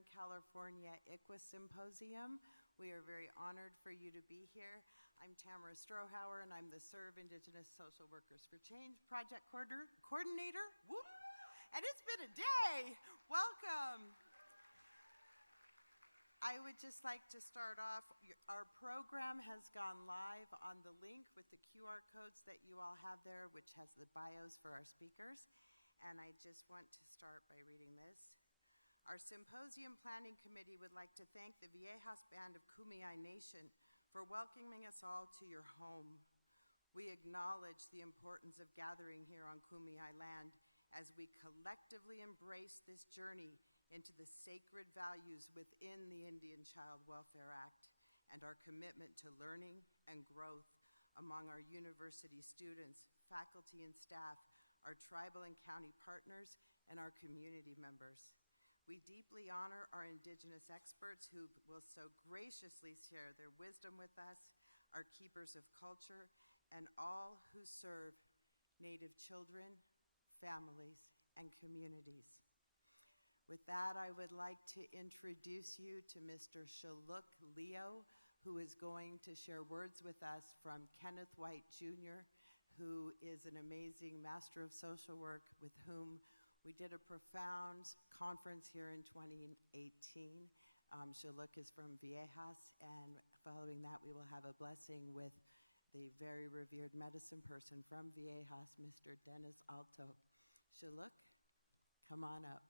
Southern California ICWA Symposium. We are very honored for you to be here. I'm Tamara Strohauer, and I'm the Serve Indigenous Social Workers for Change Project Coordinator. Whoop. And it's been a day. Welcome. I would just like to start off. Our program has gone live on the link with the QR codes that you all have there, which has the bios for our speakers. And I just want to start by reading this. Our Symposium Planning Committee would like to thank the Viejas Band of Kumeyaay Nation for welcoming us all to your home. We acknowledge the importance of gathering here on Kumeyaay land as we collectively embrace this journey into the sacred values within the Indian Child Welfare Act and our commitment to learning and growth among our university students, faculty and staff, our tribal and county partners, and our community members. We deeply honor our Indigenous experts who will so graciously share their wisdom with us, our keepers of culture, and all who serve Native children, families, and communities. With that, I would like to introduce you to Mr. Shaluk Leo, who is going to share words with us from Kenneth White Jr., who is an amazing master of social work with whom we did a profound conference here in 2018. Shaluk is from Viejas, and following that, we will have a blessing with the very revered medicine person from Viejas, Mr. Dennis Alto. Shaluk, come on up.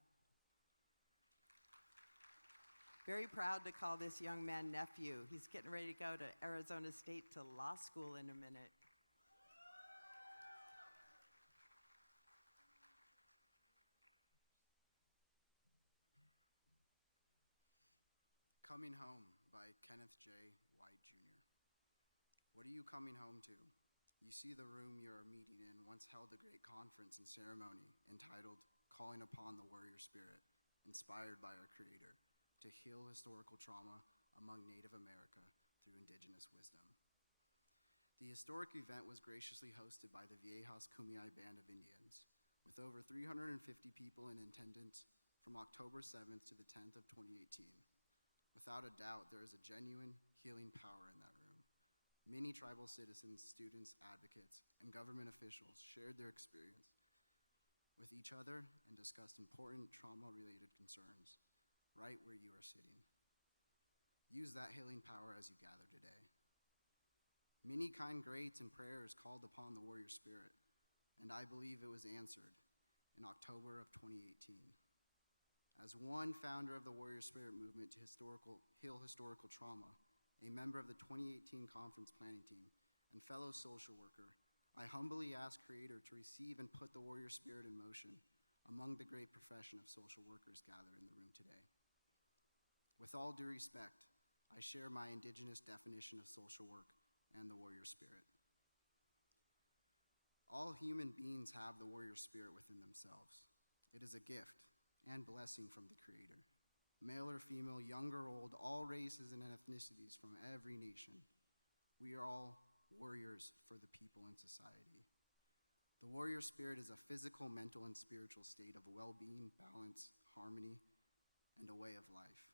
Very proud to call this young man nephew. He's getting ready to go to Arizona State to law school in a minute. Coming Home by Kenneth J. White Jr. What are you coming home to? You see the room you are meeting in once held a great conference and ceremony entitled Calling Upon the Warrior Spirit, inspired by our Creator, to heal historical trauma among Native America through indigenous wisdom. The historic event was graciously hosted by the Viejas Kumeyaay Band of Indians, with over 350 people in attendance from October 7th to the 10th of 2018. Without a doubt, there is a genuine healing power in that room. Many tribal citizens, students, advocates, and government officials shared their experience with each other and discussed important trauma-related concerns right where you are sitting. Use that healing power as you gather today. Many kind greats and prayers called upon the warrior spirit, and I believe it was answered in October of 2018. As one founder of the Warrior Spirit movement to heal historical trauma, a member of the 2018 conference planning team, and fellow social worker, I humbly ask Creator to receive and put the warrior spirit in motion among the great profession of social workers gathered in the room today. With all due respect, I share my indigenous definition of social work and the warrior spirit. All human beings have the warrior spirit within themselves. It is a gift and blessing from the Creator. Male or female, young or old, all races and ethnicities from every nation. We are all warriors for the people in society. The warrior spirit is a physical, mental, and spiritual state of well-being, balance, harmony, and a way of life.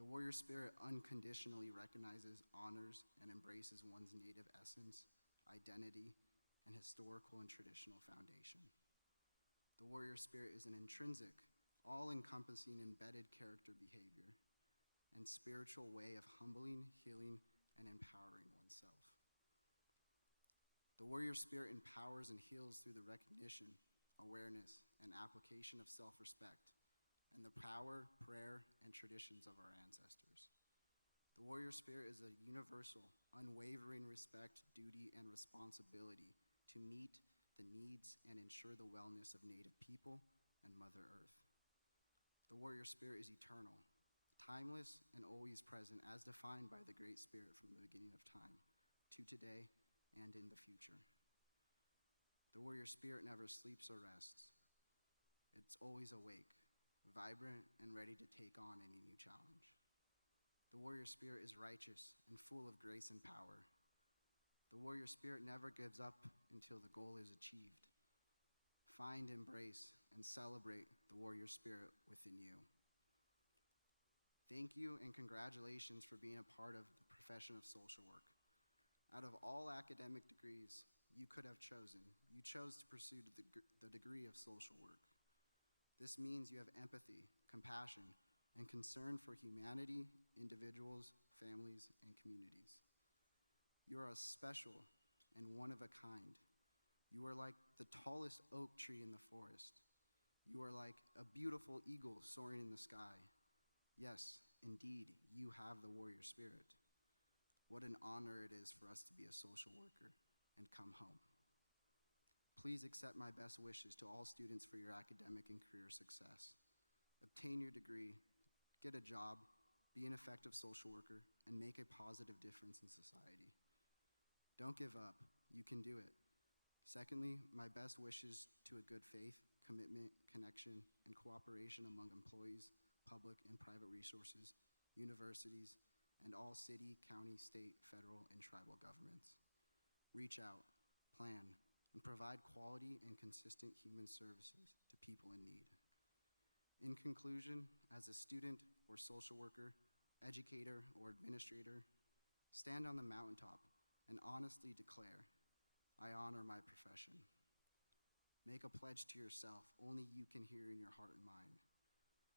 The warrior spirit unconditionally recognizes, honors, and embraces one's native essence, identity, and historical and traditional foundation. The warrior spirit is an intrinsic, all-encompassing, embedded character behavior and spiritual way of humbling, healing, and empowering oneself. The warrior spirit empowers and heals through the recognition, awareness, and application of self-respect and the power, prayer, and traditions of our ancestors. The warrior spirit is a universal, unwavering respect, duty, and responsibility to meet the needs and ensure the wellness of Native people and Mother Earth. The warrior spirit is eternal, timeless, and always present as defined by the Great Spirit from the beginning of time to today and in the future. The warrior spirit never sleeps or rests. It's always awake, vibrant, and ready to take on any new challenge. The warrior spirit is righteous and full of grace and power. The warrior spirit never gives up until the goal is achieved. Find, embrace, and celebrate the warrior spirit within you. Thank you and congratulations for being a part of the profession of social work. Out of all academic degrees you could have chosen, you chose to pursue the degree of social work. This means you have empathy, compassion, and concern for humanity, individuals, families, and communities. You are a special and one of a kind. You are like the tallest oak tree in the forest. You are like a beautiful eagle soaring in the sky. Yes, indeed, you have the warrior spirit. What an honor it is for us to be a social worker and come home. Please accept my best wishes to all students for your academic and career success. Obtain your degree, get a job, be an effective social worker, and make a positive difference in society. Don't give up. You can do it. Secondly, my best wishes to a good faith, commitment, connection, and cooperation among employees, public and private resources, universities, and all city, county, state, federal, and tribal governments. Reach out, plan, and provide quality and consistent human services to people in need. In conclusion, as a student or social worker, educator or administrator, stand on the mountaintop and honestly declare, I honor my profession. Make a pledge to yourself only you can hear in your heart and mind.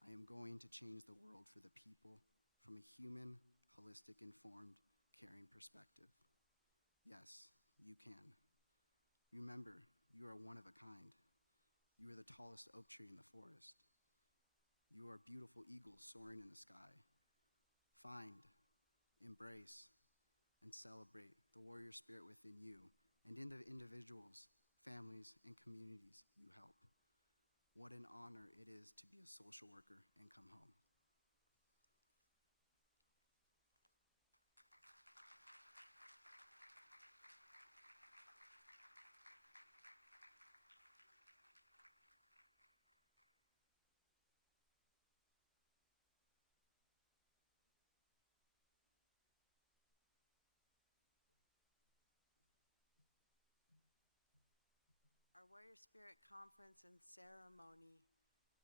I am going to change the world for the people from a human, holistic, informed, caring perspective. Yes, you can. Remember, you are one of a kind. You are the tallest oak tree in the forest. You are beautiful eagles soaring in the sky. Find, embrace, and celebrate the warrior spirit within you and in the individuals, families, and communities you help. What an honor it is to be a social worker and come home. Our Warrior Spirit Conference and ceremony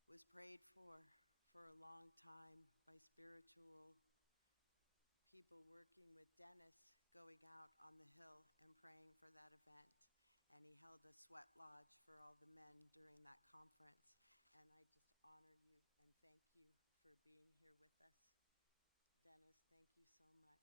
was prayed for a long time by spiritual people working with Dennis going out on the hill and praying for that event. And he held a sweat lodge for all the men during that conference. And I just honor you and thank you for being here with us. Dennis, thank you so much.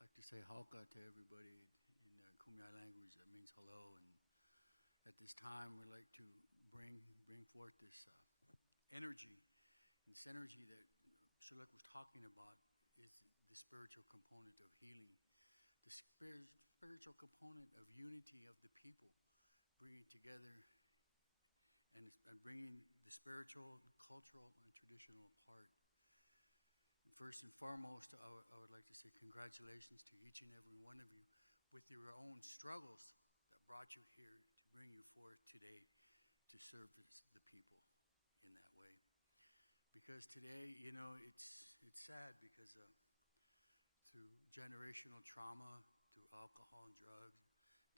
I'd like to say hauka to everybody in the Kumeyaay language. That means hello. And at this time, we'd like to bring forth this energy. And this energy that Shuluk was talking about is the spiritual component of healing, the spiritual component of unity of the people, bringing together and bringing the spiritual, cultural, and traditional apart. And first and foremost, I would like to say congratulations to each and every one of you with your own struggles that brought you here to bring you forth today to service the people in that way. Because today, you know, it's sad because through generational trauma, through alcohol and drugs,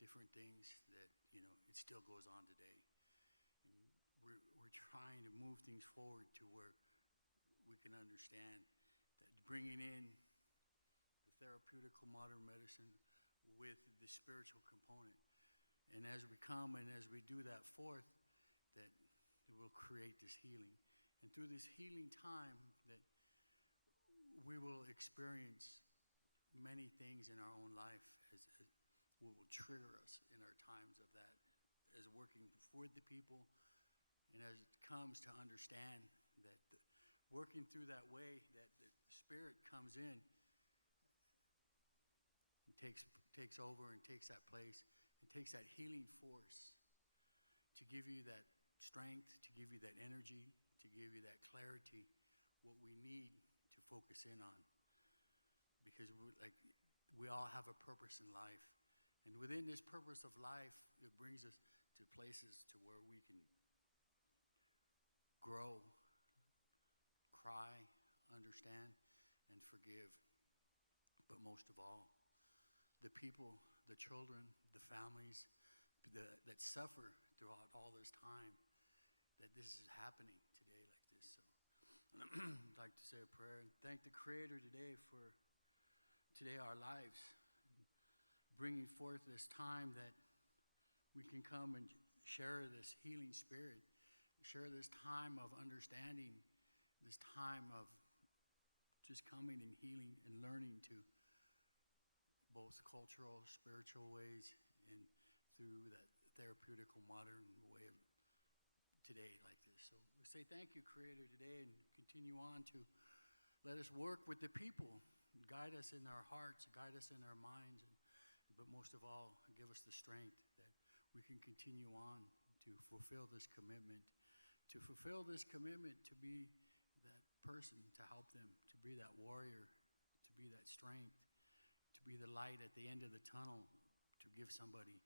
different things that, you know, it still goes on today. And we're trying to move things forward to where we can understand that bringing in the therapeutical modern medicine with the spiritual component. And as we come and as we do that forth, that it will create this healing. And through this healing time that we will experience many things in our own life as will trigger us in our times of that, as working for the people, and as it comes to understand that working through that way, that the Spirit comes in and takes over and takes that place and takes that healing force to give you that strength, to give you that energy, to give you that clarity, what we need to focus in on. Because we all have a purpose in life. And within this purpose of life, it brings us to places to where we can grow, cry, understand, and forgive. but most of all, the people, the children, the families that suffer throughout all this time, that this is happening today like this. So I'd like to say a prayer and thank the Creator today for today our lives, bringing forth this time that we can come and share this healing spirit, share this time of understanding, this time of just coming and healing and learning to both cultural, spiritual ways, and through that therapeutical modern way of today like this. So we say thank you, Creator, today, and continue on to let us work with the people, guide us in our hearts, guide us in our minds, but most of all, give us the strength that we can continue on to fulfill this commitment, to be that person to help them, to be that warrior, to be that strength, to be the light at the end of the tunnel, to give somebody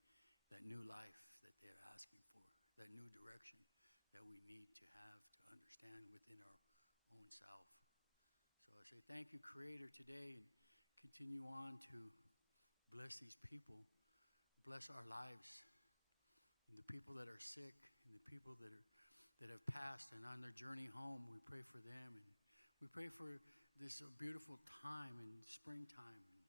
that new life that they're asking for, that new direction that we need to have to understand within our own self. So I say thank you, Creator, today, and continue on to bless these people, bless our lives, and the people that are sick, and the people that have passed and on their journey home. We pray for them, and we pray for this beautiful time in springtime. And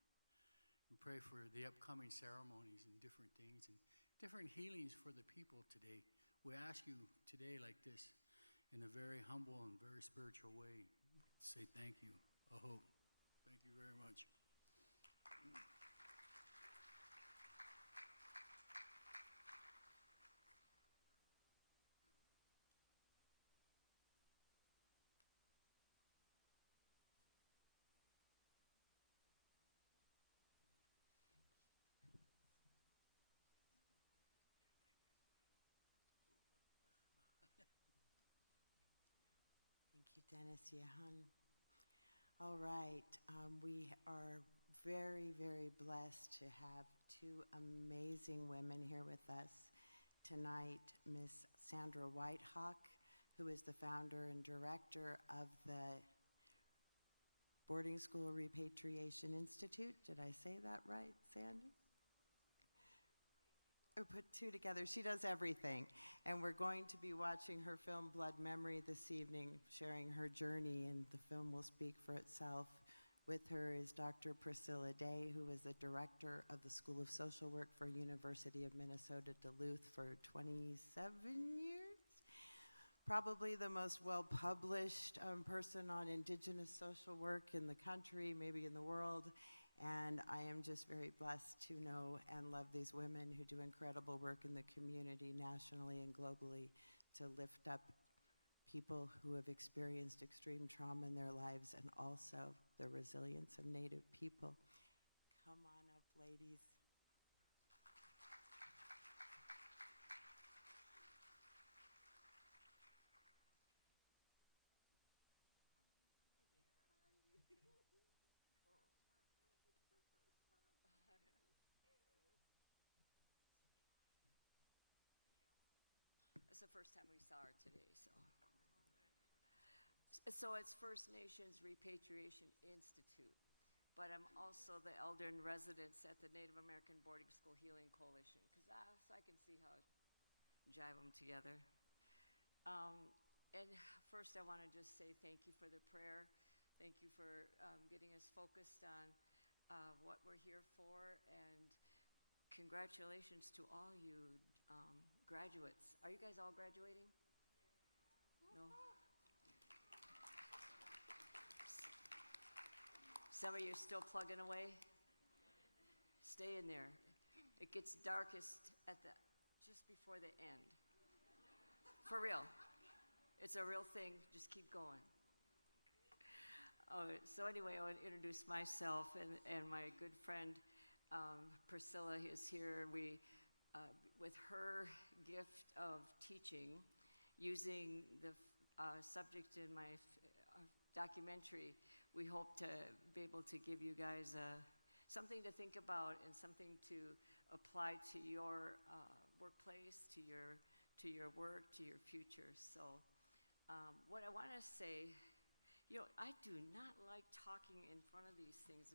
we pray for the upcoming ceremonies and different things and different healings for the people today. We ask you today like this in a very humble and very spiritual way. Say thank you. Aho. Thank you very much. Thank you, Dennis Yehan. All right, we are very, very blessed to have two amazing women here with us tonight. Miss Sandra Whitehawk, who is the founder and director of the Boarding School Repatriation Institute. Did I say that right, Sandy? Or put two together. She does everything. And we're going to be watching her film Blood Memory this evening, sharing her journey, and the film will speak for itself. With her is Dr. Priscilla Day, who is the director of the School of Social Work for University of Minnesota Duluth for 27 years. Probably the most well-published person on Indigenous social work in the country, maybe in the world. And I am just very blessed to know and love these women who do incredible work in the community nationally and globally to lift up people who have experienced extreme trauma in their lives and also the resilience of Native people. Come on up, ladies. It's the first time we saw her today, so it's First Nations Repatriation Institute, but I'm also the elder in residence at the Native American Boarding School Healing Coalition, so I can see how jive them together. And first I want to just say thank you for the prayer. Thank you for getting us focused on what we're here for, and congratulations to all you graduates. Are you guys all graduating? No? Some of you are still plugging away? Stay in there. It gets darkest just before the end. For real. It's a real thing. Just keep going. So anyway, I want to introduce myself and my good friend Priscilla is here. With her gift of teaching, using the subject in my documentary, we hope to be able to give you guys something to think about and something to apply to your workplace, to your work, to your future. So what I want to say, I do not like talking in front of these things.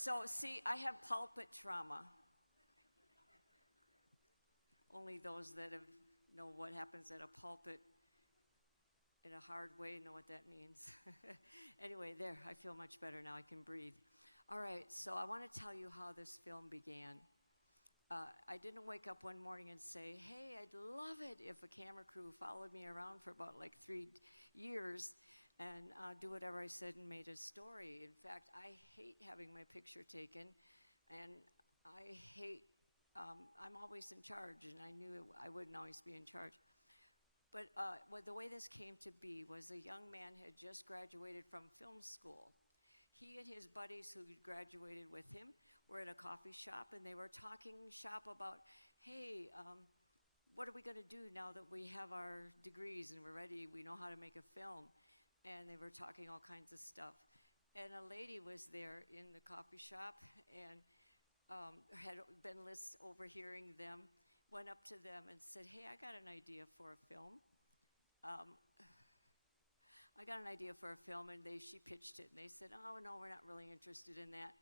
So, see, I have pulpit trauma. Only those that know what happens at a pulpit in a hard way know what that means. Anyway, there, I feel much better now. I can breathe. All right, so I want to tell you how this film began. I didn't wake up one morning and say, hey, I'd love it if a camera crew followed me around for about like 3 years and do whatever I said and made a story. In fact, I hate having my picture taken, and I hate, I'm always in charge, and I knew I wouldn't always be in charge. But the way this came to be was a young man had just graduated from film school. He and his buddies who graduated with him were at a coffee shop, and they were talking shop about, hey, what are we going to do now that we have our degrees and we're ready, we know how to make a film? And they were talking all kinds of stuff. And a lady was there in the coffee shop and had been overhearing them, went up to them and said, hey, I got an idea for a film. And she pitched it, and they said, oh, no, we're not really interested in that.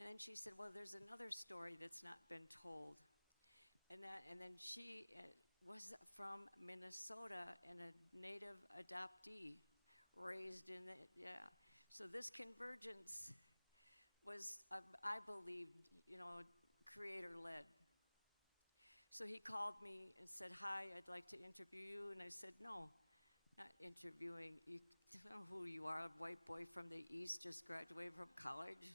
And then she said, well, there's another story that's not been told. And then she was from Minnesota and a native adoptee, raised in the, yeah. So this convergence was, I believe, creator-led. So he called me and said, hi, I'd like to interview you. And I said, no, not interviewing. You don't know who you are, a white boy from the East, just graduated from college.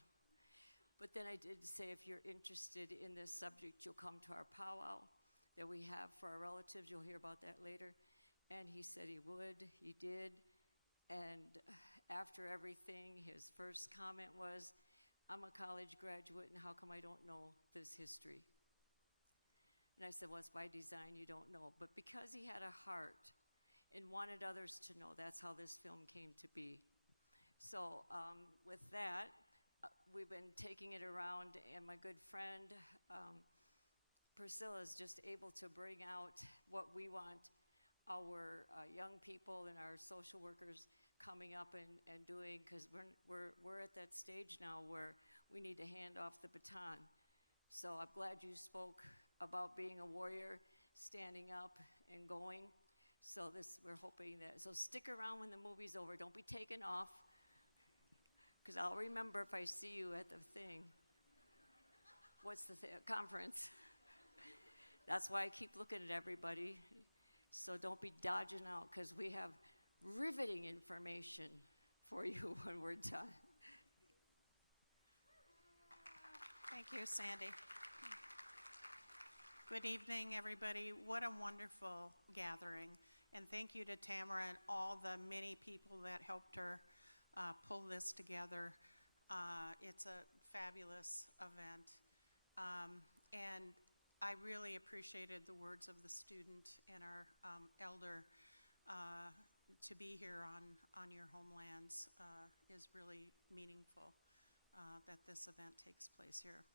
But then I did say, if you're interested in this subject, you'll come to our powwow that we have for our relatives. You'll hear about that later. And he said he would. He did. And after everything, his first comment was, I'm a college graduate, and how come I don't know this history? And I said, well, it's by design, you don't know. But because he had a heart and wanted others to know, that's how this film came to be. So with that, we've been taking it around, and my good friend Priscilla is just able to bring out what we want our young people and our social workers coming up and doing, because we're at that stage now where we need to hand off the baton. So I'm glad you spoke about being a warrior, standing up and going. So we're hoping that, so stick around when the movie's over. Don't be taken off, because I'll remember if I see you at the thing. What's the conference? That's why I keep looking at everybody. So don't be dodging out, because we have riveting information for you when we're done. Thank you, Sandy. Good evening, everybody. What a wonderful gathering. And thank you to Tamara and all the many people that helped her pull this together. It's a fabulous event. And I really appreciated the words of the student and our elder. To be here on your homelands is really meaningful that this event takes place here.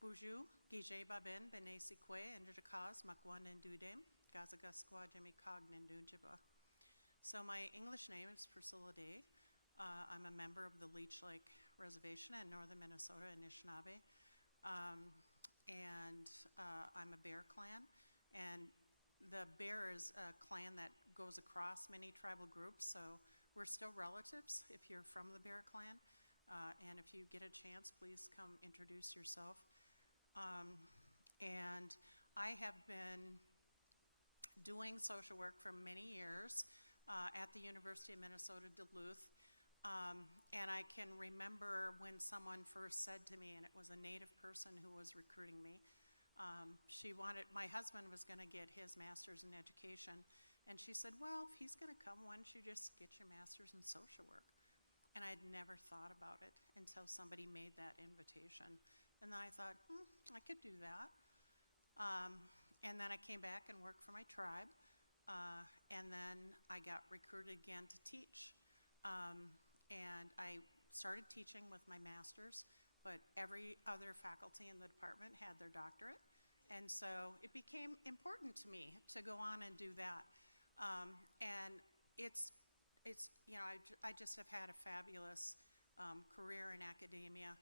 Bonjour, Gije Babin, Bene Sikwe, and Jikaz, Makwan and Dudem, Gazagaskwa, Jimmy Cognan Dunjiba. So my English name is Priscilla Day. I'm a member of the Leech Lake Reservation in northern Minnesota, Anishinaabe. And I'm a Bear Clan. And the Bear is a clan that goes across many tribal groups, so we're still relatives if you're from the Bear Clan. And if you get a chance, please come introduce yourself. And I have been doing social work for many years at the University of Minnesota, Duluth. And I can remember when someone first said to me, and it was a Native person who was recruiting me, my husband was going to get his master's in education, and she said, well, if he's going to come, why don't you just get your master's in social work? And I'd never thought about it until somebody made that invitation. And then I thought, I could do that. And then I came back and worked for my tribe, and then I got recruited again to teach. And I started teaching with my master's, but every other faculty in the department had their doctorate. And so it became important to me to go on and do that. And it's I just have had a fabulous career in academia,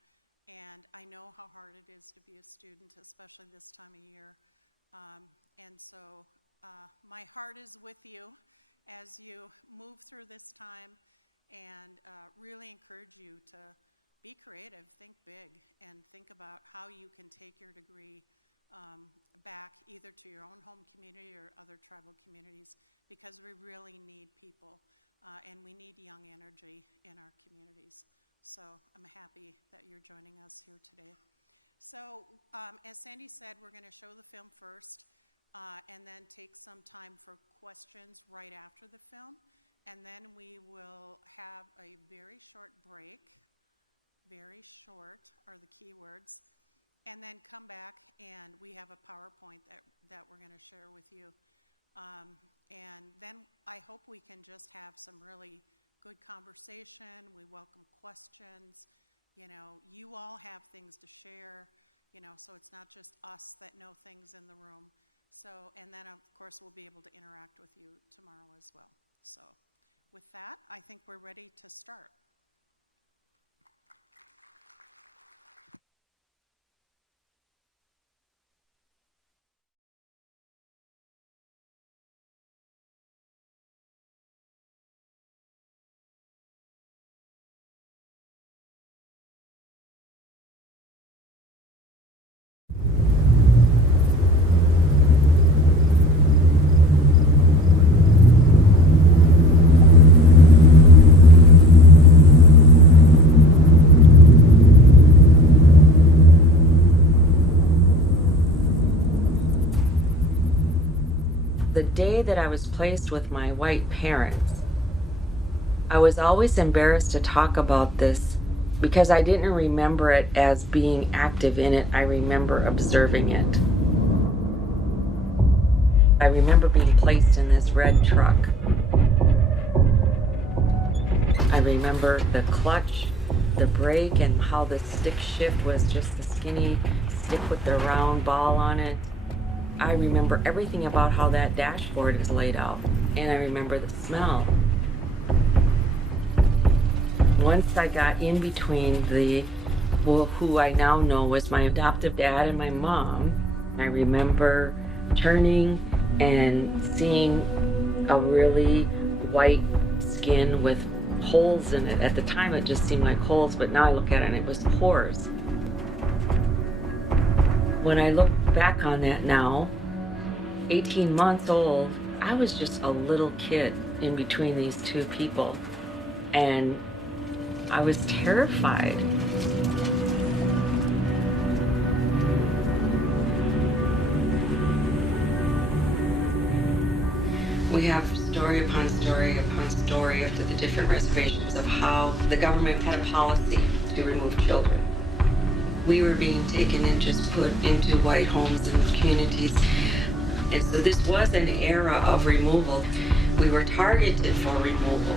and I know how hard it is to be a student, especially this time of year. And so my heart is with you as you move through this time, and really encourage you to be creative, think big, and think about how you can take your degree back either to your own home community or other tribal communities, because we really need people, and we need young energy in our communities. So I'm happy that you're joining us here today. So as Sandy said, we're going to show the film first, and then take some time for questions right after the film, and then we will have a very short break. Very short are the key words, and then come back, and we have a PowerPoint that we're going to share with you. And then I hope we can just have some really good conversation. We welcome questions. You all have things to share, so it's not just us that know things in the room. So, and then of course we'll be able to interact with you tomorrow as well. So with that, I think we're ready to start. The day that I was placed with my white parents, I was always embarrassed to talk about this because I didn't remember it as being active in it. I remember observing it. I remember being placed in this red truck. I remember the clutch, the brake, and how the stick shift was just the skinny stick with the round ball on it. I remember everything about how that dashboard is laid out, and I remember the smell. Once I got in between who I now know was my adoptive dad and my mom, I remember turning and seeing a really white skin with holes in it. At the time it just seemed like holes, but now I look at it and it was pores. When I look back on that now, 18 months old, I was just a little kid in between these two people, and I was terrified. We have story upon story upon story after the different reservations of how the government had a policy to remove children. We were being taken and just put into white homes and communities. And so this was an era of removal. We were targeted for removal.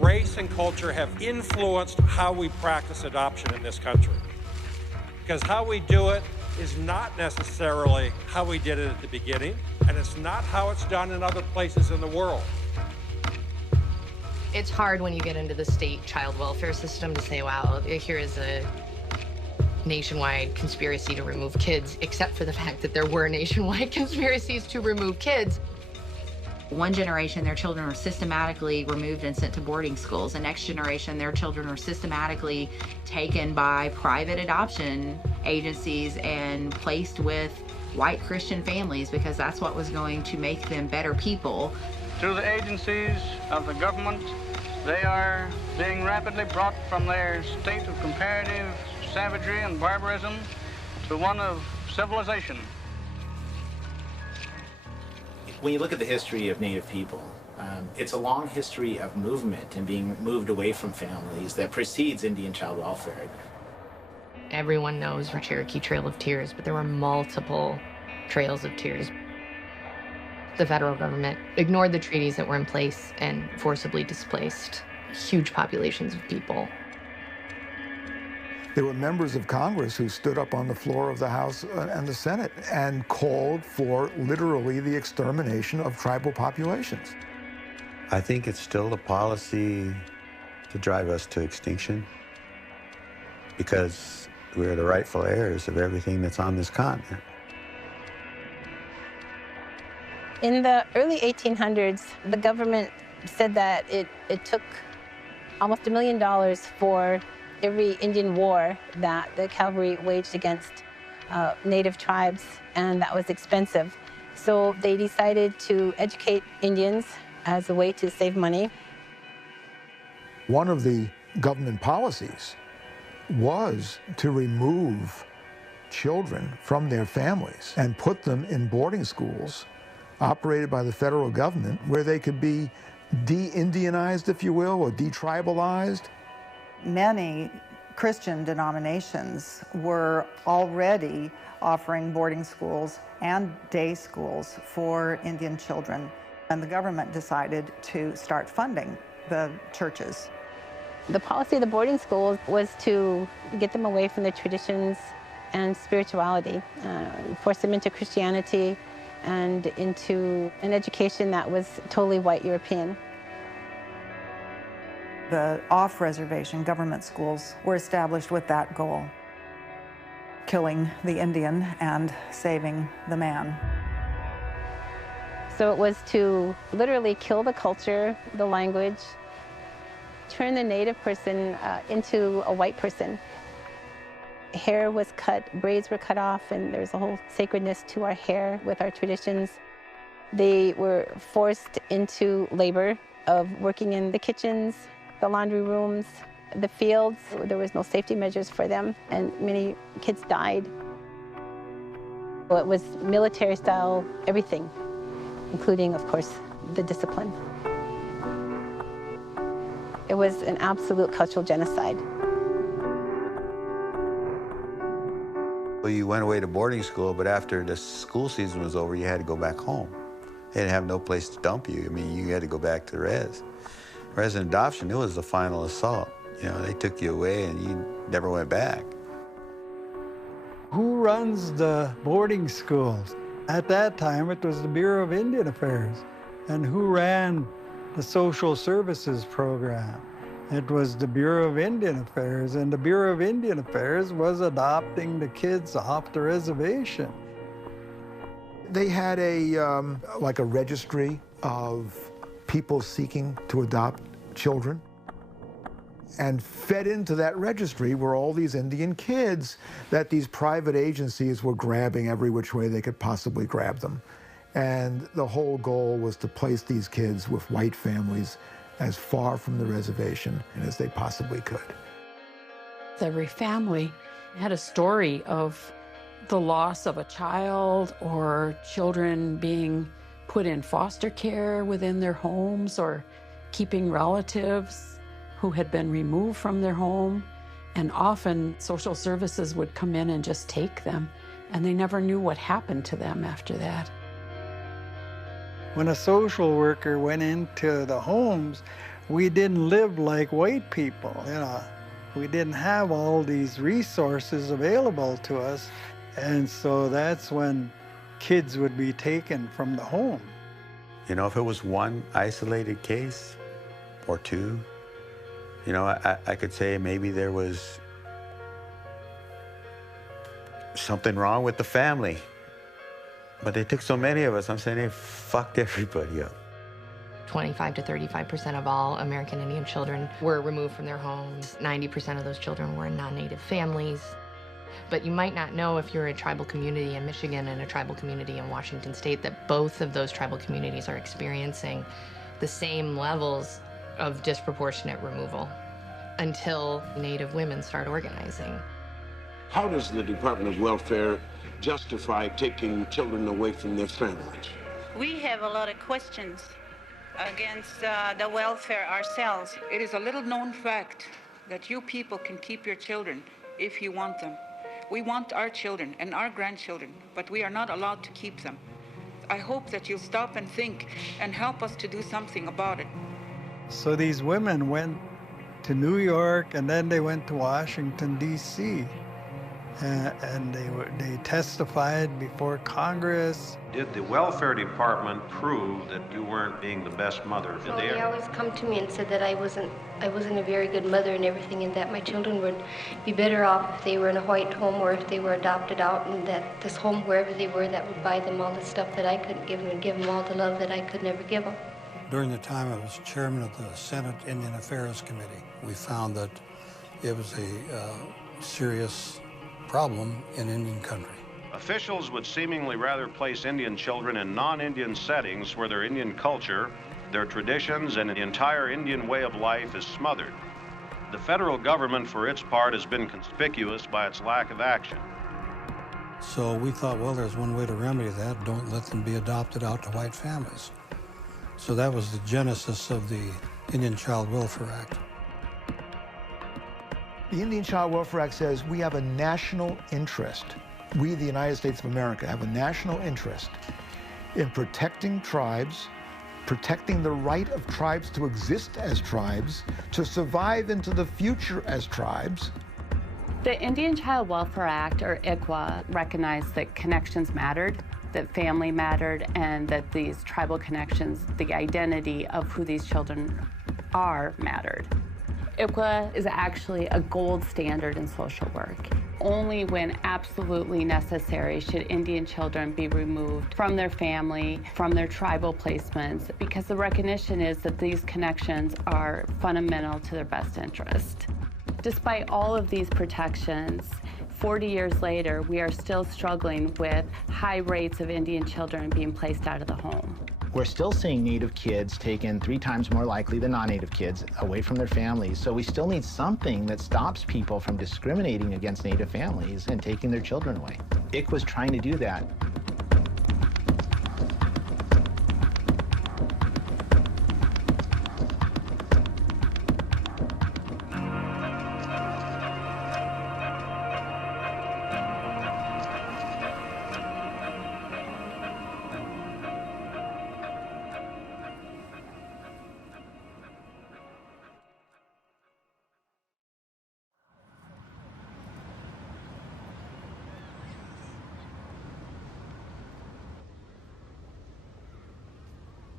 Race and culture have influenced how we practice adoption in this country. Because how we do it is not necessarily how we did it at the beginning, and it's not how it's done in other places in the world. It's hard when you get into the state child welfare system to say, wow, here is a nationwide conspiracy to remove kids, except for the fact that there were nationwide conspiracies to remove kids. One generation, their children were systematically removed and sent to boarding schools. The next generation, their children were systematically taken by private adoption agencies and placed with white Christian families because that's what was going to make them better people. Through the agencies of the government, they are being rapidly brought from their state of comparative savagery and barbarism to one of civilization. When you look at the history of Native people, it's a long history of movement and being moved away from families that precedes Indian child welfare. Everyone knows the Cherokee Trail of Tears, but there were multiple trails of tears. The federal government ignored the treaties that were in place and forcibly displaced huge populations of people. There were members of Congress who stood up on the floor of the House and the Senate and called for literally the extermination of tribal populations. I think it's still a policy to drive us to extinction because we're the rightful heirs of everything that's on this continent. In the early 1800s, the government said that it took almost $1 million for every Indian war that the cavalry waged against native tribes, and that was expensive. So they decided to educate Indians as a way to save money. One of the government policies was to remove children from their families and put them in boarding schools operated by the federal government where they could be de-Indianized, if you will, or de-tribalized. Many Christian denominations were already offering boarding schools and day schools for Indian children, and the government decided to start funding the churches. The policy of the boarding schools was to get them away from their traditions and spirituality, force them into Christianity and into an education that was totally white European. The off-reservation government schools were established with that goal, killing the Indian and saving the man. So it was to literally kill the culture, the language, turn the native person into a white person. Hair was cut, braids were cut off, and there's a whole sacredness to our hair with our traditions. They were forced into labor of working in the kitchens, the laundry rooms, the fields. There was no safety measures for them, and many kids died. It was military style, everything, including, of course, the discipline. It was an absolute cultural genocide. Well, you went away to boarding school, but after the school season was over, you had to go back home. They didn't have no place to dump you. I mean, you had to go back to the res. Whereas in adoption, it was the final assault. You know, they took you away and you never went back. Who runs the boarding schools? At that time, it was the Bureau of Indian Affairs. And who ran the social services program? It was the Bureau of Indian Affairs, and the Bureau of Indian Affairs was adopting the kids off the reservation. They had like a registry of people seeking to adopt children. And fed into that registry were all these Indian kids that these private agencies were grabbing every which way they could possibly grab them. And the whole goal was to place these kids with white families as far from the reservation as they possibly could. Every family had a story of the loss of a child or children being put in foster care within their homes or keeping relatives who had been removed from their home. And often social services would come in and just take them, and they never knew what happened to them after that. When a social worker went into the homes, we didn't live like white people, you know. We didn't have all these resources available to us, and so that's when kids would be taken from the home. You know, if it was one isolated case or two, you know, I could say maybe there was something wrong with the family. But they took so many of us, I'm saying they fucked everybody up. 25 to 35% of all American Indian children were removed from their homes. 90% of those children were in non-native families. But you might not know if you're a tribal community in Michigan and a tribal community in Washington State that both of those tribal communities are experiencing the same levels of disproportionate removal until Native women start organizing. How does the Department of Welfare justify taking children away from their families? We have a lot of questions against the welfare ourselves. It is a little known fact that you people can keep your children if you want them. We want our children and our grandchildren, but we are not allowed to keep them. I hope that you'll stop and think and help us to do something about it. So these women went to New York, and then they went to Washington, D.C., and they testified before Congress. Did the welfare department prove that you weren't being the best mother? Well, they always come to me and said that I wasn't a very good mother and everything, and that my children would be better off if they were in a white home or if they were adopted out, and that this home, wherever they were, that would buy them all the stuff that I couldn't give them and give them all the love that I could never give them. During the time I was chairman of the Senate Indian Affairs Committee, we found that it was a serious problem in Indian country. Officials would seemingly rather place Indian children in non-Indian settings where their Indian culture, their traditions, and the entire Indian way of life is smothered. The federal government, for its part, has been conspicuous by its lack of action. So we thought, well, there's one way to remedy that. Don't let them be adopted out to white families. So that was the genesis of the Indian Child Welfare Act. The Indian Child Welfare Act says we have a national interest. We, the United States of America, have a national interest in protecting tribes, protecting the right of tribes to exist as tribes, to survive into the future as tribes. The Indian Child Welfare Act, or ICWA, recognized that connections mattered, that family mattered, and that these tribal connections, the identity of who these children are, mattered. ICWA is actually a gold standard in social work. Only when absolutely necessary should Indian children be removed from their family, from their tribal placements, because the recognition is that these connections are fundamental to their best interest. Despite all of these protections, 40 years later, we are still struggling with high rates of Indian children being placed out of the home. We're still seeing Native kids taken 3 times more likely than non-Native kids away from their families. So we still need something that stops people from discriminating against Native families and taking their children away. ICWA's trying to do that.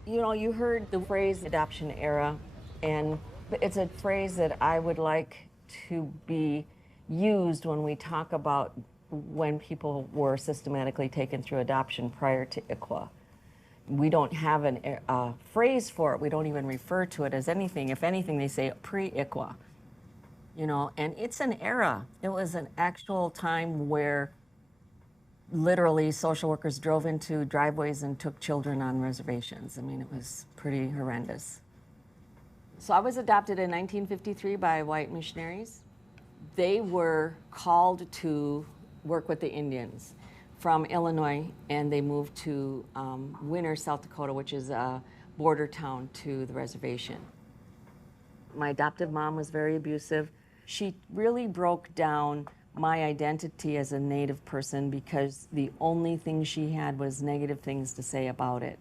You know, you heard the phrase adoption era, and it's a phrase that I would like to be used when we talk about when people were systematically taken through adoption prior to ICWA. We don't have a phrase for it. We don't even refer to it as anything. If anything, they say pre-ICWA. You know, and it's an era. It was an actual time where literally social workers drove into driveways and took children on reservations. I mean, it was pretty horrendous. So I was adopted in 1953 by white missionaries. They were called to work with the Indians from Illinois, and they moved to Winner, South Dakota, which is a border town to the reservation. My adoptive mom was very abusive. She really broke down my identity as a Native person because the only thing she had was negative things to say about it.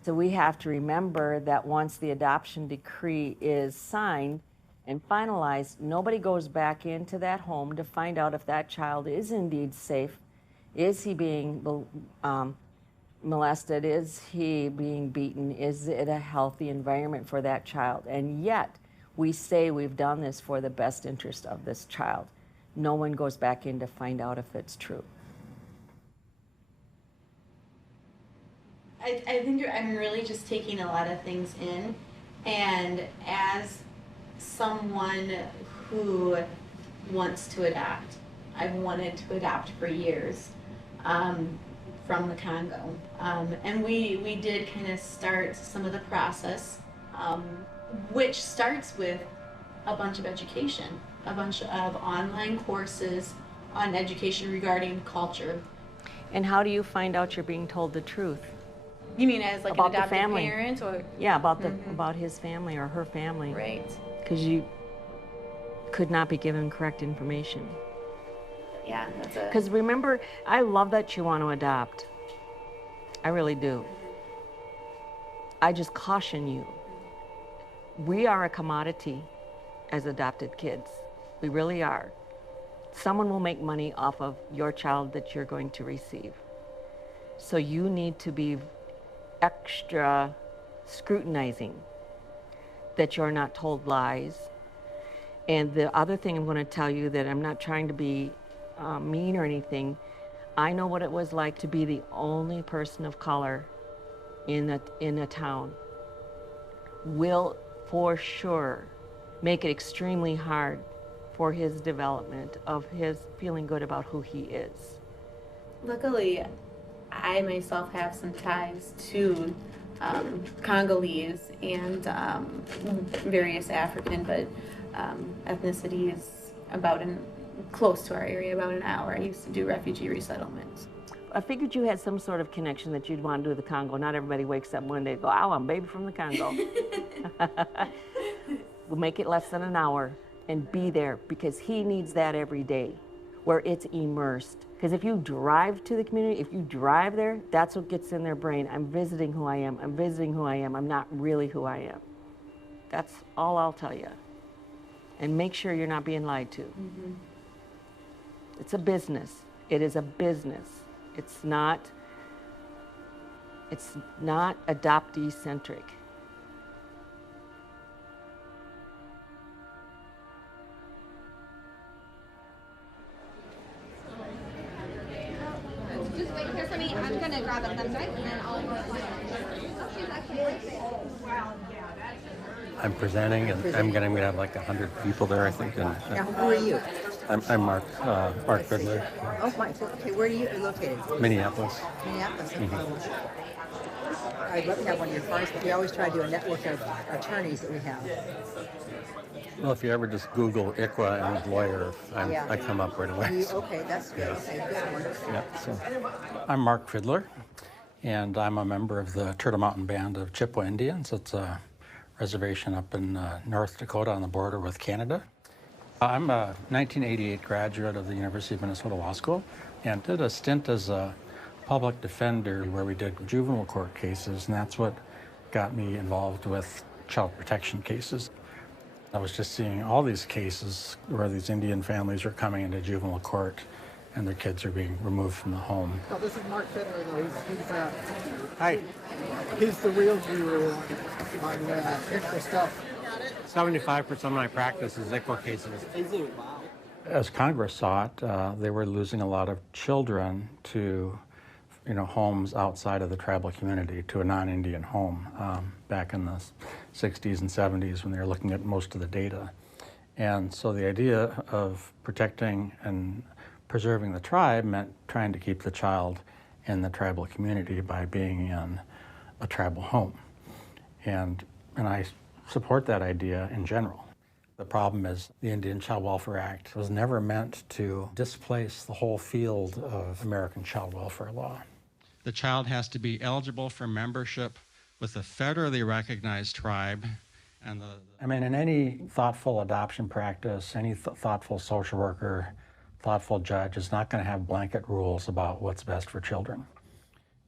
So we have to remember that once the adoption decree is signed and finalized, nobody goes back into that home to find out if that child is indeed safe. Is he being molested? Is he being beaten? Is it a healthy environment for that child? And yet, we say we've done this for the best interest of this child. No one goes back in to find out if it's true. I think I'm really just taking a lot of things in, and as someone who wants to adopt, I've wanted to adopt for years from the Congo. And we did kind of start some of the process, which starts with a bunch of education. A bunch of online courses on education regarding culture. And how do you find out you're being told the truth? You mean as like about an adoptive the family parent, or yeah, about about his family or her family? Right. Because you could not be given correct information. Yeah, that's a. Because remember, I love that you want to adopt. I really do. I just caution you We are a commodity as adopted kids. We really are. Someone will make money off of your child that you're going to receive. So you need to be extra scrutinizing that you're not told lies. And the other thing I'm going to tell you, that I'm not trying to be mean or anything, I know what it was like to be the only person of color in a town. Will for sure make it extremely hard for his development of his feeling good about who he is. Luckily, I myself have some ties to Congolese and various African, but ethnicities close to our area, about an hour. I used to do refugee resettlements. I figured you had some sort of connection that you'd want to do with the Congo. Not everybody wakes up one day and go, oh, I'm a baby from the Congo. We'll make it less than an hour and be there, because he needs that every day, where it's immersed. Because if you drive to the community, if you drive there, that's what gets in their brain. I'm visiting who I am. I'm visiting who I am. I'm not really who I am. That's all I'll tell you. And make sure you're not being lied to. Mm-hmm. It's a business. It is a business. It's not adoptee-centric. Just wait here for me. I'm gonna grab a thumb drive and then I'll. I'm presenting, and I'm gonna have like 100 people there, I think. And, now, who are you? I'm Mark Fiddler. Oh, Mark. Okay, where are you located? Minneapolis. Minneapolis. Mm-hmm. I'd love to have one of your first, but we always try to do a network of attorneys that we have. Well, if you ever just Google ICWA and lawyer, I come up right away. Okay, that's good. Yes. Okay, good one. Yeah, so I'm Mark Fiddler, and I'm a member of the Turtle Mountain Band of Chippewa Indians. It's a reservation up in North Dakota on the border with Canada. I'm a 1988 graduate of the University of Minnesota Law School and did a stint as a public defender where we did juvenile court cases, and that's what got me involved with child protection cases. I was just seeing all these cases where these Indian families are coming into juvenile court and their kids are being removed from the home. No, this is Mark Fiddler, though. Hi. He's the real guru on ICWA stuff. 75% of my practice is ICWA cases. As Congress saw it, they were losing a lot of children to homes outside of the tribal community, to a non-Indian home back in the 60s and 70s when they were looking at most of the data. And so the idea of protecting and preserving the tribe meant trying to keep the child in the tribal community by being in a tribal home. And I support that idea in general. The problem is the Indian Child Welfare Act was never meant to displace the whole field of American child welfare law. The child has to be eligible for membership with a federally recognized tribe. And in any thoughtful adoption practice, any thoughtful social worker, thoughtful judge is not going to have blanket rules about what's best for children.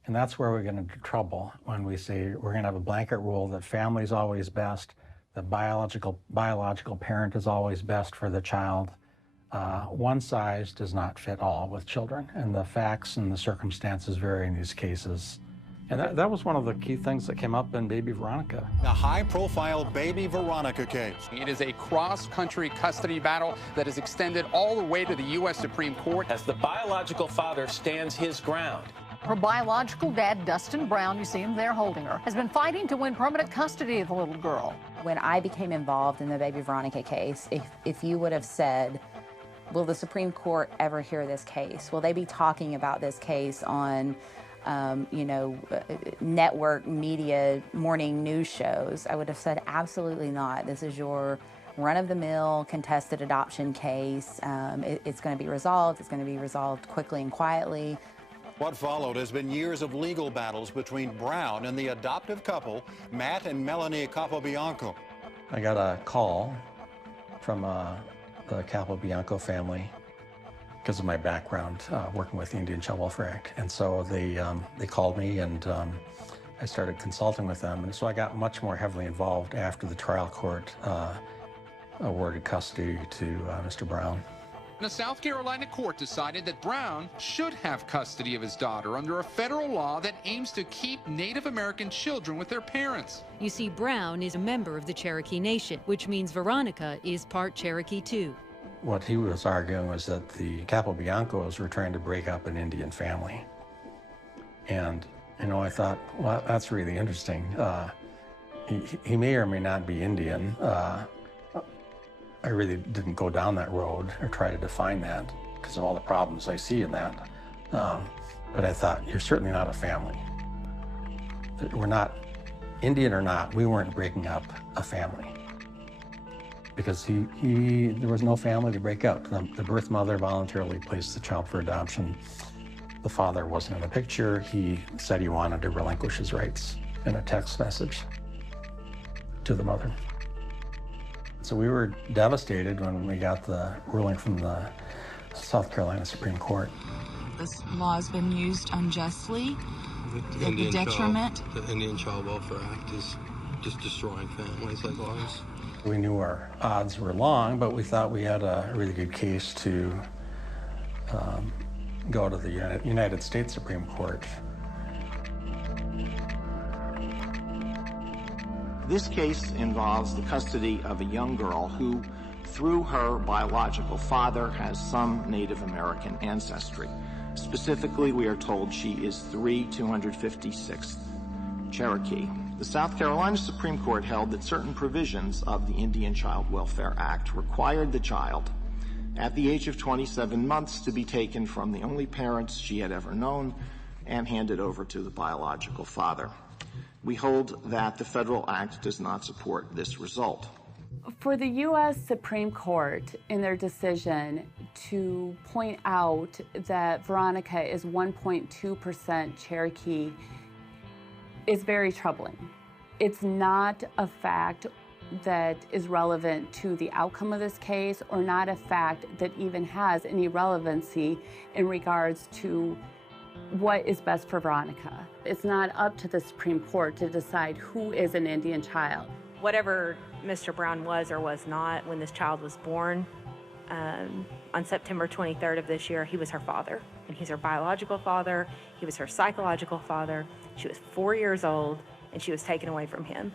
And that's where we're going to get into trouble when we say we're going to have a blanket rule that family is always best, the biological parent is always best for the child. One size does not fit all with children, and the facts and the circumstances vary in these cases. And that was one of the key things that came up in Baby Veronica. A high-profile Baby Veronica case. It is a cross-country custody battle that has extended all the way to the U.S. Supreme Court. As the biological father stands his ground. Her biological dad, Dustin Brown, you see him there holding her, has been fighting to win permanent custody of the little girl. When I became involved in the Baby Veronica case, if you would have said, will the Supreme Court ever hear this case? Will they be talking about this case on network media morning news shows? I would have said absolutely not. This is your run-of-the-mill contested adoption case. It's going to be resolved. It's going to be resolved quickly and quietly. What followed has been years of legal battles between Brown and the adoptive couple, Matt and Melanie Capobianco. I got a call from the Capobianco family because of my background working with the Indian Child Welfare Act. And so they called me and I started consulting with them, and so I got much more heavily involved after the trial court awarded custody to Mr. Brown. A South Carolina court decided that Brown should have custody of his daughter under a federal law that aims to keep Native American children with their parents. You see, Brown is a member of the Cherokee Nation, which means Veronica is part Cherokee too. What he was arguing was that the Capobiancos were trying to break up an Indian family. And, you know, I thought, well, that's really interesting. He may or may not be Indian. I really didn't go down that road or try to define that because of all the problems I see in that. But I thought, you're certainly not a family. We're not, Indian or not, we weren't breaking up a family. Because there was no family to break up. The birth mother voluntarily placed the child for adoption. The father wasn't in the picture. He said he wanted to relinquish his rights in a text message to the mother. So we were devastated when we got the ruling from the South Carolina Supreme Court. This law has been used unjustly, at the detriment. The Indian Child Welfare Act is just destroying families like ours. We knew our odds were long, but we thought we had a really good case to go to the United States Supreme Court. This case involves the custody of a young girl who, through her biological father, has some Native American ancestry. Specifically, we are told she is 256th Cherokee. The South Carolina Supreme Court held that certain provisions of the Indian Child Welfare Act required the child, at the age of 27 months, to be taken from the only parents she had ever known and handed over to the biological father. We hold that the federal act does not support this result. For the U.S. Supreme Court, in their decision to point out that Veronica is 1.2% Cherokee, is very troubling. It's not a fact that is relevant to the outcome of this case, or not a fact that even has any relevancy in regards to what is best for Veronica. It's not up to the Supreme Court to decide who is an Indian child. Whatever Mr. Brown was or was not when this child was born, on September 23rd of this year, he was her father. And he's her biological father, he was her psychological father. She was 4 years old, and she was taken away from him.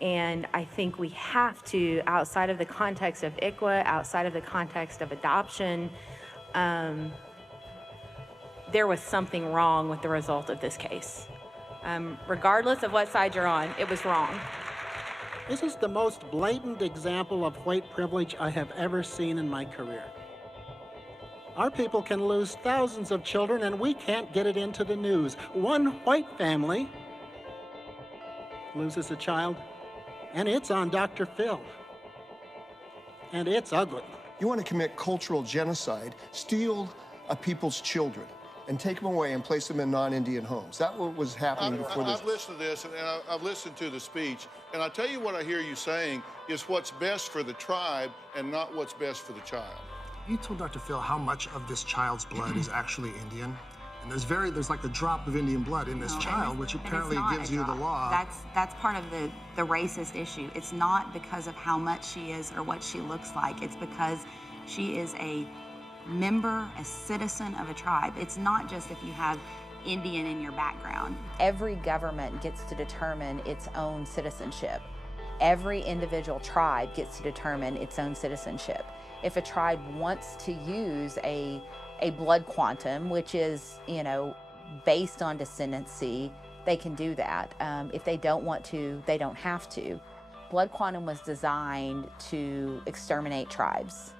And I think we have to, outside of the context of ICWA, outside of the context of adoption, there was something wrong with the result of this case. Regardless of what side you're on, it was wrong. This is the most blatant example of white privilege I have ever seen in my career. Our people can lose thousands of children, and we can't get it into the news. One white family loses a child, and it's on Dr. Phil. And it's ugly. You want to commit cultural genocide, steal a people's children, and take them away and place them in non-Indian homes. That's what was happening before this. I've listened to this, and I've listened to the speech, and I tell you what I hear you saying is what's best for the tribe and not what's best for the child. You told Dr. Phil how much of this child's blood is actually Indian? And there's like a drop of Indian blood in this child, which apparently gives you the law. That's part of the racist issue. It's not because of how much she is or what she looks like. It's because she is a member, a citizen of a tribe. It's not just if you have Indian in your background. Every government gets to determine its own citizenship. Every individual tribe gets to determine its own citizenship. If a tribe wants to use a blood quantum, which is, based on descendancy, they can do that. If they don't want to, they don't have to. Blood quantum was designed to exterminate tribes.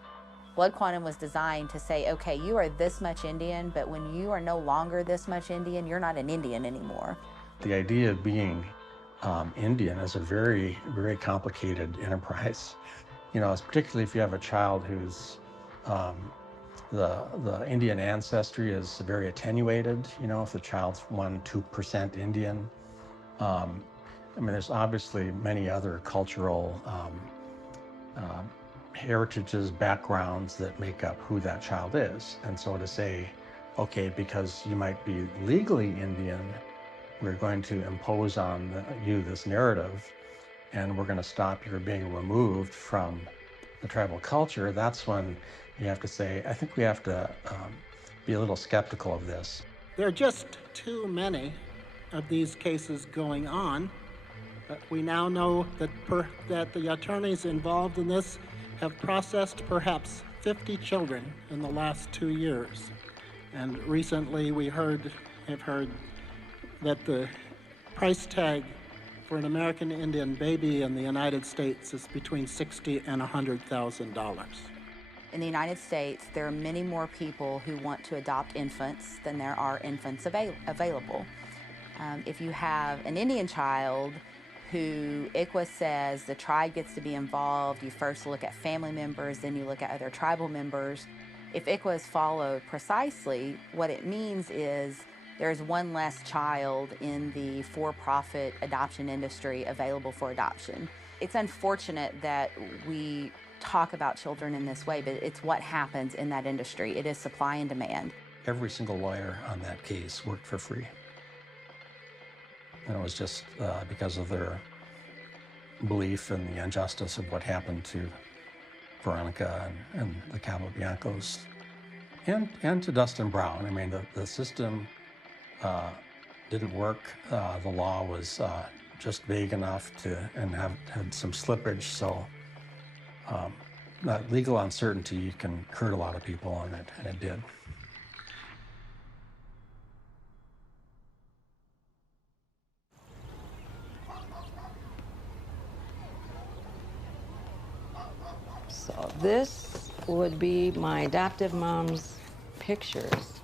Blood quantum was designed to say, okay, you are this much Indian, but when you are no longer this much Indian, you're not an Indian anymore. The idea of being Indian is a very, very complicated enterprise. Particularly if you have a child who's the Indian ancestry is very attenuated, if the child's 1-2% Indian. There's obviously many other cultural heritages, backgrounds that make up who that child is. And so to say, okay, because you might be legally Indian, we're going to impose on you this narrative, and we're going to stop your being removed from the tribal culture, that's when you have to say, I think we have to be a little skeptical of this. There are just too many of these cases going on. We now know that the attorneys involved in this have processed perhaps 50 children in the last 2 years. And recently we have heard that the price tag for an American Indian baby in the United States is between $60,000 and $100,000. In the United States, there are many more people who want to adopt infants than there are infants available. If you have an Indian child who ICWA says the tribe gets to be involved, you first look at family members, then you look at other tribal members. If ICWA is followed precisely, what it means is there's one less child in the for-profit adoption industry available for adoption. It's unfortunate that we talk about children in this way, but it's what happens in that industry. It is supply and demand. Every single lawyer on that case worked for free. And it was just because of their belief in the injustice of what happened to Veronica and the Capobiancos, and to Dustin Brown. I mean, the system didn't work. The law was just vague enough and had some slippage. So that legal uncertainty can hurt a lot of people, and it did. So this would be my adoptive mom's pictures.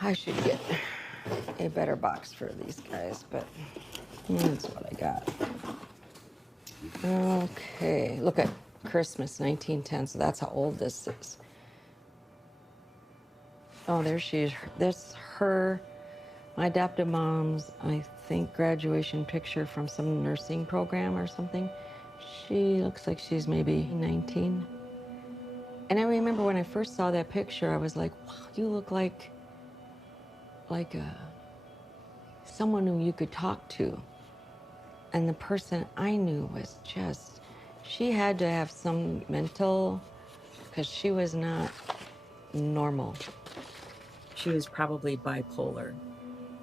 I should get a better box for these guys, but that's what I got. Okay, look at Christmas 1910, so that's how old this is. Oh, there she is. That's her, my adoptive mom's, I think, graduation picture from some nursing program or something. She looks like she's maybe 19. And I remember when I first saw that picture, I was like, wow, you look like someone who you could talk to. And the person I knew was just, she had to have some mental, because she was not normal. She was probably bipolar.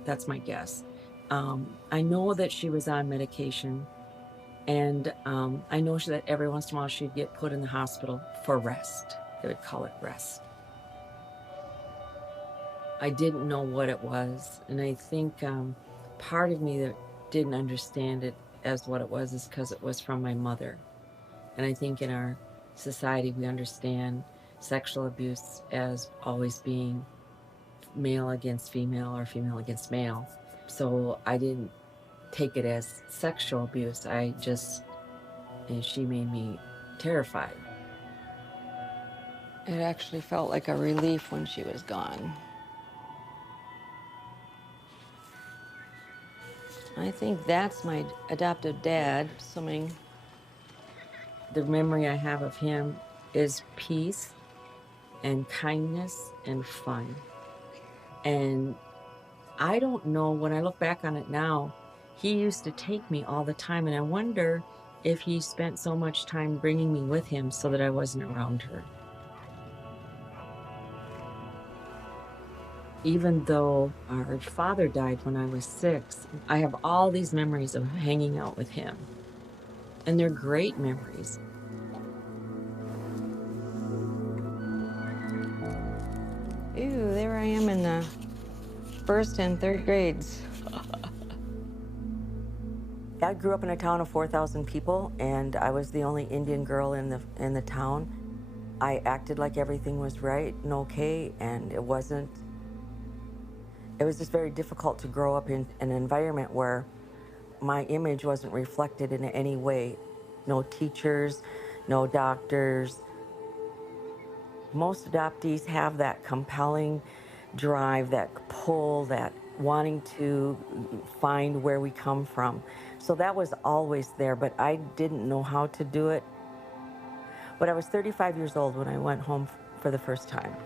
That's my guess. I know that she was on medication. And I know that every once in a while she'd get put in the hospital for rest. They would call it rest. I didn't know what it was. And I think part of me that didn't understand it as what it was is because it was from my mother. And I think in our society we understand sexual abuse as always being male against female or female against male. So I didn't take it as sexual abuse. And she made me terrified. It actually felt like a relief when she was gone. I think that's my adoptive dad, assuming the memory I have of him is peace and kindness and fun. And I don't know, when I look back on it now, he used to take me all the time, and I wonder if he spent so much time bringing me with him so that I wasn't around her. Even though our father died when I was 6, I have all these memories of hanging out with him. And they're great memories. Ew, there I am in the 1st and 3rd grades. I grew up in a town of 4,000 people, and I was the only Indian girl in the town. I acted like everything was right and okay, and it wasn't. It was just very difficult to grow up in an environment where my image wasn't reflected in any way. No teachers, no doctors. Most adoptees have that compelling drive, that pull, that wanting to find where we come from. So that was always there, but I didn't know how to do it. But I was 35 years old when I went home for the first time.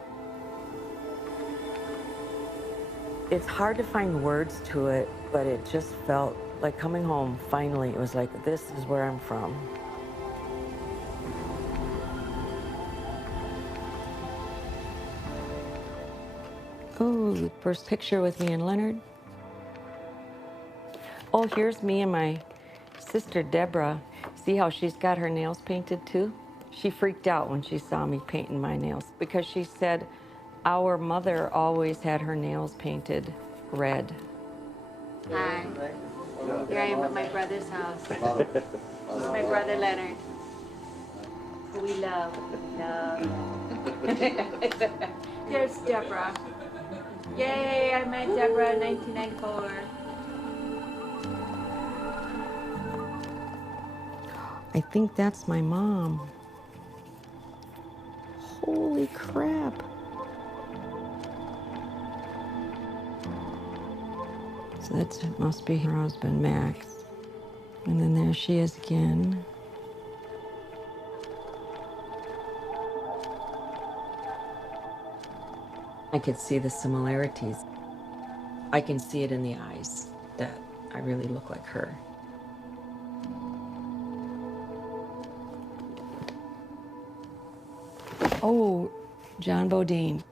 It's hard to find words to it, but it just felt like coming home, finally. It was like, this is where I'm from. Oh, first picture with me and Leonard. Oh, here's me and my sister, Deborah. See how she's got her nails painted too? She freaked out when she saw me painting my nails because she said our mother always had her nails painted red. Hi. Here I am at my brother's house. This is my brother Leonard, who we love. There's Deborah. Yay, I met Deborah in 1994. I think that's my mom. Holy crap. So that must be her husband, Max. And then there she is again. I could see the similarities. I can see it in the eyes that I really look like her. Oh, John Bodine.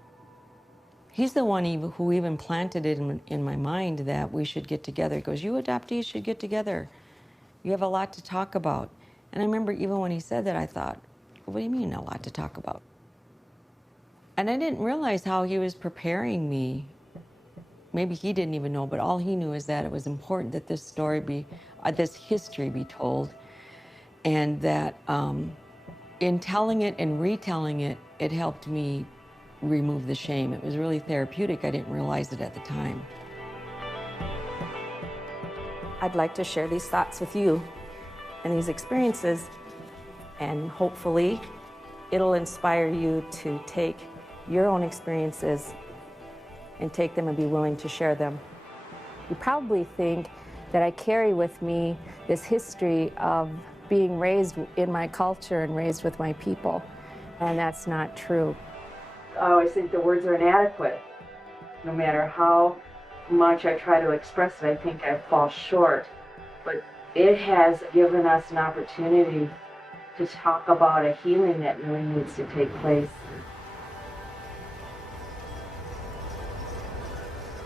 He's the one who even planted it in my mind that we should get together. He goes, you adoptees should get together. You have a lot to talk about. And I remember even when he said that, I thought, what do you mean a lot to talk about? And I didn't realize how he was preparing me. Maybe he didn't even know, but all he knew is that it was important that this story be, this history be told. And that in telling it and retelling it, it helped me remove the shame. It was really therapeutic. I didn't realize it at the time. I'd like to share these thoughts with you and these experiences, and hopefully it'll inspire you to take your own experiences and take them and be willing to share them. You probably think that I carry with me this history of being raised in my culture and raised with my people, and that's not true. I always think the words are inadequate. No matter how much I try to express it, I think I fall short. But it has given us an opportunity to talk about a healing that really needs to take place.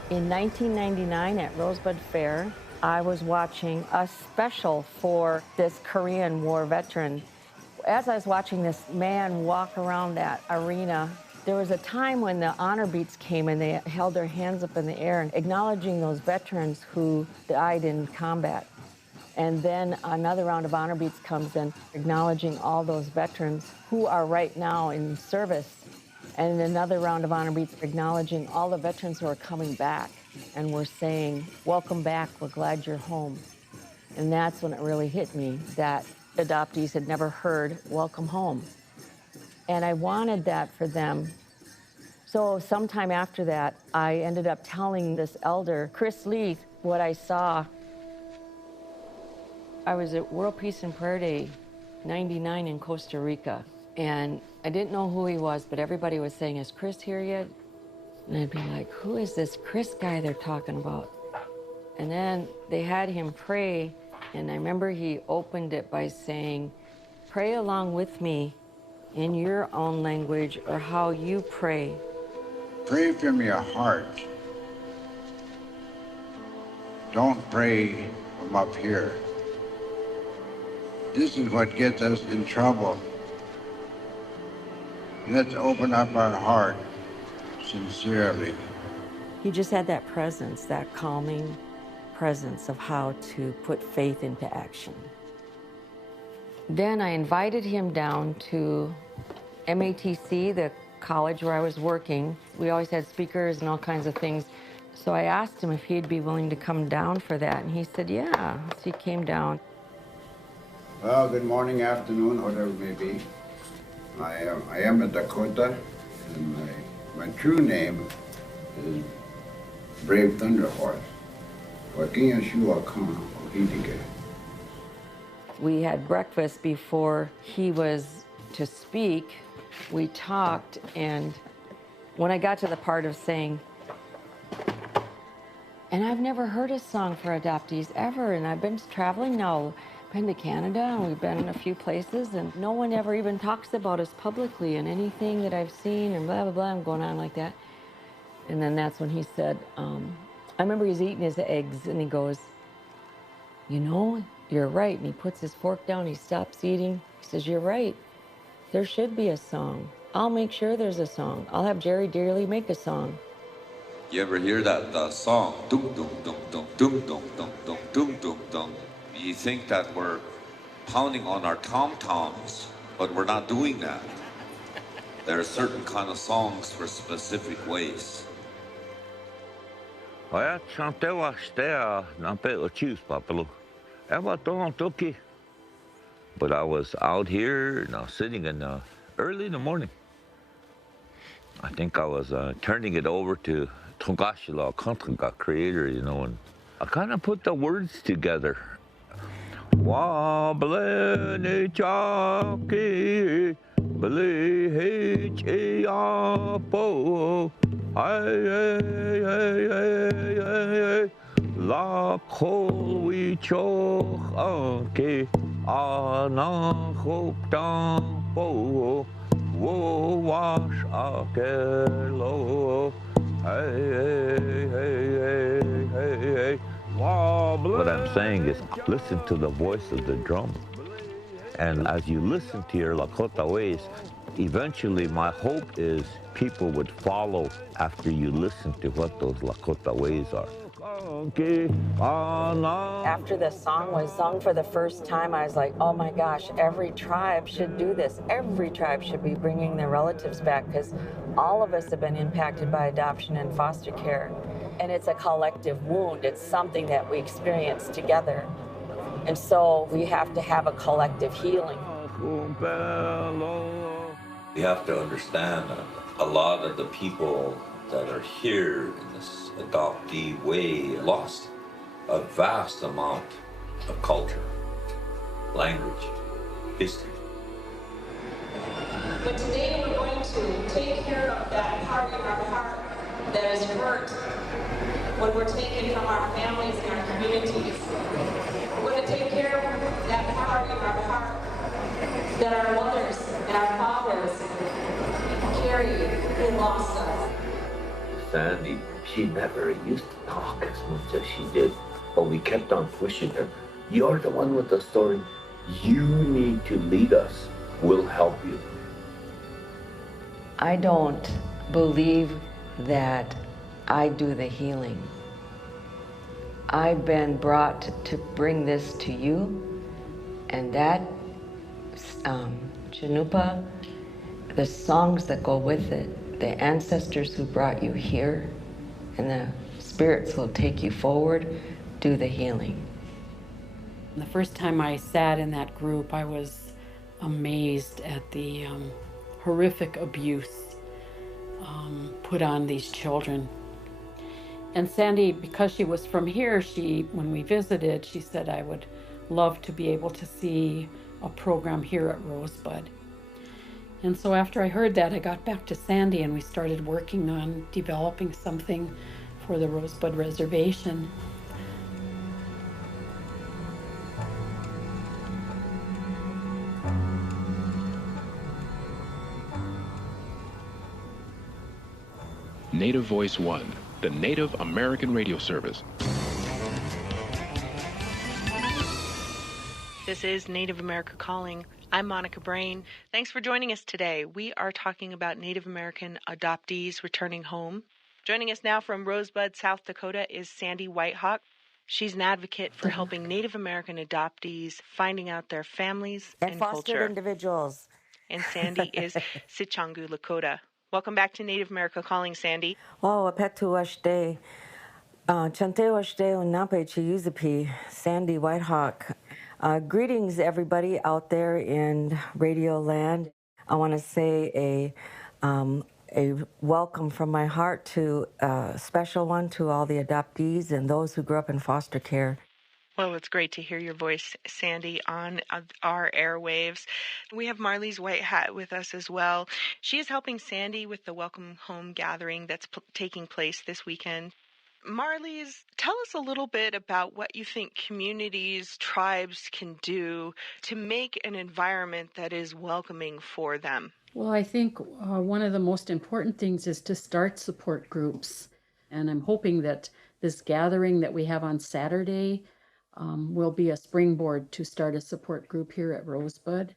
In 1999 at Rosebud Fair, I was watching a special for this Korean War veteran. As I was watching this man walk around that arena, there was a time when the honor beats came and they held their hands up in the air and acknowledging those veterans who died in combat. And then another round of honor beats comes in, acknowledging all those veterans who are right now in service. And another round of honor beats acknowledging all the veterans who are coming back. And we're saying, welcome back, we're glad you're home. And that's when it really hit me that adoptees had never heard welcome home. And I wanted that for them. So sometime after that, I ended up telling this elder, Chris Leith, what I saw. I was at World Peace and Prayer Day, 99 in Costa Rica. And I didn't know who he was, but everybody was saying, is Chris here yet? And I'd be like, who is this Chris guy they're talking about? And then they had him pray, and I remember he opened it by saying, pray along with me in your own language or how you pray. Pray from your heart. Don't pray from up here. This is what gets us in trouble. Let's open up our heart sincerely. He just had that presence, that calming presence of how to put faith into action. Then I invited him down to MATC, the college where I was working. We always had speakers and all kinds of things. So I asked him if he'd be willing to come down for that, and he said, yeah. So he came down. Well, good morning, afternoon, whatever it may be. I am a Dakota, and my true name is Brave Thunderhorse. We had breakfast before he was to speak. We talked, and when I got to the part of saying, And I've never heard a song for adoptees ever. And I've been traveling now, been to Canada, and we've been in a few places, and no one ever even talks about us publicly and anything that I've seen and blah, blah, blah, and going on like that. And then that's when he said, I remember he's eating his eggs, and he goes, you know, you're right. And he puts his fork down, he stops eating. He says, you're right. There should be a song. I'll make sure there's a song. I'll have Jerry Dearly make a song. You ever hear that song? Doom, doom, doom, doom, doom, doom, doom, doom, doom, doom, doom. You think that we're pounding on our tom-toms, but we're not doing that. There are certain kind of songs for specific ways. But I was out here now sitting in early in the morning. I think I was turning it over to Tongashila, Kantanka creator, you know, and I kind of put the words together. Wablene chaki, bele hechiapo, ay, la kol we choch anke, anachok tampo, wo wash akelo, hey. What I'm saying is, listen to the voice of the drum. And as you listen to your Lakota ways, eventually my hope is people would follow after you listen to what those Lakota ways are. After the song was sung for the first time, I was like, oh my gosh, every tribe should do this. Every tribe should be bringing their relatives back, because all of us have been impacted by adoption and foster care. And it's a collective wound. It's something that we experience together. And so we have to have a collective healing. We have to understand that a lot of the people that are here in this adoptee way lost a vast amount of culture, language, history. But today we're going to take care of that part of our heart that is hurt when we're taken from our families and our communities. We're going to take care of that part of our heart that our mothers and our fathers carried who lost us. Sandy, she never used to talk as much as she did, but we kept on pushing her. You're the one with the story. You need to lead us. We'll help you. I don't believe that I do the healing. I've been brought to bring this to you, and that Chanupa, the songs that go with it, the ancestors who brought you here, and the spirits will take you forward, do the healing. The first time I sat in that group, I was amazed at the horrific abuse put on these children. And Sandy, because she was from here, when we visited, she said, I would love to be able to see a program here at Rosebud. And so after I heard that, I got back to Sandy and we started working on developing something for the Rosebud Reservation. Native Voice One, the Native American radio service. This is Native America Calling. I'm Monica Brain. Thanks for joining us today. We are talking about Native American adoptees returning home. Joining us now from Rosebud, South Dakota is Sandy Whitehawk. She's an advocate for helping Native American adoptees finding out their families and fostered culture. individuals. And Sandy is Sichangu Lakota. Welcome back to Native America Calling, Sandy. Oh, apetu washde. Chante washde unape chiyuzapi. Sandy Whitehawk. Greetings, everybody out there in Radio Land. I want to say a welcome from my heart to a special one to all the adoptees and those who grew up in foster care. Well, it's great to hear your voice, Sandy, on our airwaves. We have Marlise Whitehat with us as well. She is helping Sandy with the Welcome Home gathering that's taking place this weekend. Marlies, tell us a little bit about what you think communities, tribes can do to make an environment that is welcoming for them. Well, I think one of the most important things is to start support groups. And I'm hoping that this gathering that we have on Saturday will be a springboard to start a support group here at Rosebud.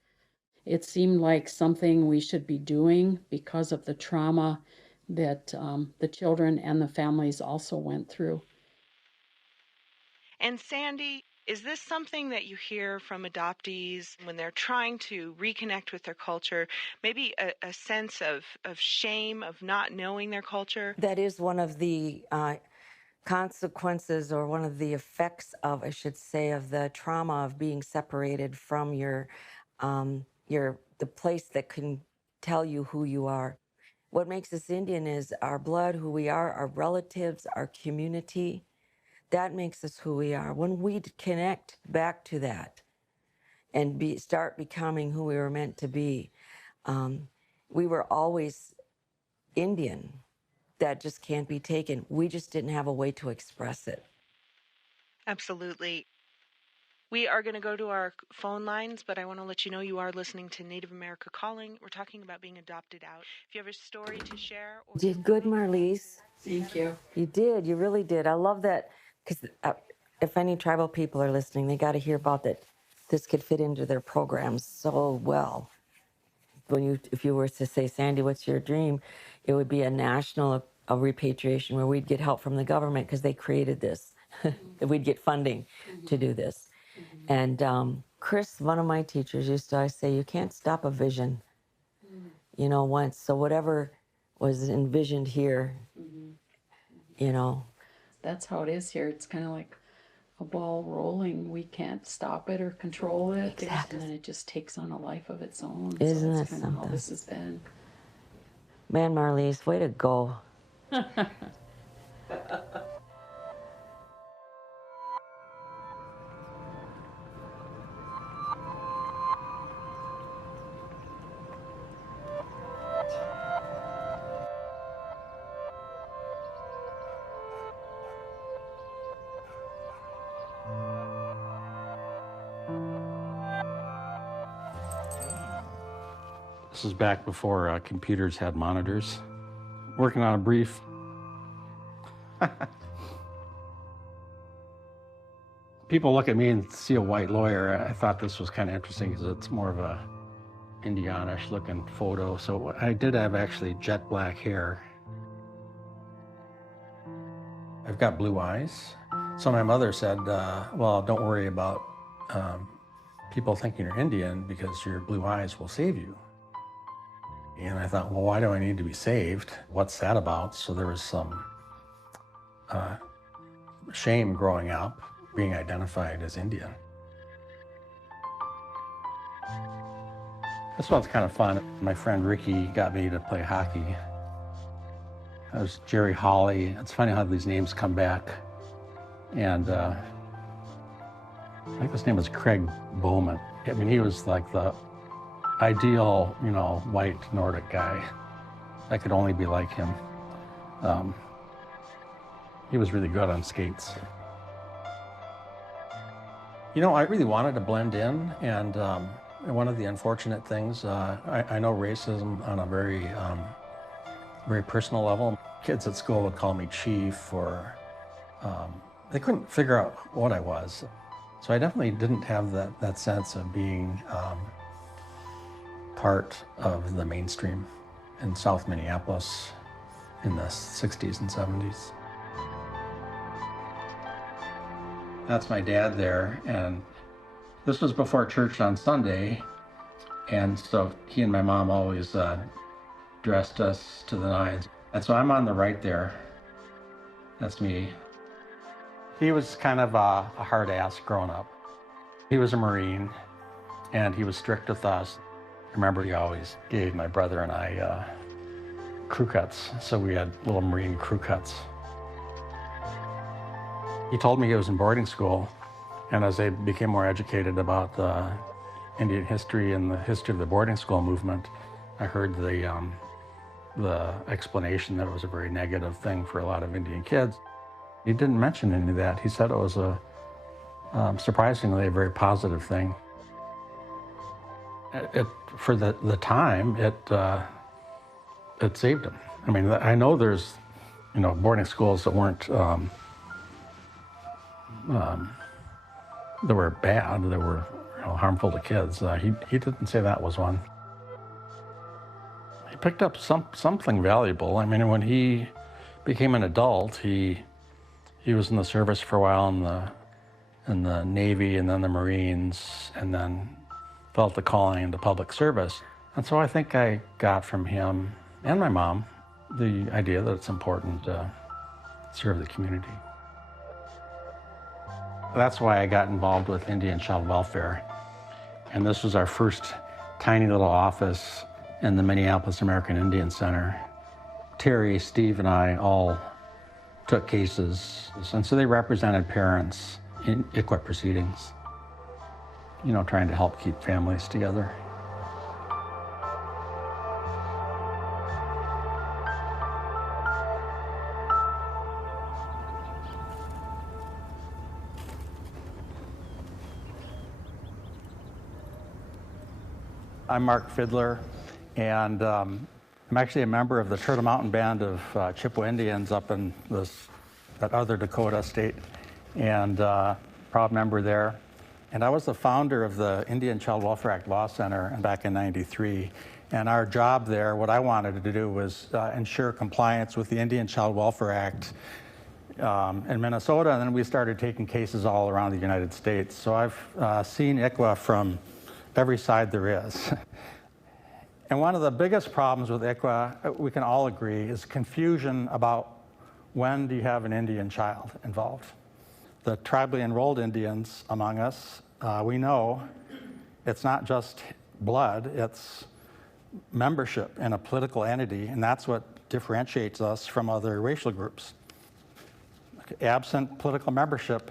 It seemed like something we should be doing because of the trauma that the children and the families also went through. And Sandy, is this something that you hear from adoptees when they're trying to reconnect with their culture, maybe a sense of shame of not knowing their culture? That is one of the consequences, or one of the effects of, I should say, of the trauma of being separated from the place that can tell you who you are. What makes us Indian is our blood, who we are, our relatives, our community. That makes us who we are. When we connect back to that and start becoming who we were meant to be, we were always Indian. That just can't be taken. We just didn't have a way to express it. Absolutely. We are going to go to our phone lines, but I want to let you know you are listening to Native America Calling. We're talking about being adopted out. If you have a story to share. You did good, Marlies. Thank you. You did. You really did. I love that, because if any tribal people are listening, they got to hear about that. This could fit into their programs so well. If you were to say, Sandy, what's your dream? It would be a national repatriation where we'd get help from the government because they created this. We'd get funding to do this. And Chris, one of my teachers, used to always say, you can't stop a vision, once. So whatever was envisioned here, That's how it is here. It's kind of like a ball rolling. We can't stop it or control it. Exactly. And then it just takes on a life of its own. Isn't so that that's kind of how something? this has been. Man, Marlies, way to go. This is back before computers had monitors. Working on a brief. People look at me and see a white lawyer. I thought this was kind of interesting because it's more of a Indianish looking photo. So I did have actually jet black hair. I've got blue eyes. So my mother said, well, don't worry about people thinking you're Indian because your blue eyes will save you. And I thought, well, why do I need to be saved? What's that about? So there was some shame growing up, being identified as Indian. This one's kind of fun. My friend Ricky got me to play hockey. That was Jerry Hawley. It's funny how these names come back. And I think his name was Craig Bowman. I mean, he was like the ideal, white Nordic guy. I could only be like him. He was really good on skates. I really wanted to blend in, and one of the unfortunate things, I know racism on a very, very personal level. Kids at school would call me chief, or they couldn't figure out what I was. So I definitely didn't have that sense of being part of the mainstream in South Minneapolis in the 60s and 70s. That's my dad there, and this was before church on Sunday, and so he and my mom always dressed us to the nines. And so I'm on the right there. That's me. He was kind of a hard ass growing up. He was a Marine, and he was strict with us. I remember he always gave my brother and I crew cuts, so we had little Marine crew cuts. He told me he was in boarding school, and as I became more educated about Indian history and the history of the boarding school movement, I heard the explanation that it was a very negative thing for a lot of Indian kids. He didn't mention any of that. He said it was surprisingly a very positive thing. For the time, it saved him. I mean, I know there's, boarding schools that weren't, that were bad, that were harmful to kids. He didn't say that was one. He picked up something valuable. I mean, when he became an adult, he was in the service for a while in the Navy and then the Marines, and then felt the calling into public service. And so I think I got from him and my mom the idea that it's important to serve the community. That's why I got involved with Indian Child Welfare. And this was our first tiny little office in the Minneapolis American Indian Center. Terry, Steve, and I all took cases, and so they represented parents in ICWA proceedings, trying to help keep families together. I'm Mark Fiddler, and I'm actually a member of the Turtle Mountain Band of Chippewa Indians up in that other Dakota state, and proud member there. And I was the founder of the Indian Child Welfare Act Law Center back in '93. And our job there, what I wanted to do was ensure compliance with the Indian Child Welfare Act in Minnesota, and then we started taking cases all around the United States. So I've seen ICWA from every side there is. And one of the biggest problems with ICWA, we can all agree, is confusion about when do you have an Indian child involved. The tribally enrolled Indians among us, we know it's not just blood, it's membership in a political entity, and that's what differentiates us from other racial groups. Absent political membership,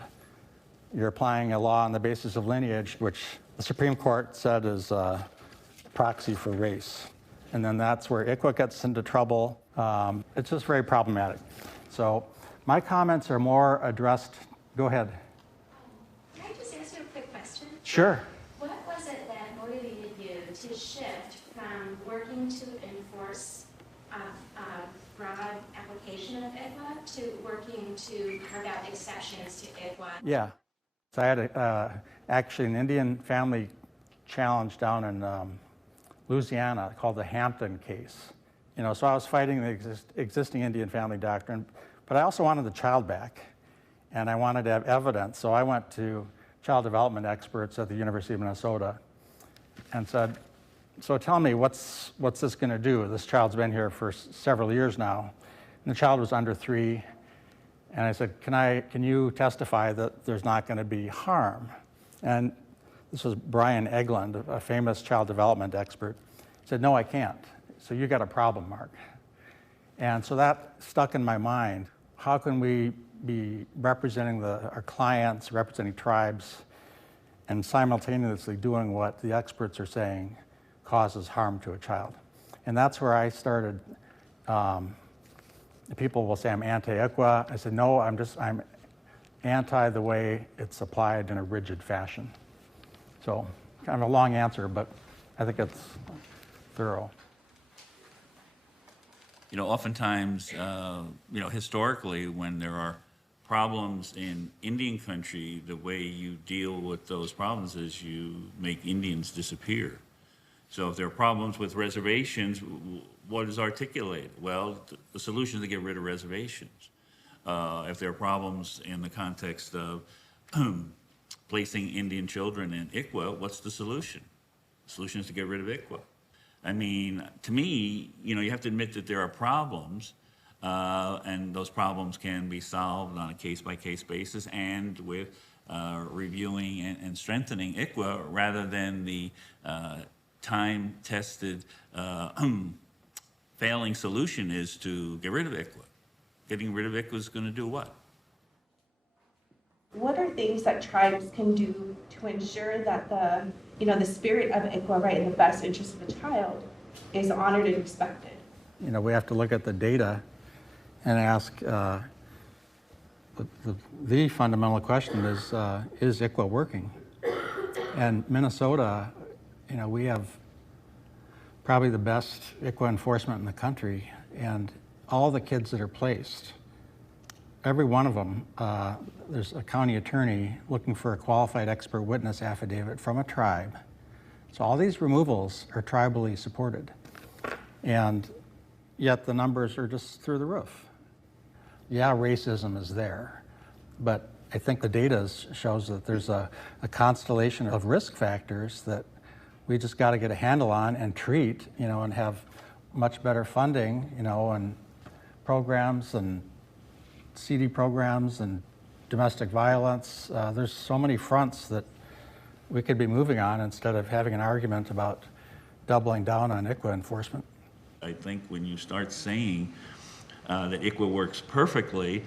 you're applying a law on the basis of lineage, which the Supreme Court said is a proxy for race. And then that's where ICWA gets into trouble. It's just very problematic. So my comments are more addressed. Go ahead. Can I just ask you a quick question? Sure. What was it that motivated you to shift from working to enforce broad application of ICWA to working to carve out exceptions to ICWA? Yeah. So I had actually an Indian family challenge down in Louisiana called the Hampton case. So I was fighting the existing Indian family doctrine, but I also wanted the child back, and I wanted to have evidence. So I went to child development experts at the University of Minnesota and said, so tell me, what's this going to do? This child's been here for several years now, and the child was under 3. And I said, can you testify that there's not going to be harm? And this was Brian Egeland, a famous child development expert. He said, no, I can't. So you got a problem, Mark. And so that stuck in my mind. How can we be representing our clients, representing tribes, and simultaneously doing what the experts are saying causes harm to a child? And that's where I started. People will say I'm anti-ICWA. I said, no, I'm anti the way it's applied in a rigid fashion. So kind of a long answer, but I think it's thorough. Oftentimes, historically, when there are problems in Indian country, the way you deal with those problems is you make Indians disappear. So if there are problems with reservations, what is articulated? Well, the solution is to get rid of reservations. If there are problems in the context of placing Indian children in ICWA, what's the solution? The solution is to get rid of ICWA. I mean, to me, you have to admit that there are problems, and those problems can be solved on a case-by-case basis and with reviewing and strengthening ICWA rather than the time-tested failing solution is to get rid of ICWA. Getting rid of ICWA is going to do what? What are things that tribes can do to ensure that the spirit of ICWA, right, in the best interest of the child, is honored and respected? We have to look at the data and ask, the fundamental question is ICWA working? And Minnesota, you know, we have probably the best ICWA enforcement in the country, and all the kids that are placed, every one of them, there's a county attorney looking for a qualified expert witness affidavit from a tribe. So all these removals are tribally supported, and yet the numbers are just through the roof. Yeah, racism is there, but I think the data shows that there's a constellation of risk factors that we just got to get a handle on and treat, you know, and have much better funding, you know, and programs and CD programs and domestic violence. There's so many fronts that we could be moving on instead of having an argument about doubling down on ICWA enforcement. I think when you start saying that ICWA works perfectly,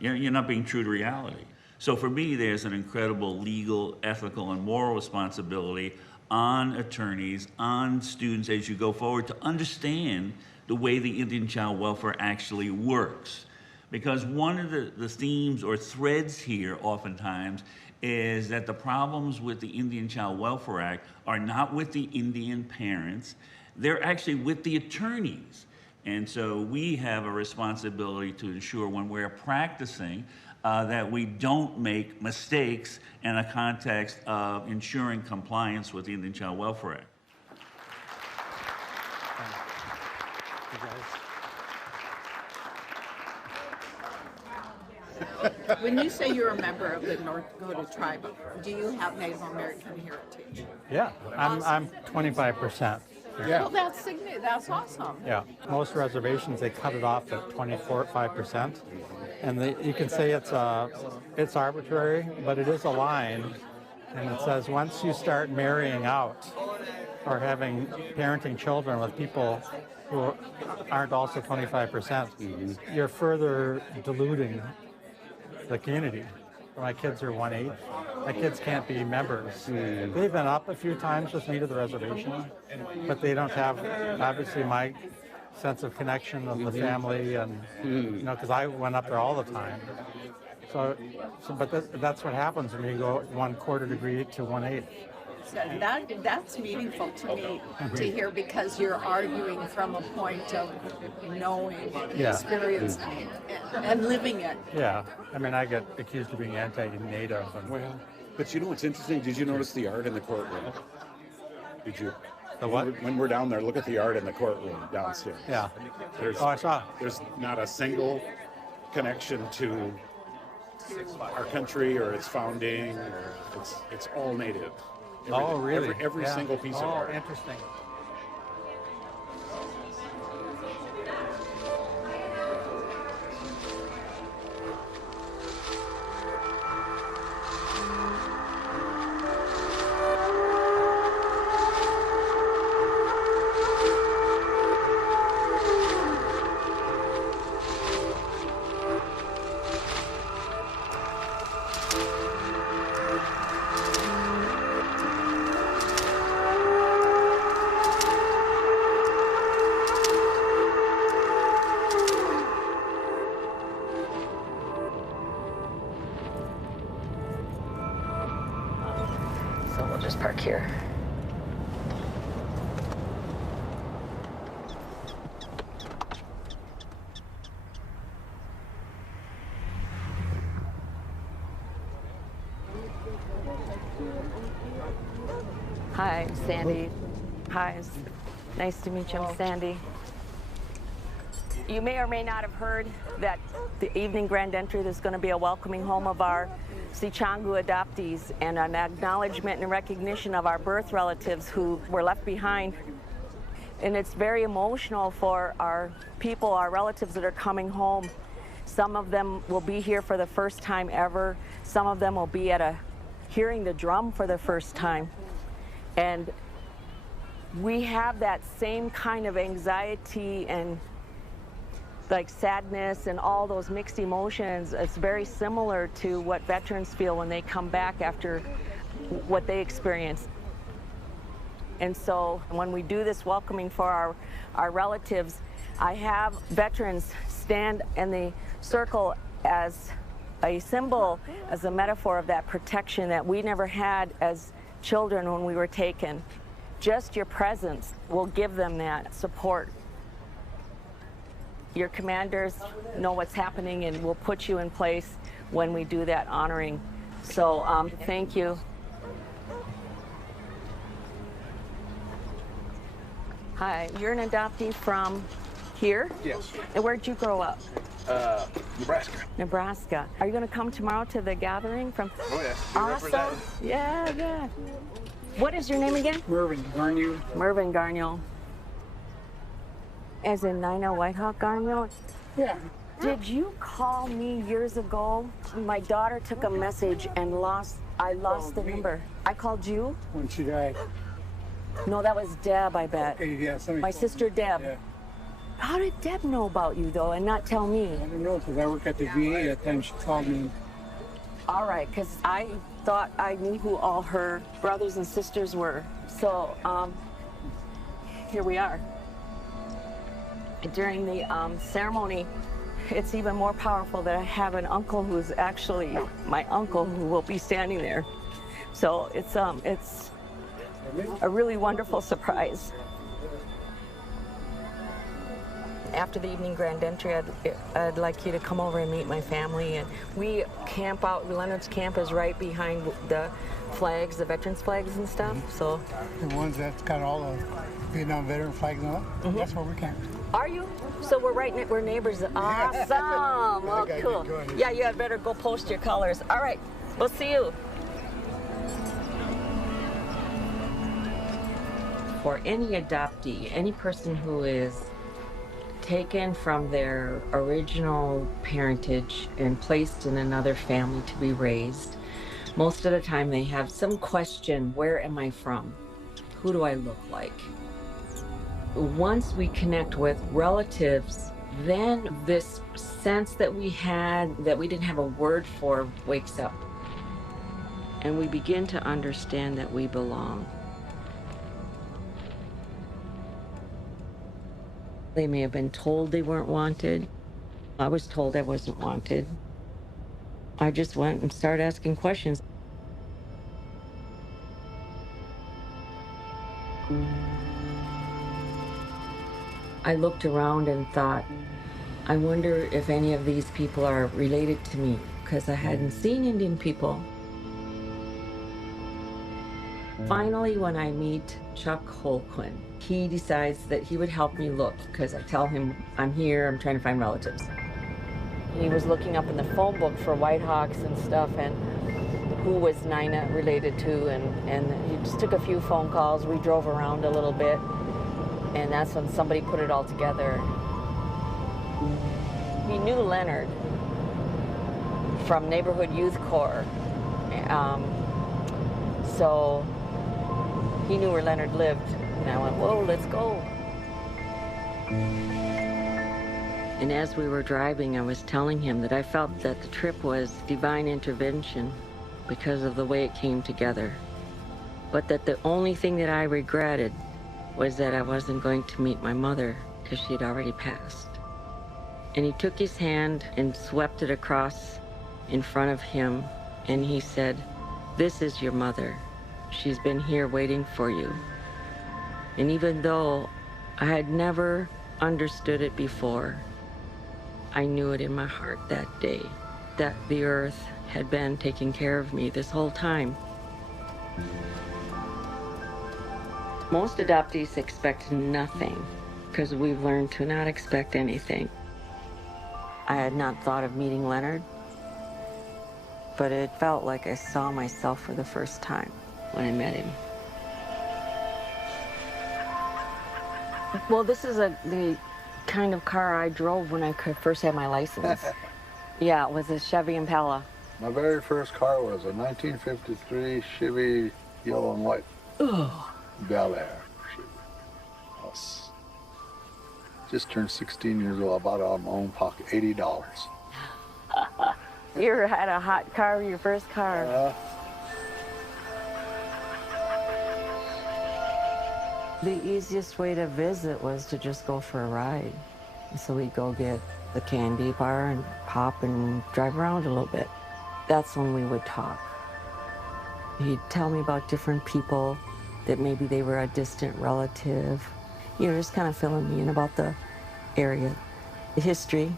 you're not being true to reality. So for me, there's an incredible legal, ethical, and moral responsibility on attorneys, on students as you go forward to understand the way the Indian Child Welfare actually works. Because one of the themes or threads here oftentimes is that the problems with the Indian Child Welfare Act are not with the Indian parents, they're actually with the attorneys. And so we have a responsibility to ensure when we're practicing that we don't make mistakes in a context of ensuring compliance with the Indian Child Welfare Act. When you say you're a member of the North Dakota tribe, do you have Native American heritage? Yeah, I'm 25%. Yeah. Well, that's awesome. Yeah, most reservations, they cut it off at 5%. And you can say it's arbitrary, but it is a line. And it says once you start marrying out or having parenting children with people who aren't also 25%, you're further diluting the community. My kids are 1/8. My kids can't be members. They've been up a few times with me to the reservation, but they don't have, obviously, my sense of connection of the family, and you know, because I went up there all the time. But that's what happens when you go 1/4 degree to 1/8. So that's meaningful to me to hear, because you're arguing from a point of knowing, experiencing, and living it. Yeah, I mean, I get accused of being anti-Native. Well, but you know what's interesting? Did you notice the art in the courtroom? Did you? The what? When we're down there, look at the art in the courtroom downstairs. Yeah. I saw. There's not a single connection to our country or its founding. It's all Native. Really? Every single piece of art. Oh, interesting. Park here. Hi, I'm Sandy. Hi, it's nice to meet you. I'm Sandy. You may or may not have heard that the evening grand entry, there's going to be a welcoming home of our Sichangu adoptees and an acknowledgement and recognition of our birth relatives who were left behind. And it's very emotional for our people, our relatives that are coming home. Some of them will be here for the first time ever. Some of them will be at hearing the drum for the first time. And we have that same kind of anxiety and like sadness and all those mixed emotions. It's very similar to what veterans feel when they come back after what they experience. And so when we do this welcoming for our relatives, I have veterans stand in the circle as a symbol, as a metaphor of that protection that we never had as children when we were taken. Just your presence will give them that support. Your commanders know what's happening and will put you in place when we do that honoring. So thank you. Hi, you're an adoptee from here? Yes. And where'd you grow up? Nebraska. Nebraska. Are you going to come tomorrow to the gathering from? Oh, yes. Awesome. Yeah. What is your name again? Mervyn Garnier. Mervyn Garnier. As in Nina Whitehawk Garnier? Yeah. Did you call me years ago? My daughter took a message and I lost the number. I called you? When she died. No, that was Deb, I bet. Okay, yeah, my sister Deb. Yeah. How did Deb know about you, though, and not tell me? I don't know, because I work at the VA at the time she called me. All right, because I thought I knew who all her brothers and sisters were. So, here we are. During the ceremony, it's even more powerful that I have an uncle who's actually my uncle who will be standing there. So it's a really wonderful surprise. After the evening grand entry, I'd like you to come over and meet my family. And we camp out. Leonard's camp is right behind the flags, the veterans flags and stuff. So the ones that's got all the Vietnam veteran flags on it. That's where we camp. Are you? So we're neighbors. Awesome. Well, cool. Yeah, you had better go post your colors. All right, we'll see you. For any adoptee, any person who is taken from their original parentage and placed in another family to be raised, most of the time they have some question, where am I from? Who do I look like? Once we connect with relatives, then this sense that we had, that we didn't have a word for, wakes up. And we begin to understand that we belong. They may have been told they weren't wanted. I was told I wasn't wanted. I just went and started asking questions. I looked around and thought, I wonder if any of these people are related to me, because I hadn't seen Indian people. Finally, when I meet Chuck Holquin, he decides that he would help me look, because I tell him, I'm here, I'm trying to find relatives. He was looking up in the phone book for Whitehawks and stuff, and who was Nina related to, and he just took a few phone calls. We drove around a little bit, and that's when somebody put it all together. He knew Leonard from Neighborhood Youth Corps, so he knew where Leonard lived. And I went, whoa, let's go. And as we were driving, I was telling him that I felt that the trip was divine intervention because of the way it came together. But that the only thing that I regretted was that I wasn't going to meet my mother because she had already passed. And he took his hand and swept it across in front of him, and he said, this is your mother. She's been here waiting for you. And even though I had never understood it before, I knew it in my heart that day, that the earth had been taking care of me this whole time. Most adoptees expect nothing because we've learned to not expect anything. I had not thought of meeting Leonard, but it felt like I saw myself for the first time when I met him. Well, this is the kind of car I drove when I first had my license. Yeah, it was a Chevy Impala. My very first car was a 1953 Chevy yellow and white. Ugh. Bel Air. Just turned 16 years old. I bought it out of my own pocket, $80. You had a hot car, your first car. The easiest way to visit was to just go for a ride. So we'd go get the candy bar and pop and drive around a little bit. That's when we would talk. He'd tell me about different people, that maybe they were a distant relative. You know, just kind of filling me in about the area, the history.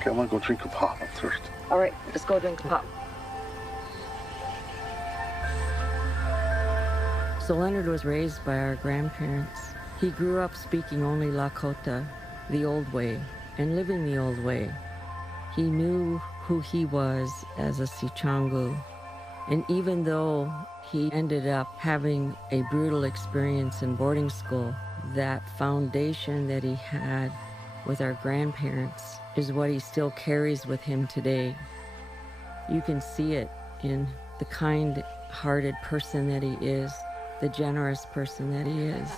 Okay, I'm gonna go drink a pop. I'm thirsty. All right, let's go drink a pop. So Leonard was raised by our grandparents. He grew up speaking only Lakota, the old way, and living the old way. He knew who he was as a Sichangu. And even though he ended up having a brutal experience in boarding school, that foundation that he had with our grandparents is what he still carries with him today. You can see it in the kind-hearted person that he is, the generous person that he is.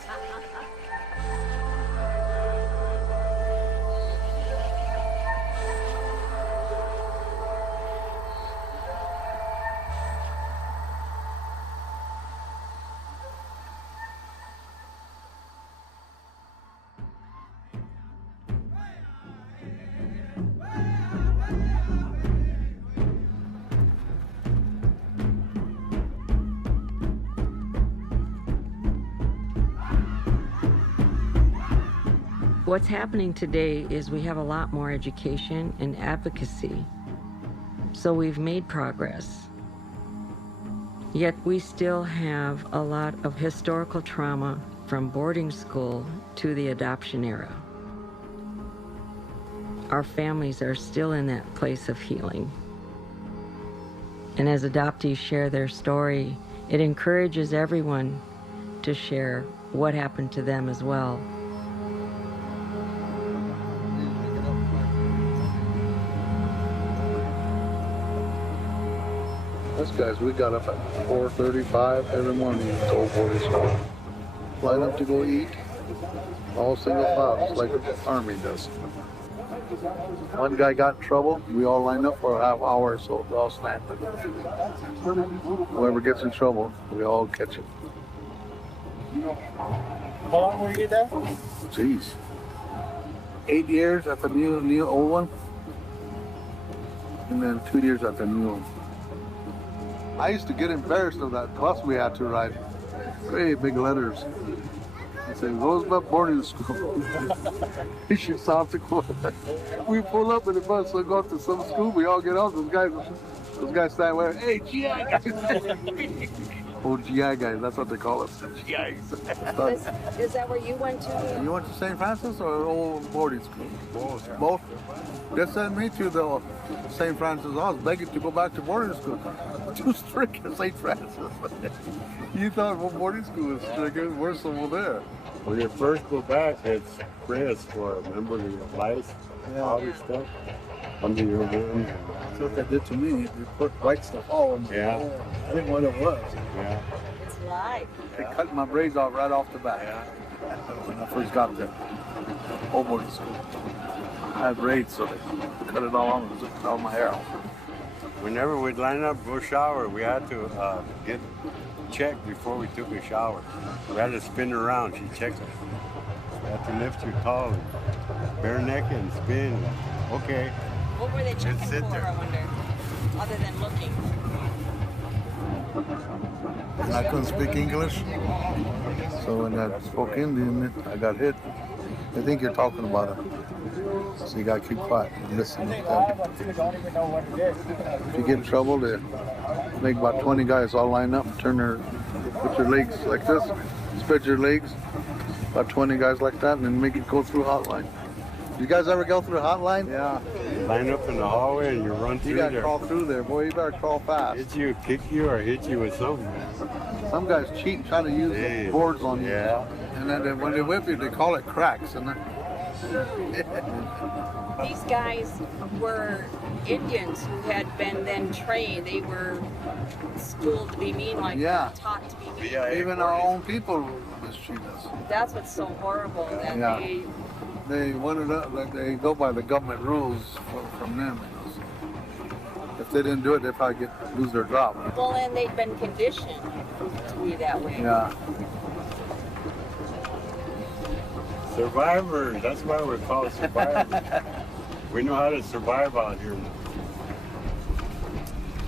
What's happening today is we have a lot more education and advocacy. So we've made progress. Yet we still have a lot of historical trauma from boarding school to the adoption era. Our families are still in that place of healing. And as adoptees share their story, it encourages everyone to share what happened to them as well. Us guys, we got up at 4:35 every morning to go boarding school. Line up to go eat, all single file, just like the Army does. One guy got in trouble, we all line up for a half hour, so we all stand. Whoever gets in trouble, we all catch him. How long were you there? Jeez. 8 years at the new old one, and then 2 years at the new one. I used to get embarrassed of that bus we had to ride. Great big letters. I said, Rosebud boarding school. He should stop the quote. We pull up in the bus, so go to some school, we all get off, those guys stand there, hey, GI guys. Old GI guys, that's what they call us, GIs. Is that where you went to? You went to St. Francis or old boarding school? Both. They sent me to the St. Francis. I was begging to go back to boarding school. Too strict at St. Francis. You thought, well, boarding school is strict. It's worse over there. When you first go back, it's Chris for remember the lights, all this stuff under your room. That's what they did to me. They put white stuff all on me. Yeah. I didn't know what it was. Yeah. It's live. They cut my braids off right off the bat. When I first got there, old boarding school. I had braids, so they cut it all off and took all my hair off. Whenever we'd line up for a shower, we had to get checked before we took a shower. We had to spin around. She checked us. You have to lift your towel, bare neck and spin. Okay. What were they checking Just sit for, there. I wonder, other than looking? I couldn't speak English, so when I spoke Indian, I got hit. They think you're talking about it, so you gotta keep quiet and listen to them. If you get in trouble, they make about 20 guys all line up and put your legs like this, spread your legs, about 20 guys like that, and then make it go through hotline. You guys ever go through a hotline? Yeah. Line up in the hallway and you run through there. You gotta crawl through there, boy. You better crawl fast. Hit you, kick you, or hit you with something. Some guys cheat, trying to use the boards on you. Yeah. And then when they whip you, they call it cracks. And These guys were Indians who had been then trained. They were schooled to be mean, like taught to be mean. Yeah, even our own people mistreat us. That's what's so horrible. That they wanted up, like they go by the government rules from them. If If they didn't do it, they'd probably lose their job. Well, and they've been conditioned to be that way. Yeah. Survivors, that's why we're called survivors. We know how to survive out here.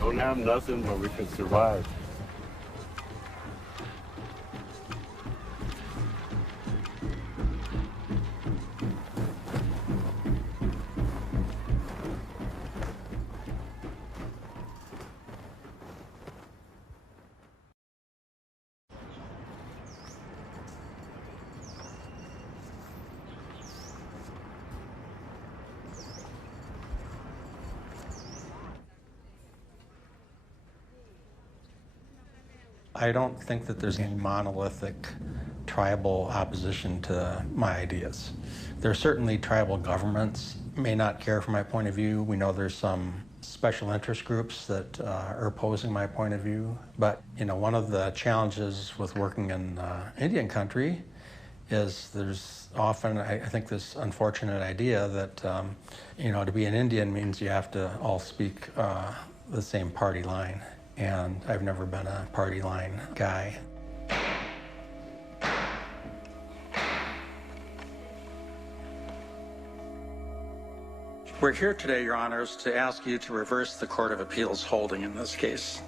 Don't have nothing, but we can survive. I don't think that there's any monolithic tribal opposition to my ideas. There are certainly tribal governments may not care for my point of view. We know there's some special interest groups that are opposing my point of view. But one of the challenges with working in Indian country is there's often, I think, this unfortunate idea that to be an Indian means you have to all speak the same party line. And I've never been a party line guy. We're here today, Your Honors, to ask you to reverse the Court of Appeals holding in this case.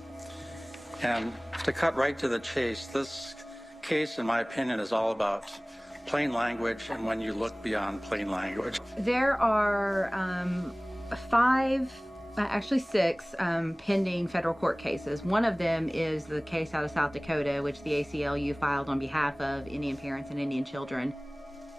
And to cut right to the chase, this case, in my opinion, is all about plain language and when you look beyond plain language. There are six pending federal court cases. One of them is the case out of South Dakota, which the ACLU filed on behalf of Indian parents and Indian children.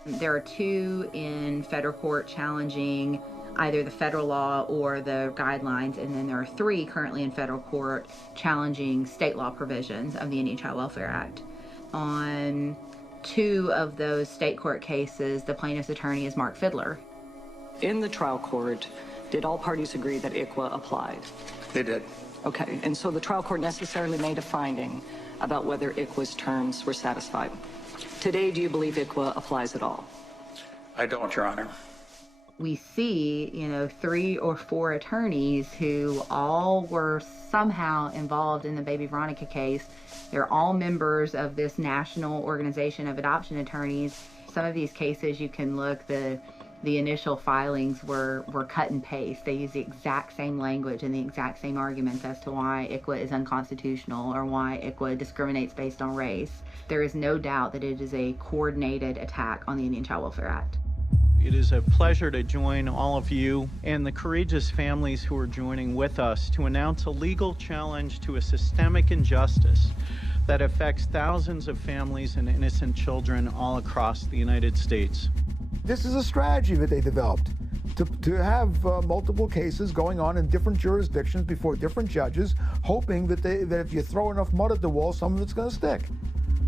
There are two in federal court challenging either the federal law or the guidelines, and then there are three currently in federal court challenging state law provisions of the Indian Child Welfare Act. On two of those state court cases, the plaintiff's attorney is Mark Fidler. In the trial court, did all parties agree that ICWA applied? They did. Okay, and so the trial court necessarily made a finding about whether ICWA's terms were satisfied. Today, do you believe ICWA applies at all? I don't, Your Honor. We see, 3 or 4 attorneys who all were somehow involved in the Baby Veronica case. They're all members of this national organization of adoption attorneys. Some of these cases, you can look, the initial filings were cut and paste. They use the exact same language and the exact same arguments as to why ICWA is unconstitutional or why ICWA discriminates based on race. There is no doubt that it is a coordinated attack on the Indian Child Welfare Act. It is a pleasure to join all of you and the courageous families who are joining with us to announce a legal challenge to a systemic injustice that affects thousands of families and innocent children all across the United States. This is a strategy that they developed to have multiple cases going on in different jurisdictions before different judges, hoping that if you throw enough mud at the wall, some of it's going to stick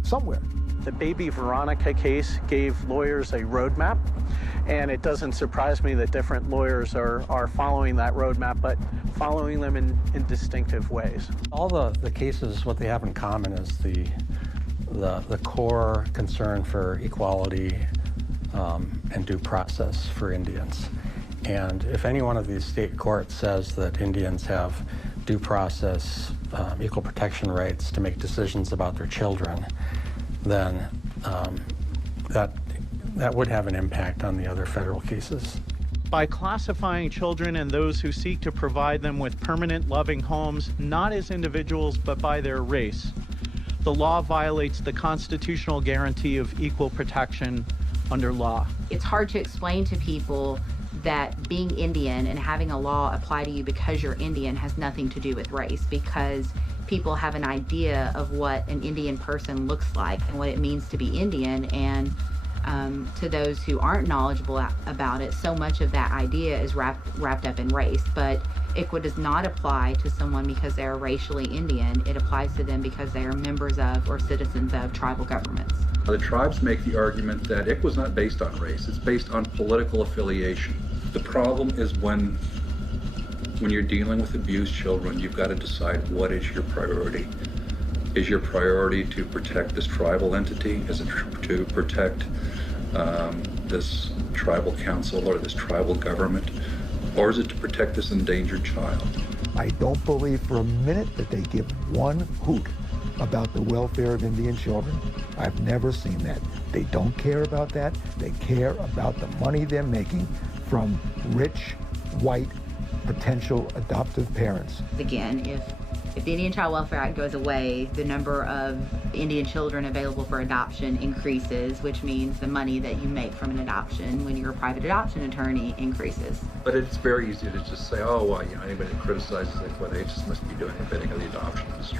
somewhere. The Baby Veronica case gave lawyers a roadmap, and it doesn't surprise me that different lawyers are following that roadmap, but following them in distinctive ways. All the cases, what they have in common is the core concern for equality and due process for Indians. And if any one of these state courts says that Indians have due process, equal protection rights to make decisions about their children, then that would have an impact on the other federal cases. By classifying children and those who seek to provide them with permanent loving homes, not as individuals but by their race, the law violates the constitutional guarantee of equal protection under law. It's hard to explain to people that being Indian and having a law apply to you because you're Indian has nothing to do with race, because people have an idea of what an Indian person looks like and what it means to be Indian, and to those who aren't knowledgeable about it, so much of that idea is wrapped up in race. But ICWA does not apply to someone because they are racially Indian. It applies to them because they are members of or citizens of tribal governments. The tribes make the argument that ICWA is not based on race, it's based on political affiliation. The problem is when you're dealing with abused children, you've got to decide what is your priority. Is your priority to protect this tribal entity? Is it to protect this tribal council or this tribal government? Or is it to protect this endangered child? I don't believe for a minute that they give one hoot about the welfare of Indian children. I've never seen that. They don't care about that. They care about the money they're making from rich, white, potential adoptive parents. Again, if the Indian Child Welfare Act goes away, the number of Indian children available for adoption increases, which means the money that you make from an adoption when you're a private adoption attorney increases. But it's very easy to just say, oh, well, anybody that criticizes ICWA, they just must be doing the bidding of the adoption industry.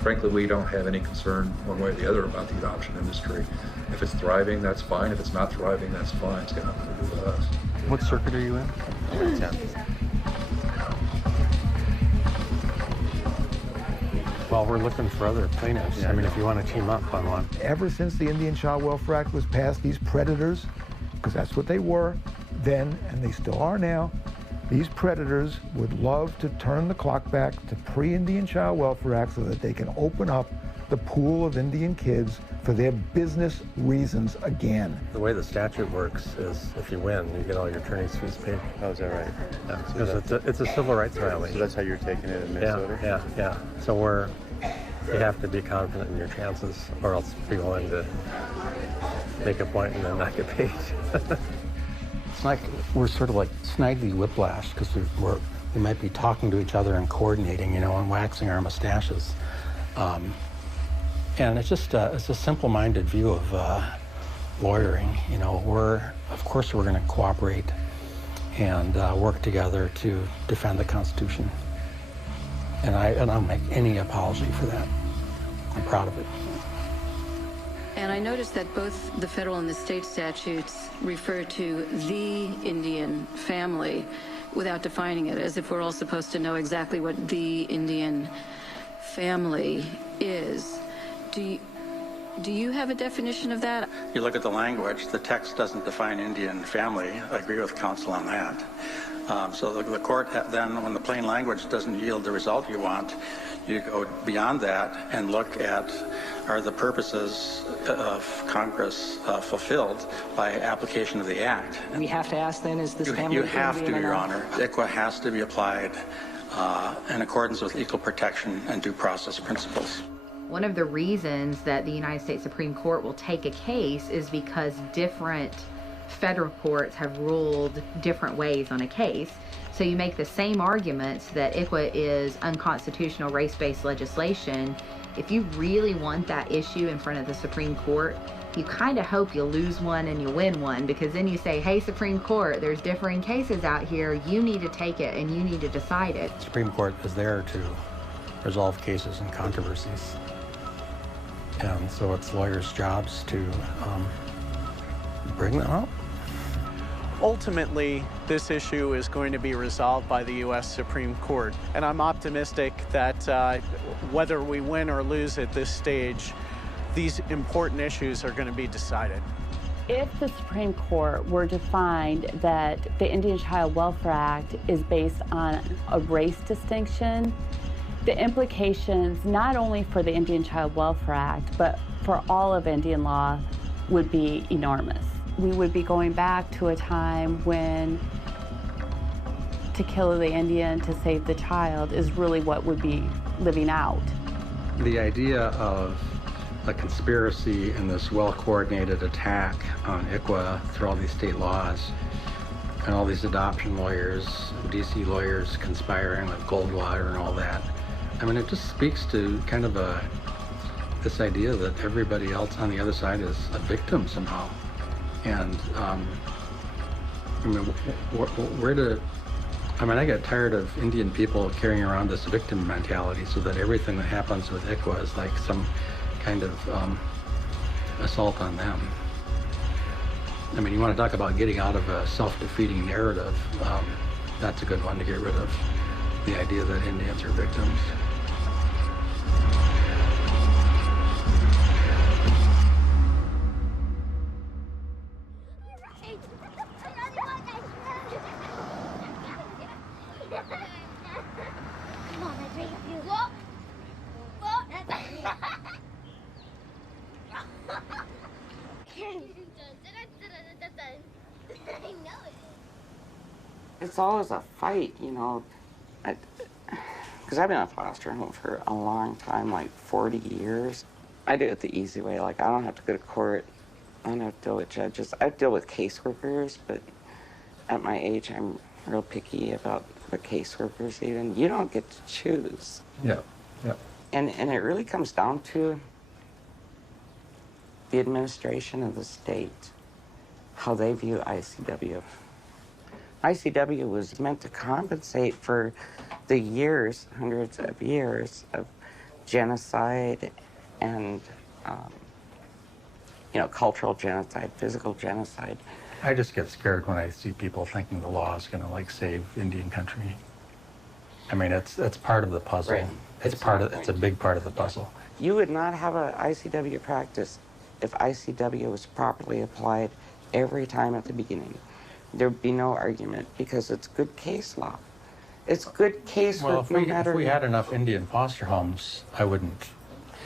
Frankly, we don't have any concern one way or the other about the adoption industry. If it's thriving, that's fine. If it's not thriving, that's fine. It's got nothing to do with us. What circuit are you in? 10. Well, we're looking for other plaintiffs. I mean, if you want to team up on one. Ever since the Indian Child Welfare Act was passed, these predators, because that's what they were then, and they still are now, these predators would love to turn the clock back to pre-Indian Child Welfare Act so that they can open up the pool of Indian kids for their business reasons again. The way the statute works is if you win, you get all your attorney's fees paid. Oh, is that right? Yeah, because it's a civil rights violation. So that's how you're taking it in Minnesota? Yeah. So you have to be confident in your chances, or else be willing to make a point and then not get paid. It's like we're sort of like snaggy whiplash because we might be talking to each other and coordinating, and waxing our mustaches. And it's just a simple-minded view of lawyering. Of course we're going to cooperate and work together to defend the Constitution. And I don't make any apology for that. I'm proud of it. And I noticed that both the federal and the state statutes refer to the Indian family without defining it, as if we're all supposed to know exactly what the Indian family is. Do you have a definition of that? You look at the language, the text doesn't define Indian family. I agree with counsel on that. So the court then, when the plain language doesn't yield the result you want, you go beyond that and look at, are the purposes of Congress fulfilled by application of the Act? We have to ask then, is this family... You have to, Your Honor. ICWA has to be applied in accordance with equal protection and due process principles. One of the reasons that the United States Supreme Court will take a case is because different federal courts have ruled different ways on a case. So you make the same arguments that ICWA is unconstitutional race-based legislation. If you really want that issue in front of the Supreme Court, you kind of hope you lose one and you win one, because then you say, hey, Supreme Court, there's differing cases out here. You need to take it and you need to decide it. The Supreme Court is there to resolve cases and controversies. And so it's lawyers' jobs to bring them up. Ultimately, this issue is going to be resolved by the U.S. Supreme Court. And I'm optimistic that whether we win or lose at this stage, these important issues are going to be decided. If the Supreme Court were to find that the Indian Child Welfare Act is based on a race distinction, the implications not only for the Indian Child Welfare Act, but for all of Indian law would be enormous. We would be going back to a time when to kill the Indian to save the child is really what would be living out. The idea of a conspiracy and this well-coordinated attack on ICWA through all these state laws and all these adoption lawyers, DC lawyers conspiring with Goldwater and all that. I mean, it just speaks to kind of this idea that everybody else on the other side is a victim somehow. And I get tired of Indian people carrying around this victim mentality, so that everything that happens with ICWA is like some kind of assault on them. I mean, you want to talk about getting out of a self-defeating narrative, that's a good one to get rid of, the idea that Indians are victims. It's always a fight, because I've been in a foster home for a long time, like 40 years. I do it the easy way. Like, I don't have to go to court. I don't have to deal with judges. I deal with caseworkers, but at my age, I'm real picky about the caseworkers even. You don't get to choose. Yeah, yeah. And it really comes down to the administration of the state, how they view ICW. ICW was meant to compensate for the years, hundreds of years of genocide and, you know, cultural genocide, physical genocide. I just get scared when I see people thinking the law is going to like save Indian country. I mean, it's part of the puzzle. Right. It's a big part of the puzzle. You would not have a ICW practice if ICW was properly applied every time at the beginning. There'd be no argument because it's good case law. It's good case Well, work no matter. if we had enough Indian foster homes, I wouldn't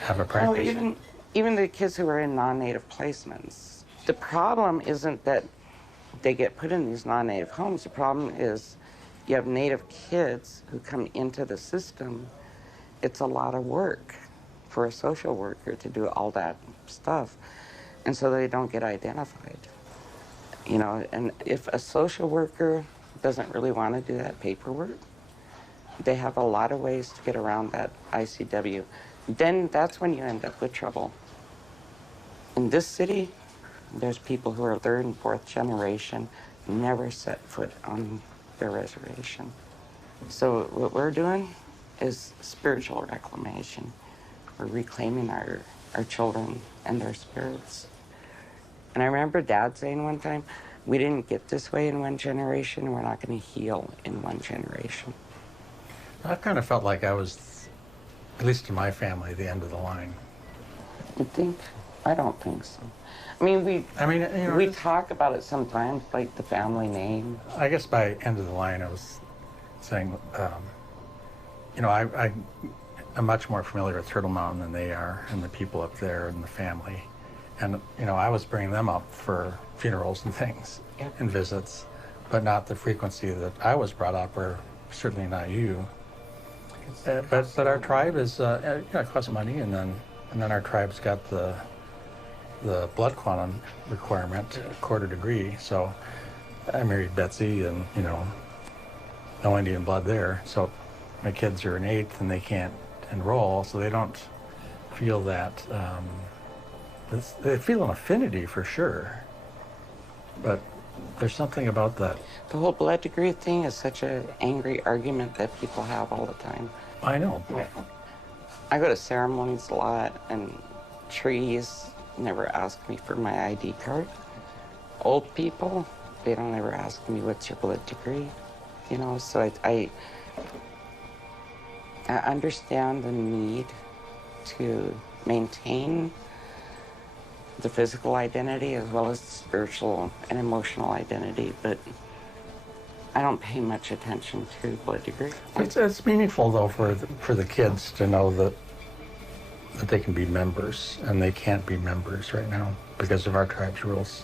have a practice. Well, even the kids who are in non-native placements, the problem isn't that they get put in these non-native homes. The problem is you have native kids who come into the system. It's a lot of work for a social worker to do all that stuff, and so they don't get identified. You know, and if a social worker doesn't really want to do that paperwork, they have a lot of ways to get around that ICW. Then that's when you end up with trouble. In this city, there's people who are third and fourth generation, never set foot on their reservation. So what we're doing is spiritual reclamation. We're reclaiming our children and their spirits. And I remember Dad saying one time, we didn't get this way in one generation, we're not going to heal in one generation. I kind of felt like I was, at least in my family, the end of the line. You think? I don't think so. I mean, we talk about it sometimes, like the family name. I guess by end of the line, I was saying, you know, I'm much more familiar with Turtle Mountain than they are, and the people up there and the family. And, you know, I was bringing them up for funerals and things and visits, but not the frequency that I was brought up, or certainly not you. But our tribe is, you know, it costs money, and then our tribe's got the blood quantum requirement, quarter degree. So I married Betsy, and, you know, no Indian blood there. So my kids are an eighth, and they can't enroll, so they don't feel that. They feel an affinity for sure, but there's something about that. The whole blood degree thing is such an angry argument that people have all the time. I know. I go to ceremonies a lot, and trees never ask me for my ID card. Old people, they don't ever ask me, what's your blood degree? You know, so I understand the need to maintain the physical identity as well as the spiritual and emotional identity, but I don't pay much attention to blood degree. It's meaningful though for the kids to know that they can be members, and they can't be members right now because of our tribe's rules.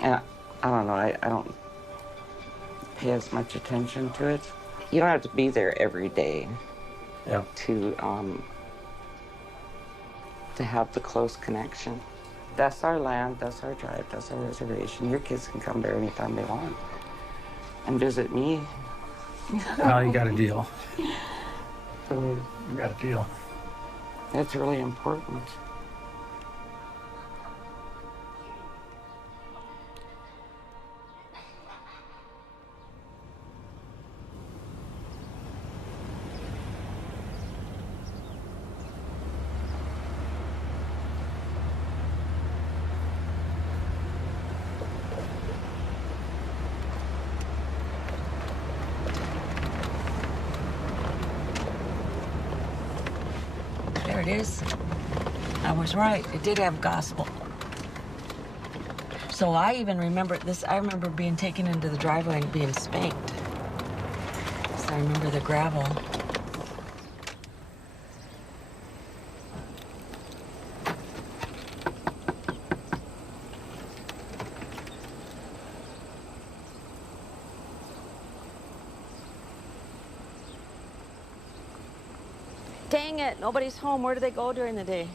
And I don't know, I don't pay as much attention to it. You don't have to be there every day to have the close connection. That's our land, that's our tribe, that's our reservation. Your kids can come there anytime they want and visit me. Well, you got a deal. You got a deal. That's really important. There it is. I was right. It did have gospel. So I even remember this. I remember being taken into the driveway and being spanked. So I remember the gravel. Dang it, nobody's home. Where do they go during the day?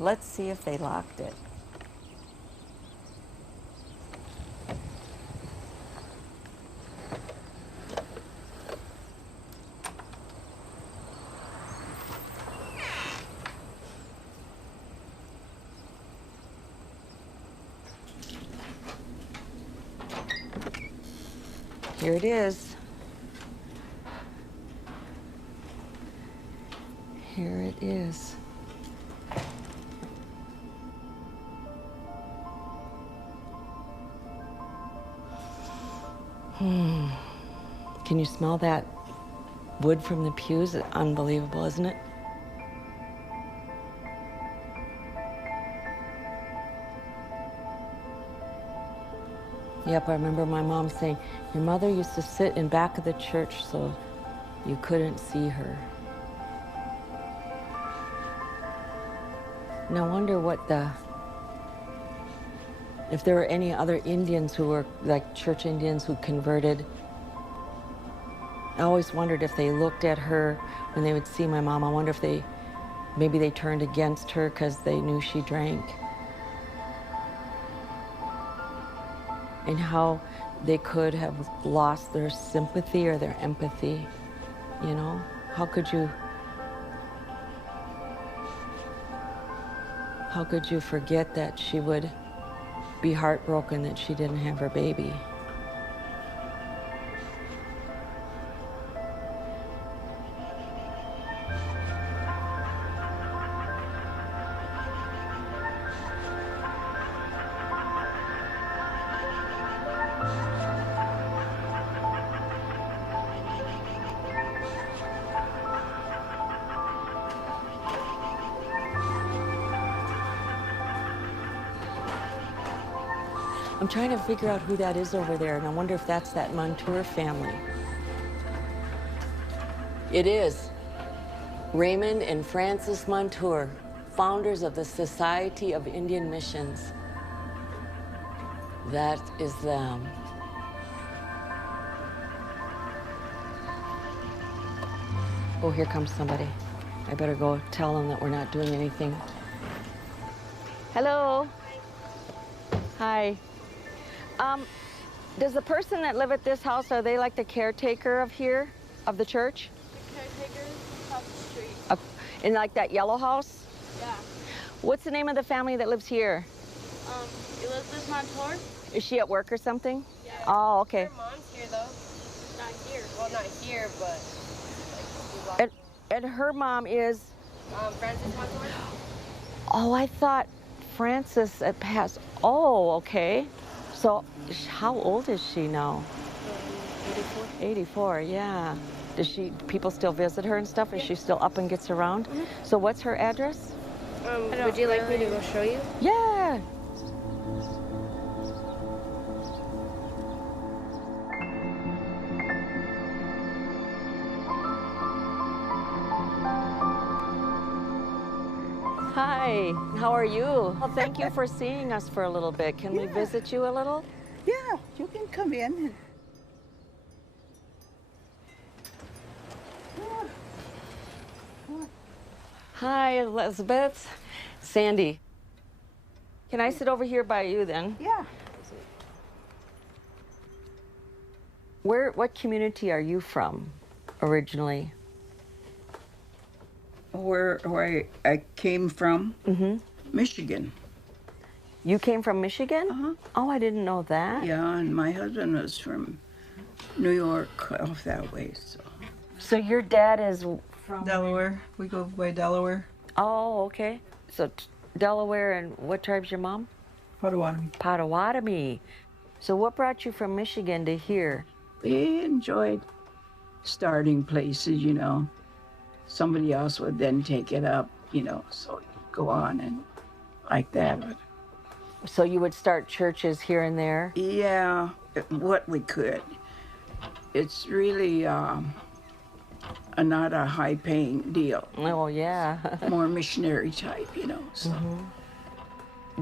Let's see if they locked it. Here it is. Here it is. Can you smell that wood from the pews? Unbelievable, isn't it? Yep, I remember my mom saying, your mother used to sit in back of the church so you couldn't see her. And I wonder if there were any other Indians who were like church Indians who converted. I always wondered if they looked at her when they would see my mom. I wonder if maybe they turned against her because they knew she drank. And how they could have lost their sympathy or their empathy, you know? How could you forget that she would be heartbroken that she didn't have her baby? I'm trying to figure out who that is over there, and I wonder if that's that Montour family. It is. Raymond and Frances Montour, founders of the Society of Indian Missions. That is them. Oh, here comes somebody. I better go tell them that we're not doing anything. Hello. Hi. Does the person that live at this house, are they like the caretaker of here, of the church? The caretaker across the street. In like that yellow house? Yeah. What's the name of the family that lives here? Elizabeth Montour. Is she at work or something? Yeah. Oh, okay. Her mom's here though. Not here. Well, not here, but like. And her mom is? Frances Montour. Oh, I thought Frances had passed. Oh, okay. So, how old is she now? 84. 84, yeah. Does people still visit her and stuff? Is she still up and gets around? Mm-hmm. So what's her address? Would you like me to go show you? Yeah. Hi, how are you? Well, thank you for seeing us for a little bit. Can we visit you a little? Yeah, you can come in. Hi, Elizabeth. Sandy. Can I sit over here by you then? Yeah. What community are you from originally? Where I came from? Michigan. You came from Michigan? Uh-huh. Oh, I didn't know that. Yeah, and my husband was from New York, off that way. So your dad is from Delaware. We go by Delaware. Oh, okay. So Delaware, and what tribe's your mom? Potawatomi. Potawatomi. So what brought you from Michigan to here? We enjoyed starting places, you know. Somebody else would then take it up, you know, so go on and like that. So you would start churches here and there? Yeah, what we could. It's really not a high-paying deal. Oh, yeah. More missionary type, you know. So.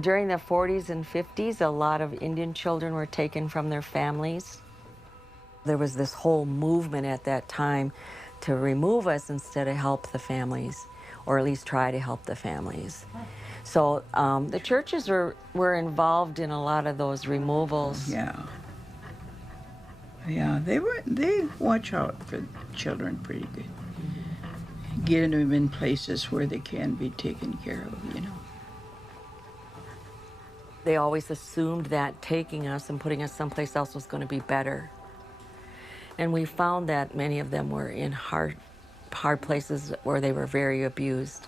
During the 40s and 50s, a lot of Indian children were taken from their families There was this whole movement at that time to remove us instead of help the families, or at least try to help the families. So the churches were involved in a lot of those removals. Yeah. Yeah, they watch out for children pretty good. Getting them in places where they can be taken care of, you know. They always assumed that taking us and putting us someplace else was going to be better. And we found that many of them were in hard places where they were very abused.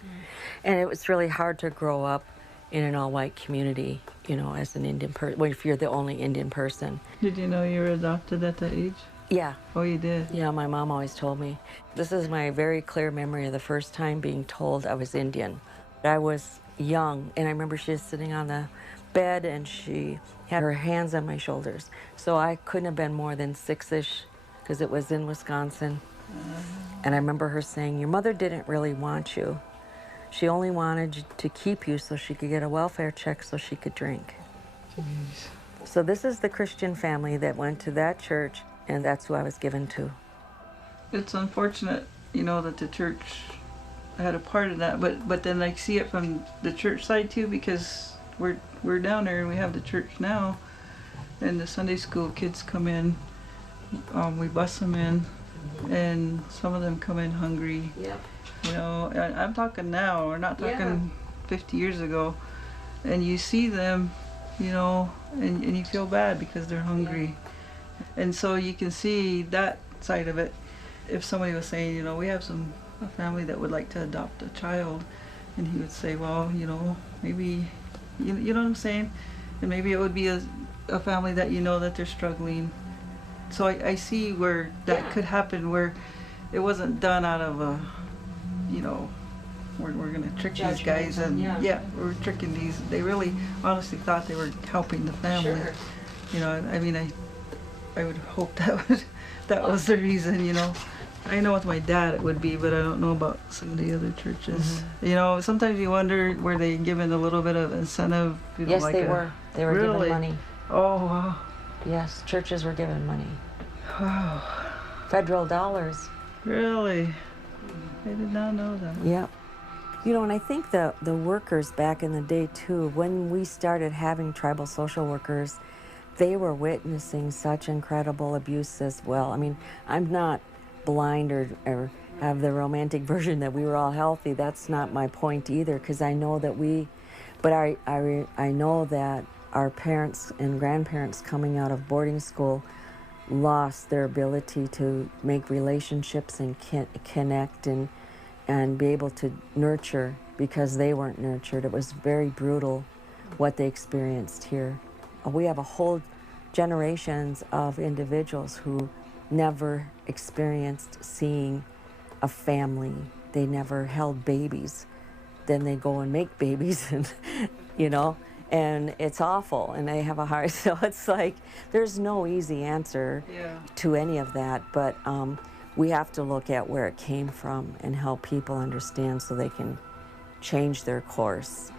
And it was really hard to grow up in an all-white community, you know, as an Indian person, well, if you're the only Indian person. Did you know you were adopted at that age? Yeah. Oh, you did? Yeah, my mom always told me. This is my very clear memory of the first time being told I was Indian. I was young, and I remember she was sitting on the bed, and she had her hands on my shoulders. So I couldn't have been more than 6-ish, because it was in Wisconsin. And I remember her saying, "Your mother didn't really want you. She only wanted to keep you so she could get a welfare check so she could drink." Jeez. So this is the Christian family that went to that church, and that's who I was given to. It's unfortunate, you know, that the church had a part in that, but then I see it from the church side too, because we're down there and we have the church now, and the Sunday school kids come in. We bus them in, and some of them come in hungry. Yep. You know, I'm talking now, we're not talking 50 years ago. And you see them, you know, and you feel bad because they're hungry. And so you can see that side of it. If somebody was saying, you know, we have a family that would like to adopt a child, and he would say, well, you know, maybe, you know what I'm saying? And maybe it would be a family that you know that they're struggling. So I see where that could happen, where it wasn't done out of a, you know, we're going to trick these guys, and we're tricking these. They really honestly thought they were helping the family. Sure. You know, I mean, I would hope that was the reason, you know. I know with my dad it would be, but I don't know about some of the other churches. Mm-hmm. You know, sometimes you wonder, were they given a little bit of incentive? You know, Yes, like they were. They were really? given money. Oh, wow. Yes, churches were given money. Wow. Federal dollars. Really? I did not know that. Yep. You know, and I think the workers back in the day too, when we started having tribal social workers, they were witnessing such incredible abuse as well. I mean, I'm not blind or have the romantic version that we were all healthy. That's not my point either, because I know that I know that our parents and grandparents coming out of boarding school lost their ability to make relationships and connect and be able to nurture because they weren't nurtured. It was very brutal what they experienced here. We have a whole generations of individuals who never experienced seeing a family. They never held babies. Then they go and make babies, and you know, and it's awful, and they have a heart. So it's like there's no easy answer to any of that, but we have to look at where it came from and help people understand so they can change their course.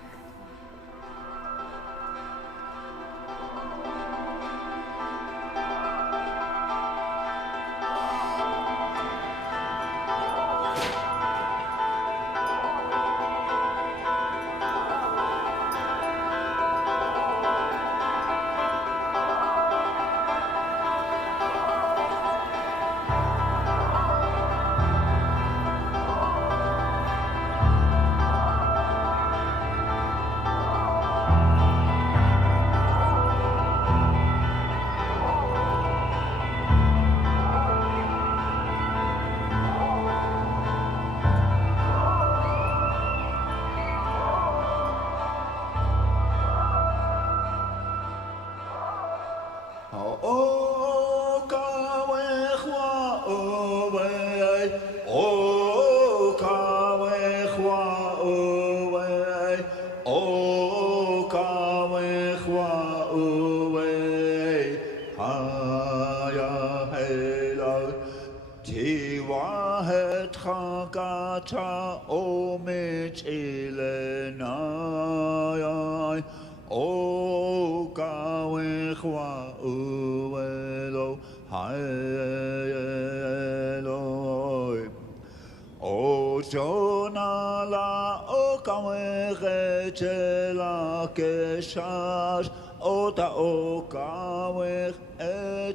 Hi.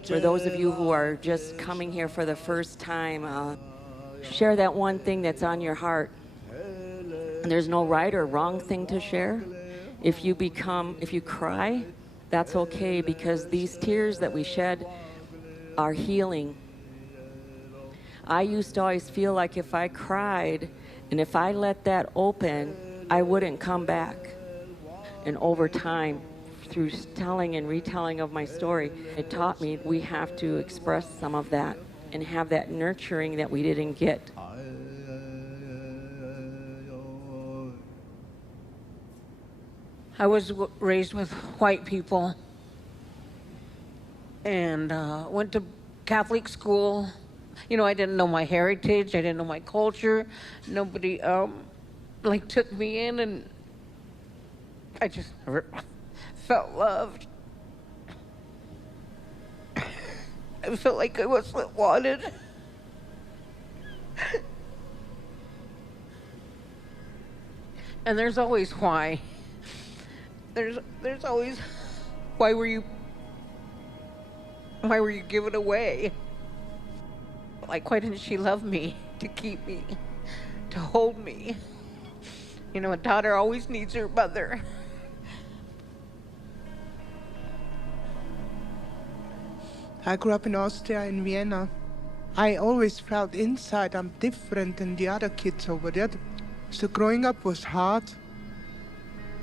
For those of you who are just coming here for the first time, share that one thing that's on your heart. And there's no right or wrong thing to share. If you cry, that's okay, because these tears that we shed are healing. I used to always feel like if I cried and if I let that open, I wouldn't come back. And over time, through telling and retelling of my story, it taught me we have to express some of that and have that nurturing that we didn't get. I was raised with white people and went to Catholic school. You know, I didn't know my heritage. I didn't know my culture. Nobody took me in, and I just never felt loved. I felt like I wasn't wanted. And there's always why. There's always, why were you given away? Like, why didn't she love me, to keep me, to hold me? You know, a daughter always needs her mother. I grew up in Austria, in Vienna. I always felt inside I'm different than the other kids over there. So growing up was hard,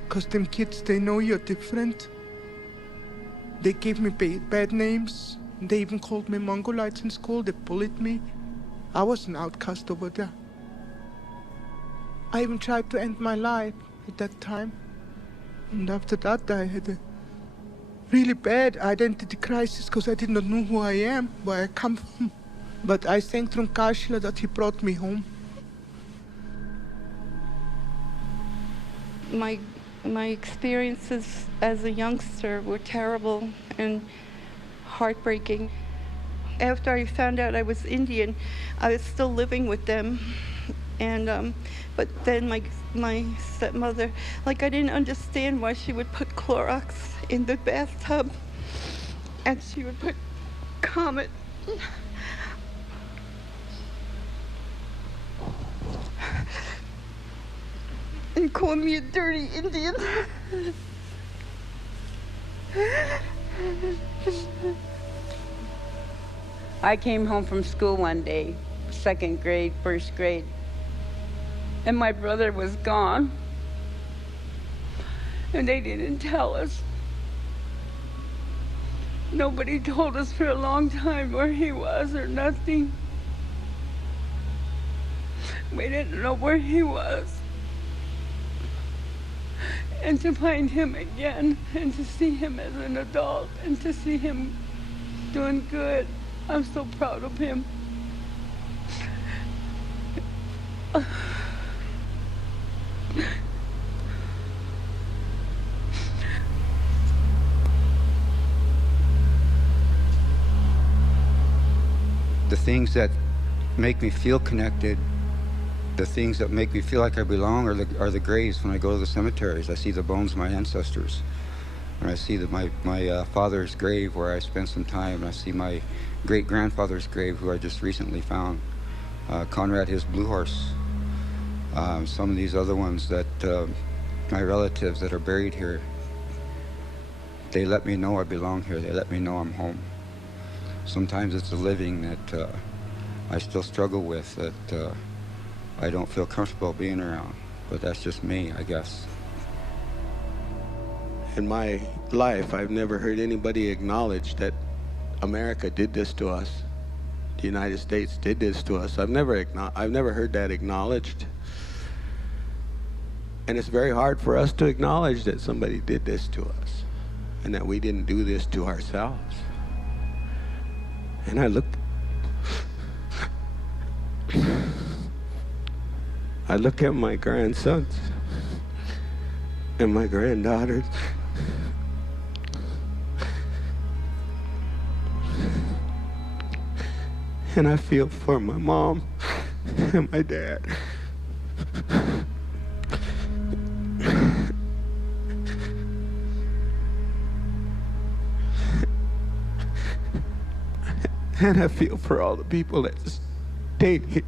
because them kids, they know you're different. They gave me bad names. They even called me Mongolites in school. They bullied me. I was an outcast over there. I even tried to end my life at that time. And after that, I had a really bad identity crisis because I did not know who I am, where I come from. But I thank Trunkashila that he brought me home. My experiences as a youngster were terrible and heartbreaking. After I found out I was Indian, I was still living with them. And but then my stepmother, I didn't understand why she would put Clorox in the bathtub, and she would put Comet. And call me a dirty Indian. I came home from school one day, second grade, first grade, and my brother was gone. And they didn't tell us. Nobody told us for a long time where he was or nothing. We didn't know where he was. And to find him again, and to see him as an adult, and to see him doing good, I'm so proud of him. The things that make me feel connected, the things that make me feel like I belong are the graves when I go to the cemeteries. I see the bones of my ancestors. When I see my father's grave where I spent some time, and I see my great-grandfather's grave who I just recently found, Conrad, his blue horse. Some of these other ones that my relatives that are buried here, they let me know I belong here. They let me know I'm home. Sometimes it's the living that I still struggle with, that I don't feel comfortable being around, but that's just me, I guess. In my life, I've never heard anybody acknowledge that America did this to us. The United States did this to us. I've never heard that acknowledged. And it's very hard for us to acknowledge that somebody did this to us and that we didn't do this to ourselves. And I look at my grandsons and my granddaughters, and I feel for my mom and my dad. And I feel for all the people that stayed here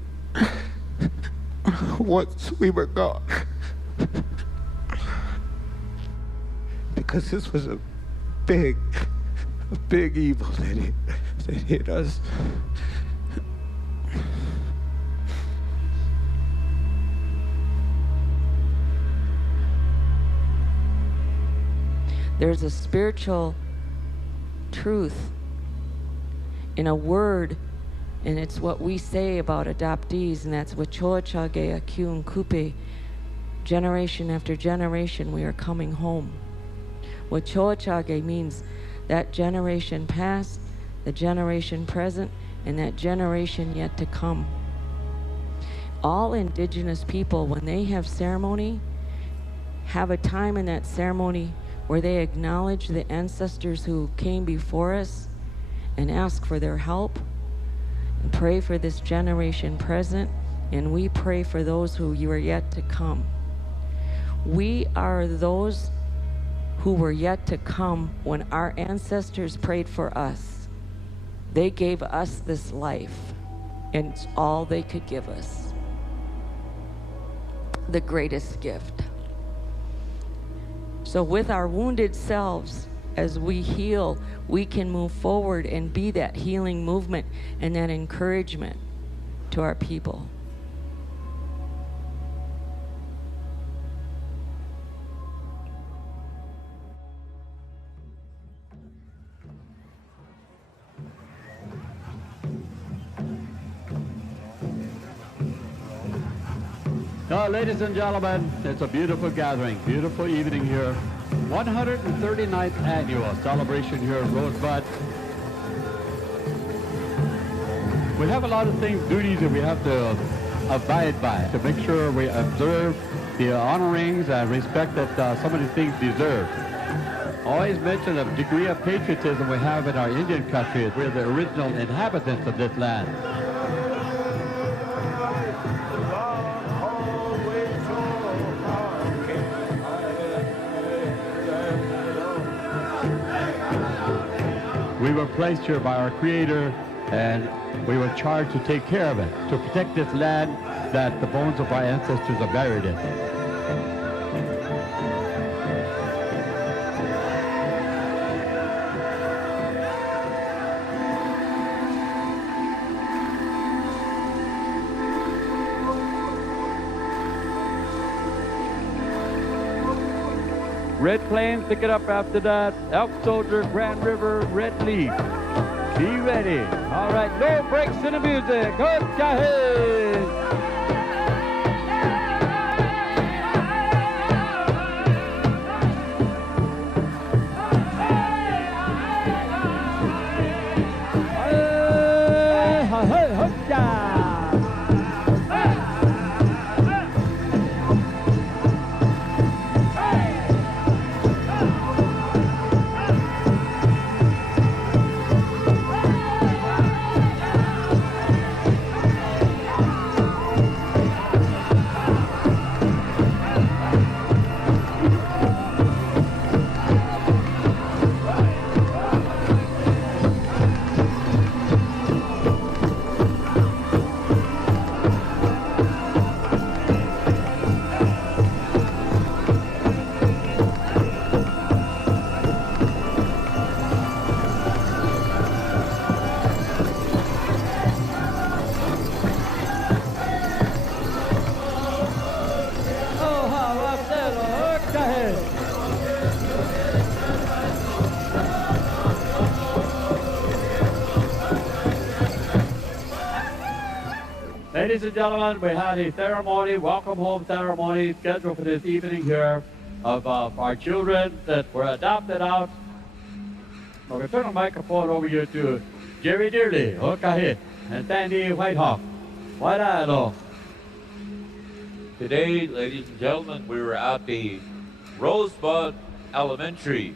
once we were gone. Because this was a big evil that hit us. There's a spiritual truth in a word, and it's what we say about adoptees, and that's Wachoachage Akiun Kupe. Generation after generation, we are coming home. Wachoachage means that generation past, the generation present, and that generation yet to come. All indigenous people, when they have ceremony, have a time in that ceremony where they acknowledge the ancestors who came before us and ask for their help and pray for this generation present, and we pray for those who you are yet to come. We are those who were yet to come when our ancestors prayed for us. They gave us this life, and it's all they could give us. The greatest gift. So with our wounded selves, as we heal, we can move forward and be that healing movement and that encouragement to our people. Now, ladies and gentlemen, it's a beautiful gathering, beautiful evening here. 139th annual celebration here at Rosebud. We have a lot of things, duties that we have to abide by to make sure we observe the honorings and respect that some of these things deserve. Always mention a degree of patriotism we have in our Indian country. We're the original inhabitants of this land. We were placed here by our Creator, and we were charged to take care of it, to protect this land that the bones of our ancestors are buried in. Red Plains, pick it up after that. Elk Soldier, Grand River, Red Leaf. Be ready. All right, no breaks in the music. Go ahead. Ladies and gentlemen, we had a ceremony, welcome home ceremony, scheduled for this evening here of our children that were adopted out. We're going to turn the microphone over here to Jerry Dearly, Okahit, and Sandy Whitehawk. Waidalo. Today, ladies and gentlemen, we were at the Rosebud Elementary,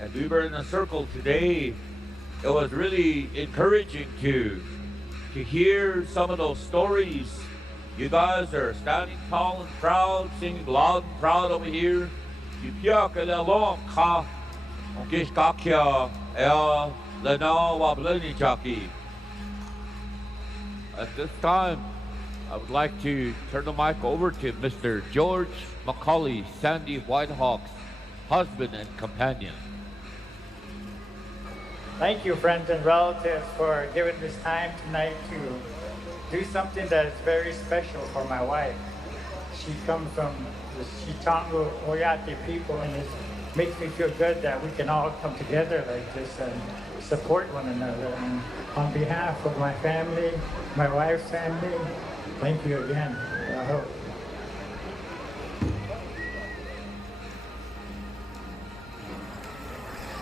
and we were in a circle today. It was really encouraging to hear some of those stories You guys are standing tall and proud, singing loud and proud over here. At this time, I would like to turn the mic over to Mr. George Macaulay, Sandy Whitehawk's husband and companion. Thank you, friends and relatives, for giving this time tonight to do something that is very special for my wife. She comes from the Chitango Oyate people, and it makes me feel good that we can all come together like this and support one another. And on behalf of my family, my wife's family, thank you again. I hope.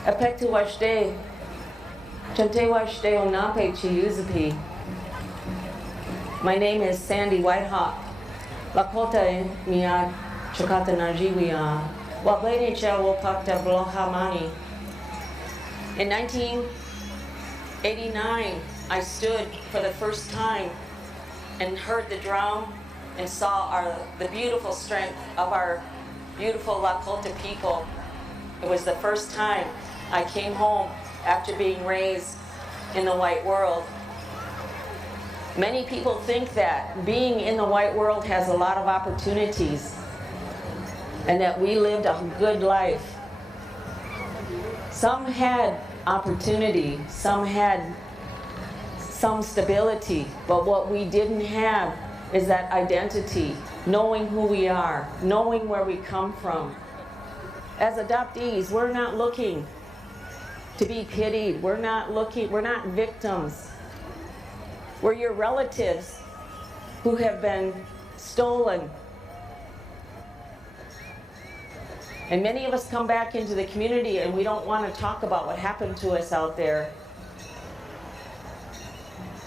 Apektu washde, chante washde onape chiyuzapi. My name is Sandy Whitehawk. Lakota miya chokata najiwiya. Wablene cha wokata blohamani. In 1989, I stood for the first time and heard the drum and saw the beautiful strength of our beautiful Lakota people. It was the first time I came home after being raised in the white world. Many people think that being in the white world has a lot of opportunities and that we lived a good life. Some had opportunity, some had some stability, but what we didn't have is that identity, knowing who we are, knowing where we come from. As adoptees, we're not looking to be pitied. We're not victims. We're your relatives who have been stolen. And many of us come back into the community and we don't want to talk about what happened to us out there.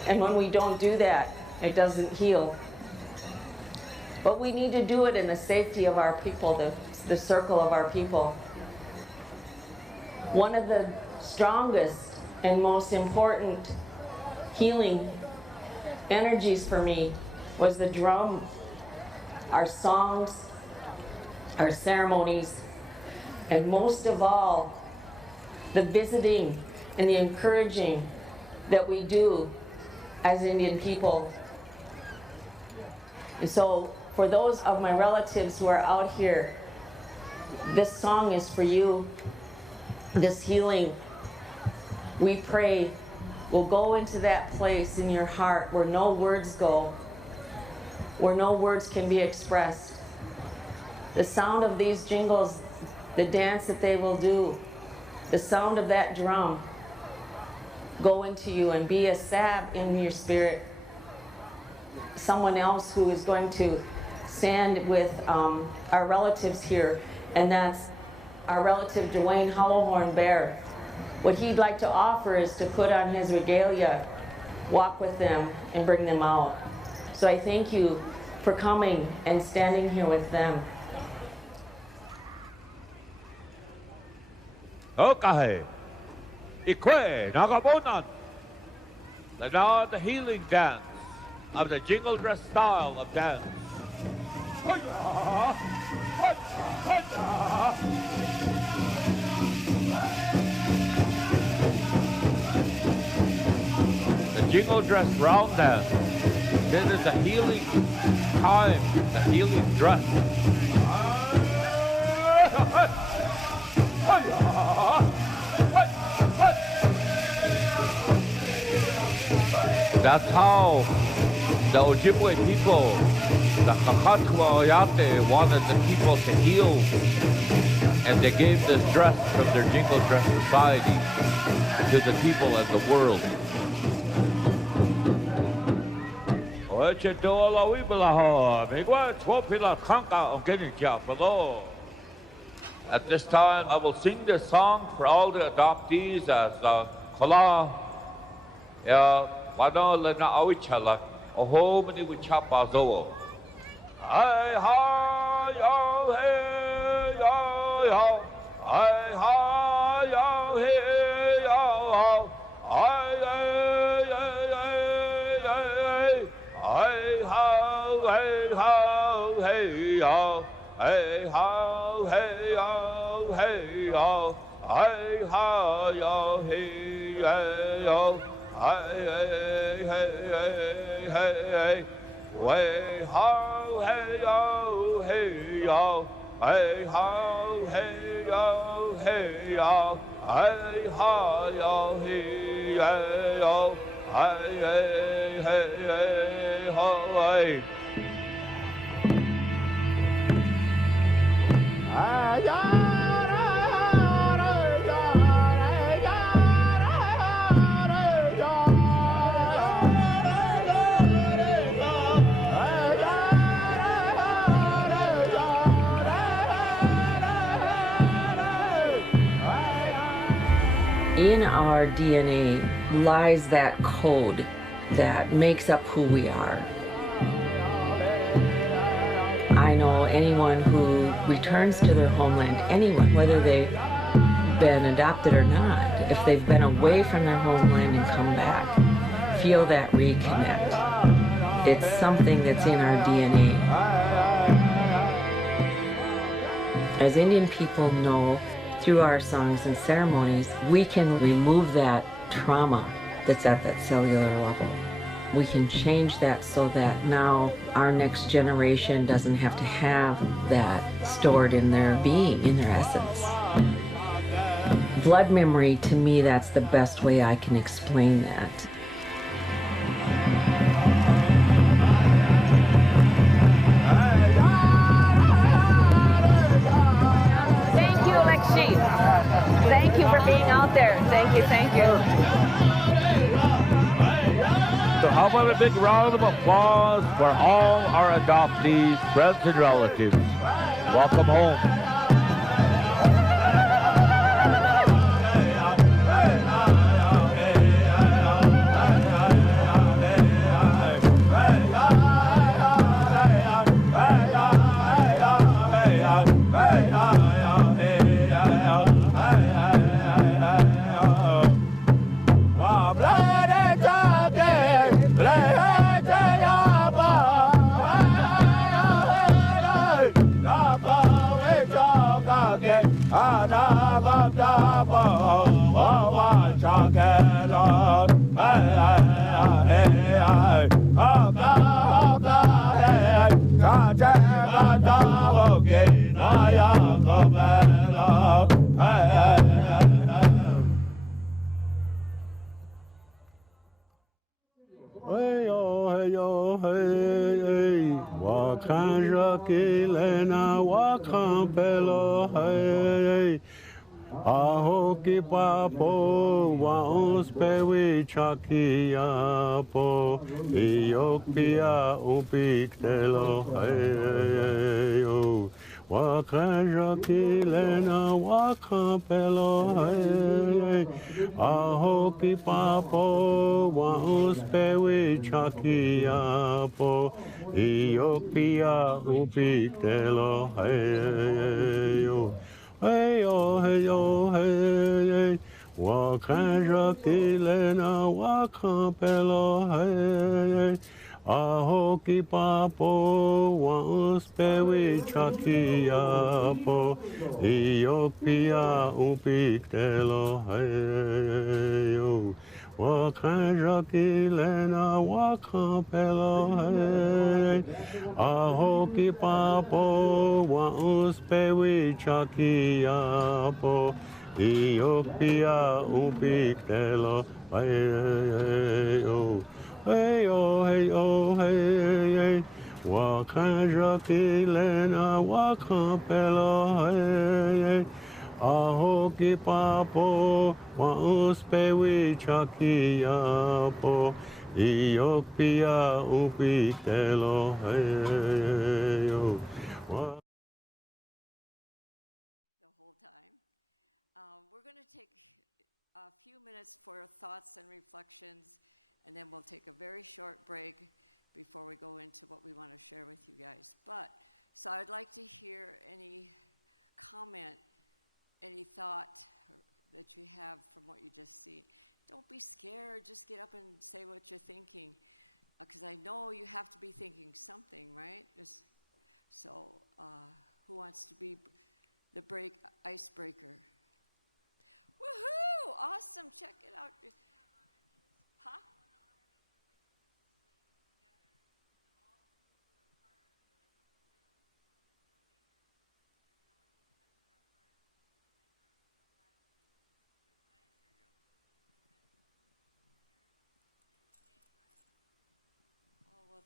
And when we don't do that, it doesn't heal. But we need to do it in the safety of our people, the circle of our people. One of the strongest and most important healing energies for me was the drum, our songs, our ceremonies, and most of all, the visiting and the encouraging that we do as Indian people. And so for those of my relatives who are out here, this song is for you. This healing, we pray, will go into that place in your heart where no words go, where no words can be expressed. The sound of these jingles, the dance that they will do, the sound of that drum, go into you and be a salve in your spirit. Someone else who is going to stand with our relatives here, and that's our relative Dwayne Hollowhorn Bear. What he'd like to offer is to put on his regalia, walk with them, and bring them out. So I thank you for coming and standing here with them. Okay. ICWA, Nagabonan. Now the healing dance of the jingle dress style of dance. The jingle dress round dance. This is the healing time, the healing dress. That's how the Ojibwe people, the ICWA Oyate, wanted the people to heal, and they gave this dress from their jingle dress society to the people of the world. At this time, I will sing this song for all the adoptees as Kola. Wano lena awichala, oho mani wichapa zoo. Ay ha yo he yo yo, ay ha yo he yo yo, ay ay ay ay ay, ay ha hey hey yo, hey ho, hey yo, hey yo, hey ha yo, hey yo, hey hey hey hey hey, way ho, hey yo, hey yo, hey ho, hey yo, hey yo, hey ha yo, hey yo, hey hey hey ho, hey. In our DNA lies that code that makes up who we are. I know anyone who returns to their homeland, anyone, whether they've been adopted or not, if they've been away from their homeland and come back, feel that reconnect. It's something that's in our DNA. As Indian people know, through our songs and ceremonies, we can remove that trauma that's at that cellular level. We can change that so that now our next generation doesn't have to have that stored in their being, in their essence. Blood memory, to me, that's the best way I can explain that. Thank you, Alexi. Thank you for being out there. Thank you, thank you. So how about a big round of applause for all our adoptees, friends and relatives. Welcome home. Ahoki papo wa uspewi chakia po iokpia upiktelo heyo wakajoki lena wakapelo hey ahoki papo wa uspewi chakia po iokpia upiktelo heyo hey yo, hey yo, hey, hey. Wakanjaki lena wakampelo, hey, hey. Ahoki papo, wanspewi chakiapo. Iokpia upiktelo, hey, yo. Wakanjaki lena wakampelo, hey. Ahoki papo, wanspewi chakiapo. Iokpia upiktelo, hey, yo. Hey, yo, hey, yo, hey, hey. Wakanjaki lena wakampelo, hey, hey. Ahoki papo, wanspewi chakiapo. Iokpia upiktelo, hey, yo. The whole time. We're going to take a few minutes for thoughts and reflections, and then we'll take a very short break before we go into what we want to share with you guys. So I'd like to hear any comment, any thought that you have from what you just seen. Don't be scared, just get up and say what you're thinking, because I know you have to be thinking something, right? So who wants to be the icebreaker? Woohoo! Awesome, check it out. Huh? Well,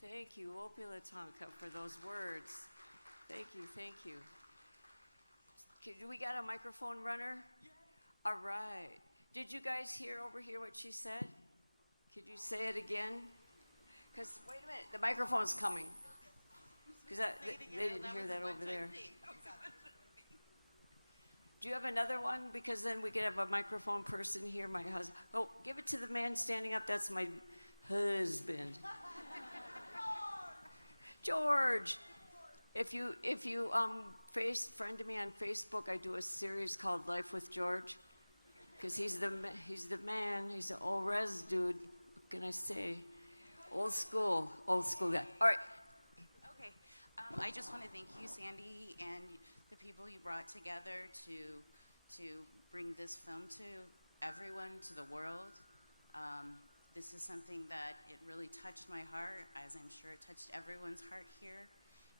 thank you, Opilatonka, for those words. Thank you, thank you. Do we got a microphone runner? Yes. All right. Did you guys hear over here what she said? Could you say it again? Because, wait a minute, the microphone's coming. Because they didn't hear that over there. Do you have another one? Because then we could have a microphone person here, my husband. Oh, give it to the man standing up. That's my husband. George. If you friend me on Facebook, I do a series called Life with George, because he's the man. He's an old res dude. What can I say? Old school guy. All right. Okay. I just want to thank you, Sandy, and the people you brought together to bring this film to everyone, to the world. This is something that it really touched my heart, as I'm sure it touched everyone's heart here.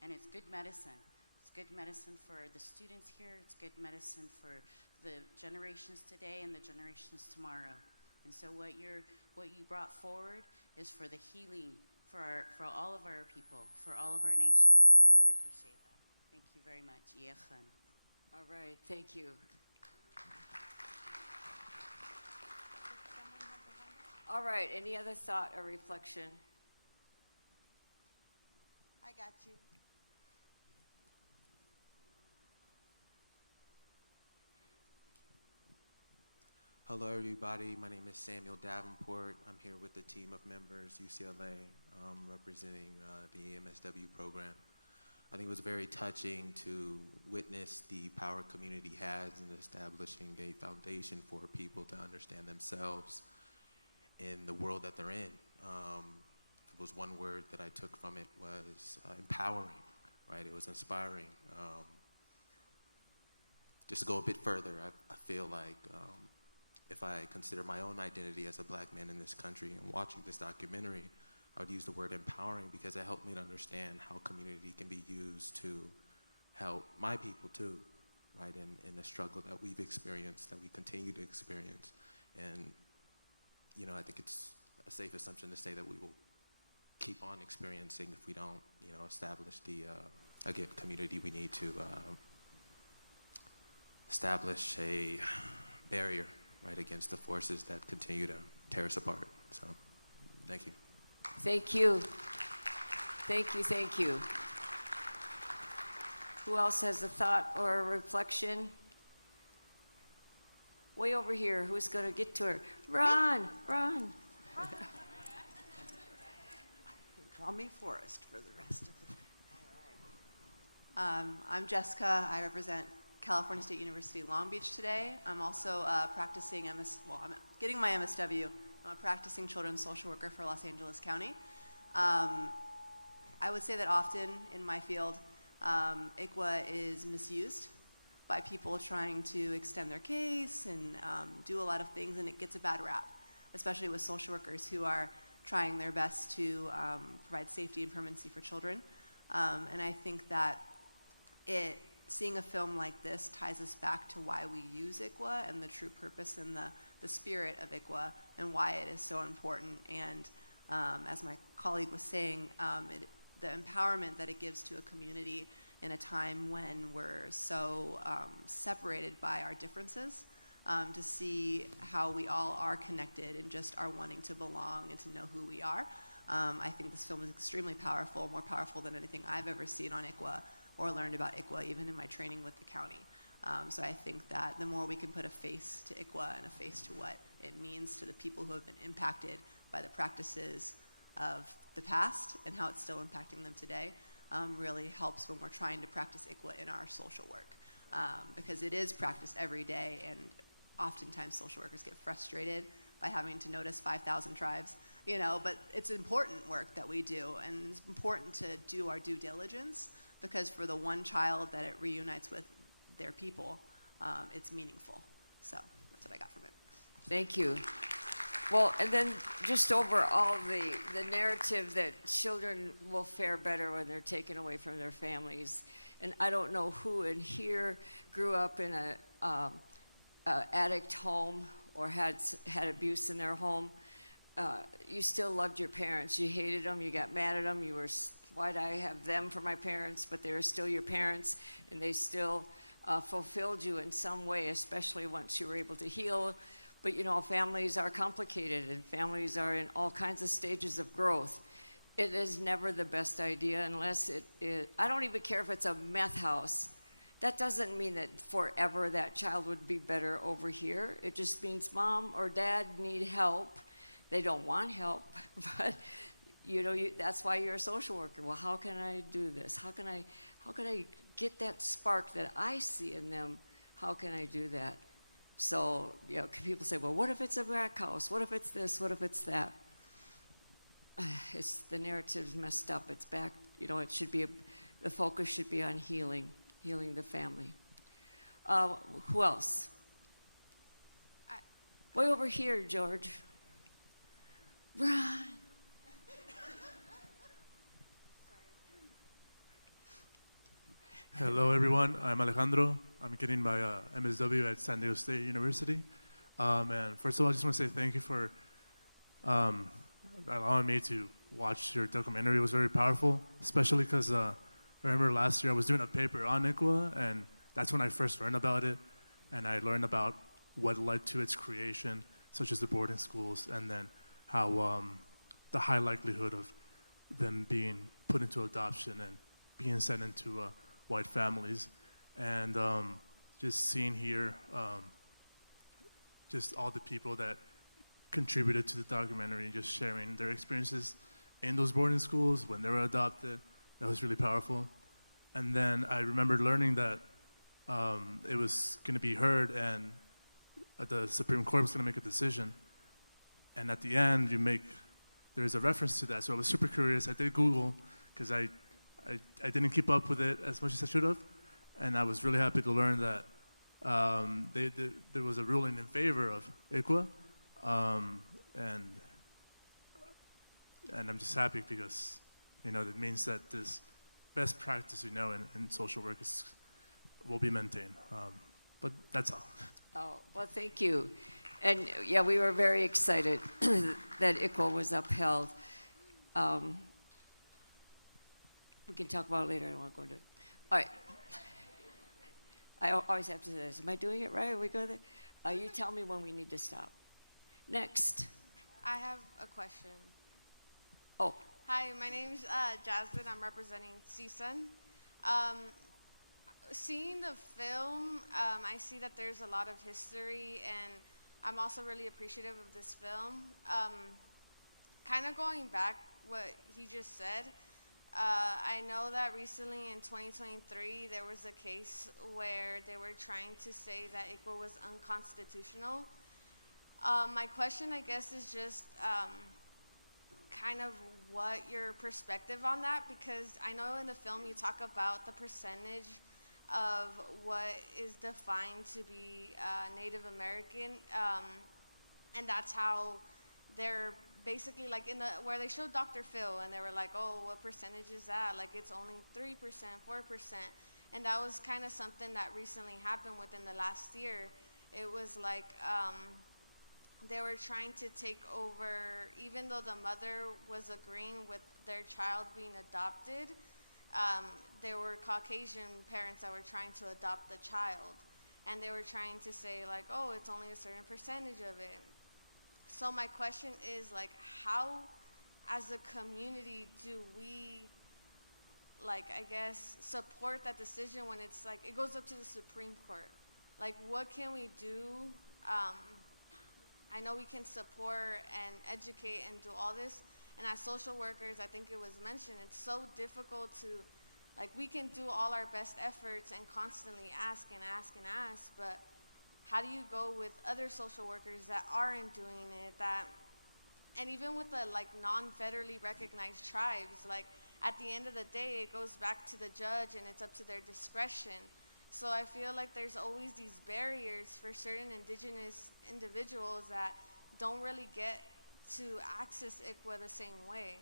And it's good medicine. It's good medicine for the students here. It's good medicine for the generations today and the generations tomorrow. And so what you brought forward is for the healing for all of our people, for all of our nations, and I really appreciate that. Thank you very much. Yechan. All right, thank you. All right, any other thought or reflection? I got you. Hello, everybody. My name is Samuel Davenport. I'm here with a team of members, UCLA, representing the MSW program. I think it was very touching to witness the power community has in establishing a foundation for people to understand themselves in the world that they're in. If it was one word that I took from it was empowering, right? It was inspiring. Just to go a bit further, I feel like if I consider my own identity as a black man in this country and watching this documentary, I would use the word empowering because it helped me to understand how community can be used to help my people too, right? In the struggle that we've experienced, that we continue to experience. And, you know, I think it's a safe assumption to say that we will keep on experiencing if we don't, you know, establish the, again, community. We need to establish a barrier, right, against the forces that continue to tear us apart. So, thank you. Thank you. Thank you, thank you. Who else has a thought or a reflection? Way over here, who's gonna get to her? Run, run. Call me Forrest for the rest of it. I'm Jessica. I represent California State University Long Beach today. I'm also practicing I'm getting my MSW. I'm a practicing children's social worker for Los Angeles County. I would say that often in my field, ICWA is misused by people trying to extend their case and do a lot of things, and it gets a bad rap, especially with social workers who are trying their best to provide safety and permanency for children. And I think that seeing a film like this ties us back to why we use ICWA and the true purpose and the spirit of ICWA and why it is so important. And as my colleague was saying, the empowerment that it gives to a community in a time when we're so separated by our differences, to see how we all are connected and just are wanting to belong and to know who we are. I think this film is extremely powerful, more powerful than anything I've ever seen on ICWA or learned about ICWA, even in my training with the county. So I think that the more we can put a face to ICWA and a face to what it means to the people who have been impacted by the practices of the past and how it's still impacting them today, really helps when we're trying to practice ICWA in our social work. Because it is practiced every day, and oftentimes social workers get frustrated by having to notice 5,000 tribes you know, but it's important work that we do, and it's important to do our due diligence, because for the one child that it reunites with their people, it's meaningful. So that's what I got from it. Thank you. Well, and then just overall, the narrative that children will fare better when they're taken away from their families. And I don't know who in here grew up in a addict home or had abuse in their home. You still loved your parents. You hated them. You got mad at them. You were, why'd I have them for my parents? But they were still your parents, and they still fulfilled you in some way, especially once you were able to heal. But you know, families are complicated, and families are in all kinds of stages of growth. It is never the best idea unless I don't even care if it's a meth house. That doesn't mean that forever that child would be better over here. It just means mom or dad need help. They don't want help, but you know, that's why you're a social worker. Well, how can I do this? How can I get that spark that I see in them? How can I do that? So, you know, people say, well, what if it's a crack house? What if it's this? What if it's that? The narrative's messed up. It's back, you know, it should be, the focus should be on healing the family. Who else? Way over here, George. Run. Hello, everyone. I'm Alejandro. I'm getting my MSW at San Diego State University. And first of all, I just want to say thank you for allowing me to watch your documentary. It was very powerful, especially because I remember last year I was doing a paper on ICWA, and that's when I first learned about it. And I learned about what led to its creation, such as the boarding schools, and then how the high likelihood of them being put into adoption and being sent into white families. And just seeing here just all the people that contributed to the documentary and just sharing their experiences in those boarding schools when they were adopted, that was really powerful. And then I remember learning that it was going to be heard and the Supreme Court was going to make a decision. And at the end, there's a reference to that. So I was super curious. I did Google because I didn't keep up with it as much as I should have. And I was really happy to learn that there was a ruling in favor of ICWA. And I'm just happy because, you know, that means that this best practice, you know, in social work will be maintained. But that's all. Oh, well, thank you. And yeah, we were very excited that ICWA was upheld. We can talk about it later. I don't want to go into it. All right. I always have to say this. Am I doing it right? Are we going there? You tell me when we need to stop. Next. I have a question. Oh. Hi, my name's Jasmine. I'm representing CSUN. Seeing the film, I see that there's a lot of history, and I'm also really appreciative of this film. Kind of going back what he just said, I know that recently in 2023 there was a case where they were trying to say that ICWA was unconstitutional. My question, I guess, is just kind of what your perspective on that, because I know in the film you talk about the percentage of what is defined to be Native American, and that's how they're basically like where they showed Dr. Phil, and they were like, oh, what percentage is that? Like, it's only 3%, 4%. And that was kind of something that recently happened within the last year. It was like they were trying to take over, even though the mother was agreeing with their child being adopted, there were Caucasian parents that were trying to adopt the child. And they were trying to say like, oh, it's only a certain percentage of it. So my question is, like, how, as a community, do we, like, I guess, support that decision when it's like, it goes up to the Supreme Court? Like, what can we do? I know we can support and educate and do all this. And as social workers, I think it was mentioned, it's so difficult to, like, we can do all our best efforts and constantly ask and ask and ask, but how do you go with other social workers that aren't doing it, that And even with the like non-federally recognized tribes, like at the end of the day, it goes back to the judge and it's up to their discretion. So I feel like there's always these barriers for certain indigenous individuals that don't really get to access ICWA the same way.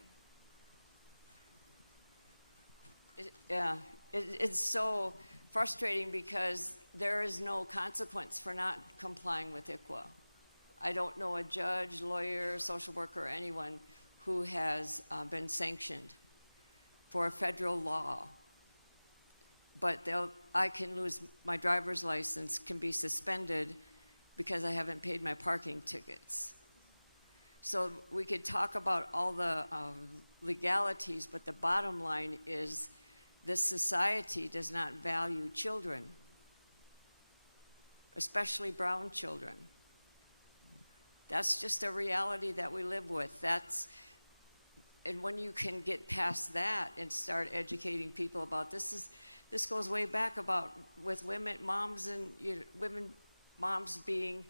It's so frustrating because there is no consequence for not complying with ICWA. I don't know a judge, lawyer, social worker, or anyone who has been sanctioned for a federal law. But I can lose my driver's license, can be suspended because I haven't paid my parking tickets. So we could talk about all the legalities, but the bottom line is this society does not value children, especially brown children. That's just a reality that we live with. And when you can get past that and start educating people about this goes way back about with women, moms, and moms being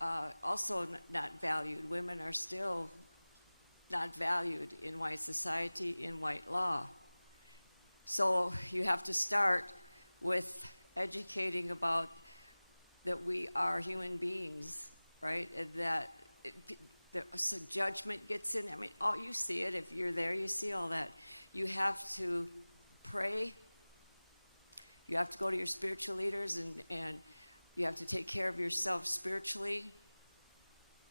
also not valued. Women are still not valued in white society, in white law. So you have to start with educating about that we are human beings, right? And that so judgment gets in. I mean, you see it. If you're there, you see all that. You have to pray. You have to go to your spiritual leaders and you have to take care of yourself spiritually.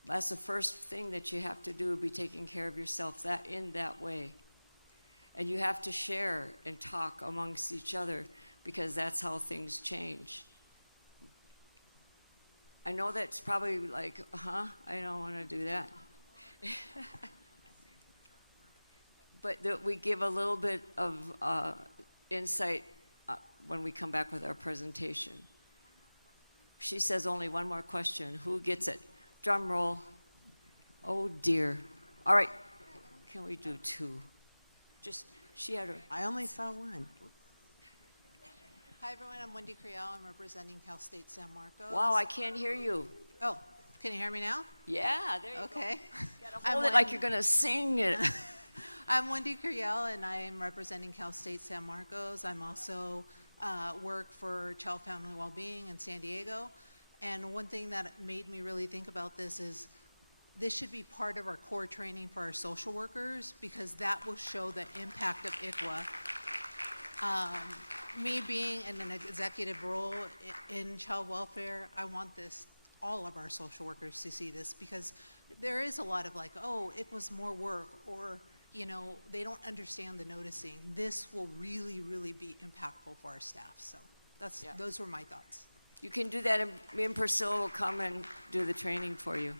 That's the first thing that you have to do, be taking care of yourself in that way. And you have to share and talk amongst each other because that's how things change. I know that's probably like, I don't want to do that. But that we give a little bit of insight when we come back with our presentation. She says only one more question. Who gets it? Drum roll. Oh dear. All right. Can we do two? She had her. I only saw one. Hi everyone, I'm Wendy Creole. I'm representing Cal State San Marcos. Wow, I can't hear you. Oh, can you hear me now? Yeah, there you go. Okay. Hold it like you're going to sing it. I'm Wendy Creole, and I am representing Cal State San Marcos. I'm also work for Child Family Wellbeing in San Diego. And one thing that made me really think about this is this should be part of our core training for our social workers because that will show the impact of ICWA. Me being in an executive role in child welfare, I want all of our social workers to see this because there is a lot of like, oh, it was more work or, they don't understand the noticing. This will really, really be impactful for our staff. So those were my thoughts. You can do that, and me and Priscilla will come and do the training for you.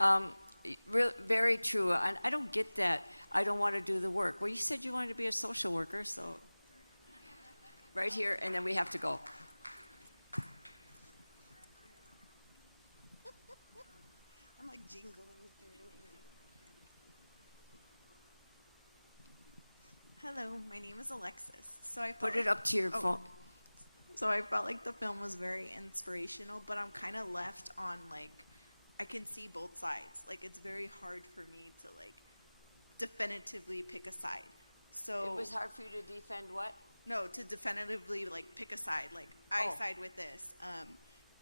Okay. Very true. I don't get that. I don't want to do the work. Well, you said you wanted to be a social worker, so right here, and then we have to go. I'm like jingling through. Hello, my name is Alexis. So I Put it up to your phone. So I felt like the film was very inspirational, but I'm kind of left on like, I can see both sides. Like it's very hard for me to like definitively pick a side. So it was hard for you to defend what? No, to definitively like pick a side. Like I side with this.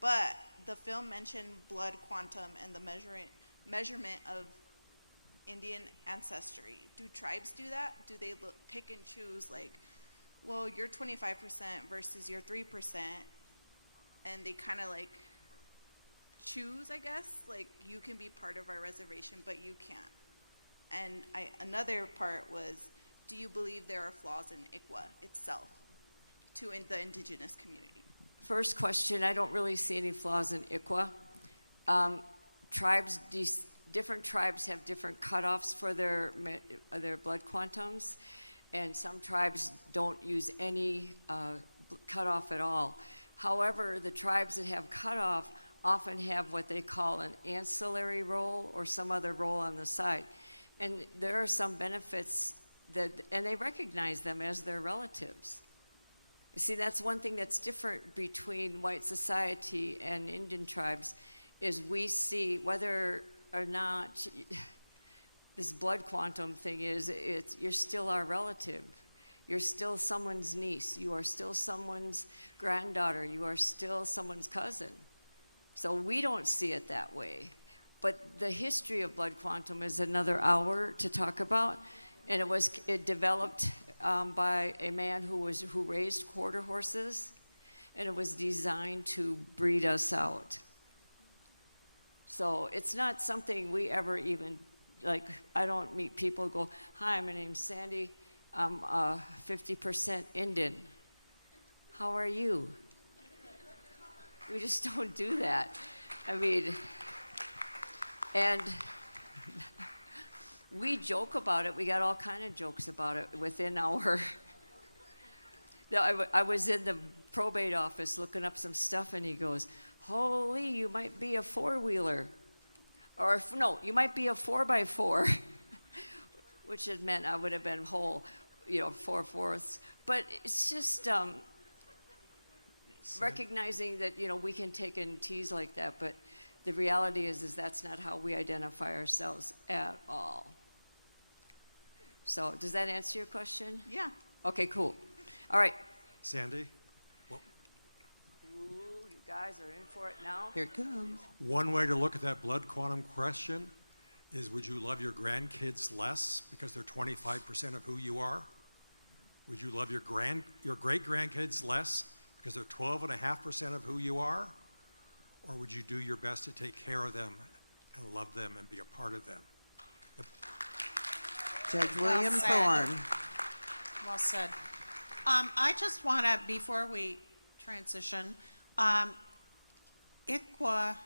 But the film mentioned blood quantum and the measurement of Indian ancestry. Do tribes do that? Do they pick and choose like, well, you're 25% versus you're 3%, and they kind of like choose, I guess, like you can be part of our reservation, but you can't. And another part was, do you believe there are flaws in ICWA itself in the indigenous community? First question, I don't really see any flaws in ICWA. Different tribes have different cutoffs for their blood quantums, and some tribes don't use any cutoff at all. However, the tribes that have cutoff often have what they call an ancillary role or some other role on the side. And there are some benefits and they recognize them as their relatives. You see, that's one thing that's different between white society and Indian tribes is we see whether or not this blood quantum thing is, you're still our relative. You're still someone's niece. You are still someone's granddaughter. You are still someone's cousin. So we don't see it that way. But the history of blood quantum is another hour to talk about. And it developed by a man who raised quarter horses, and it was designed to breed us out. So it's not something we ever even, like, I don't meet people who go, hi, my name's Sandy, I'm 50% Indian. How are you? We just don't do that. I mean, and we joke about it. We got all kind of jokes about it within our... I was in the probate office looking up some stuff, and he goes, holy, you might be a four-wheeler. Or, no, you might be a 4x4, which had meant I would have been whole, 4/4. But it's just recognizing that, we can take and tease like that, but the reality is that's not how we identify ourselves at all. So does that answer your question? Yeah. Okay, cool. All right. Sandy? Ooh, you guys are in for it now. Here it comes. One way to look at that blood quantum question is, would you love your grandkids less because they're 25% of who you are? Would you love your great-grandkids less because they're 12.5% of who you are? Or would you do your best to take care of them and love them and be a part of them? Judge William Thorne. Well said. I just want to, before we transition, ICWA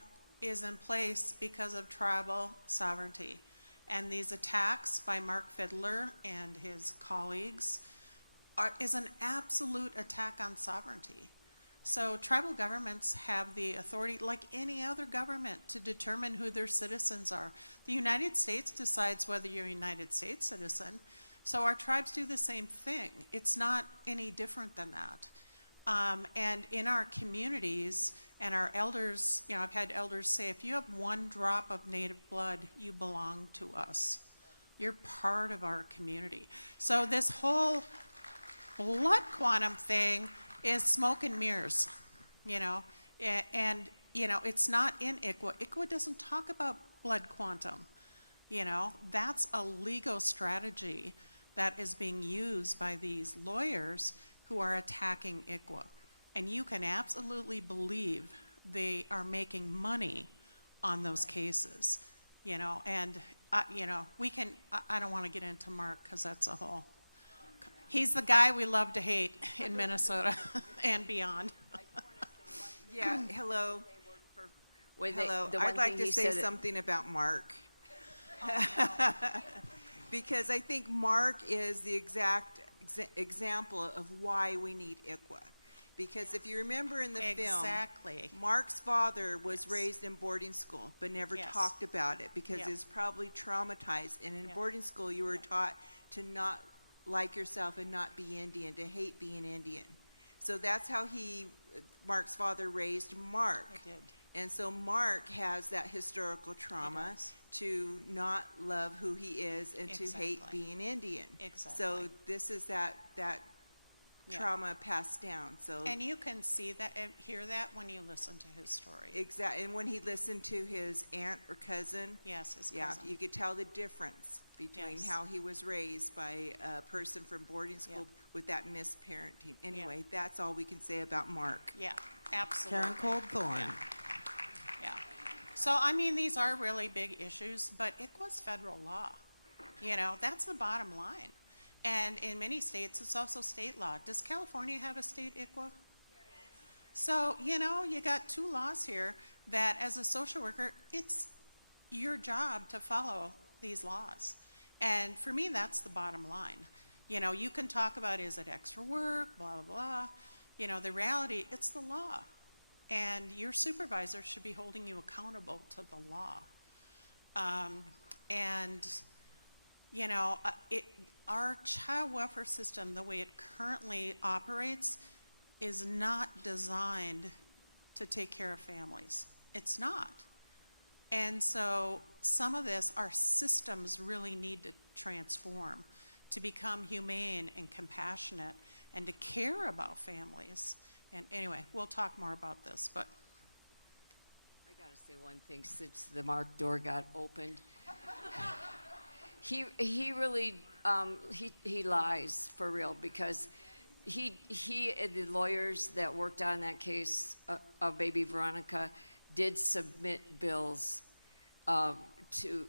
is in place because of tribal sovereignty. And these attacks by Mark Fiddler and his colleagues is an absolute attack on sovereignty. So tribal governments have the authority, like any other government, to determine who their citizens are. The United States decides whether you're a United States citizen. So our tribes do the same thing. It's not any different than that. And in our communities, and our elders, I've had elders say, if you have one drop of Native blood, you belong to us. You're part of our community. So this whole blood quantum thing is smoke and mirrors, and it's not in ICWA. ICWA doesn't talk about blood quantum. That's a legal strategy that is being used by these lawyers who are attacking ICWA. And you can absolutely believe they are making money on those cases, and we can, I don't want to get into Mark because that's a whole, he's the guy we love to hate in Minnesota and beyond. Yeah, hello. Hello. The one I'd like thing to say something about Mark. Because I think Mark is the exact example of why we need ICWA. Because if you remember in the film, Mark's father was raised in boarding school, but never talked about it because he was probably traumatized. And in boarding school, you were taught to not like yourself and not be Indian, to hate being Indian. So that's how Mark's father raised Mark. And so Mark has that historical trauma to not love who he is and to hate being Indian. So this is that trauma passed down. So and you can see that and hear that when you listen to his story. Exactly. And when he listened to his aunt or cousin, his cousin. Yeah, you could tell the difference between how he was raised by a person from boarding school with that misparenting. Anyway, that's all we can say about Mark. Yeah, absolutely. Karen Cold-Thorne. Yeah. So, I mean, these are really big issues, but ICWA's federal law. That's the bottom line. And in many states, it's also state law. Does California have a state ICWA? Yes. So, you got two laws here that as a social worker, it's your job to follow these laws. And for me, that's the bottom line. You can talk about, is it extra work, blah, blah, blah. The reality, it's the law. And your supervisor should be holding you accountable to the law. Our child welfare system, the way it currently operates, is not designed to take care of families. It's not. And so some of this, our systems really need to transform to become humane and compassionate and to care about families. And anyway, we'll talk more about this, but. I gotta say one thing, since the Mark door got opened. He really, he lies for real, because he and the lawyers that worked on that case of baby Veronica did submit bills to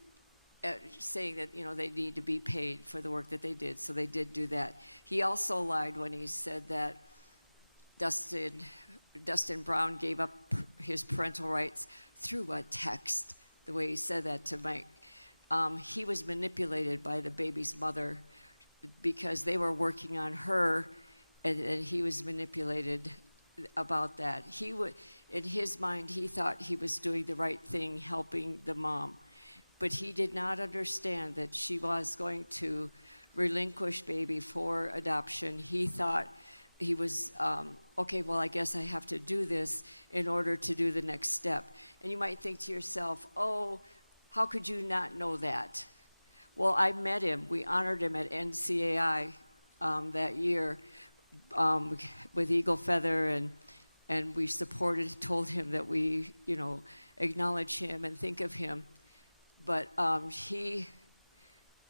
saying that, you know, they need to be paid for the work that they did. So they did do that. He also lied when he said that Dustin Brown gave up his parental rights through a text. The way he said that to Mike, he was manipulated by the baby's mother because they were working on her, and he was manipulated about that. He would, in his mind, he thought he was doing the right thing, helping the mom. But he did not understand that she was going to relinquish baby for adoption. He thought he was, okay, well, I guess I have to do this in order to do the next step. And you might think to yourself, oh, how could you not know that? Well, I met him. We honored him at NCAI that year with Eagle Feather, and we told him that we, you know, acknowledge him and think of him. But he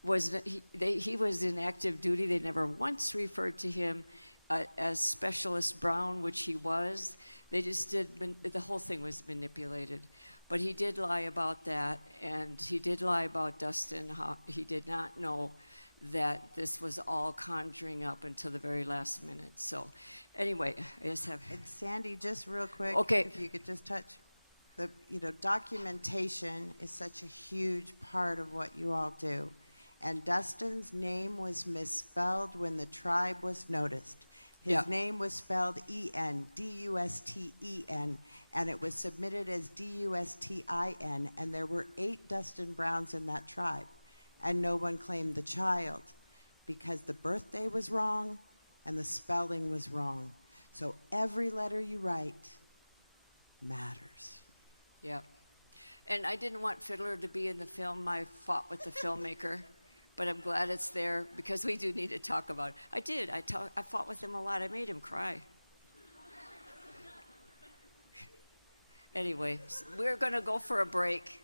was in active duty. They never once referred to him as Specialist Brown, which he was. They just did, the whole thing was manipulated. But he did lie about that, and he did lie about Dustin. How he did not know that this was all conjuring up until the very last minute. So anyway, I just have... And Sandy, just real quick, okay. If you could just touch... documentation is such a huge part of what you all do. And Dustin's name was misspelled when the tribe was noticed. His name was spelled E-N, D-U-S-T-E-N, and it was submitted as D-U-S-T-I-N, and there were 8 Dustin Browns in that tribe, and no one claimed the child because the birthday was wrong and the spelling was wrong. So every letter you write matters. Yeah. And I didn't want Fiddler to be in the film. I fought with the filmmaker, but I'm glad it's there because we do need to talk about it. I did. I fought with him a lot. I made him cry. Anyway, we're going to go for a break.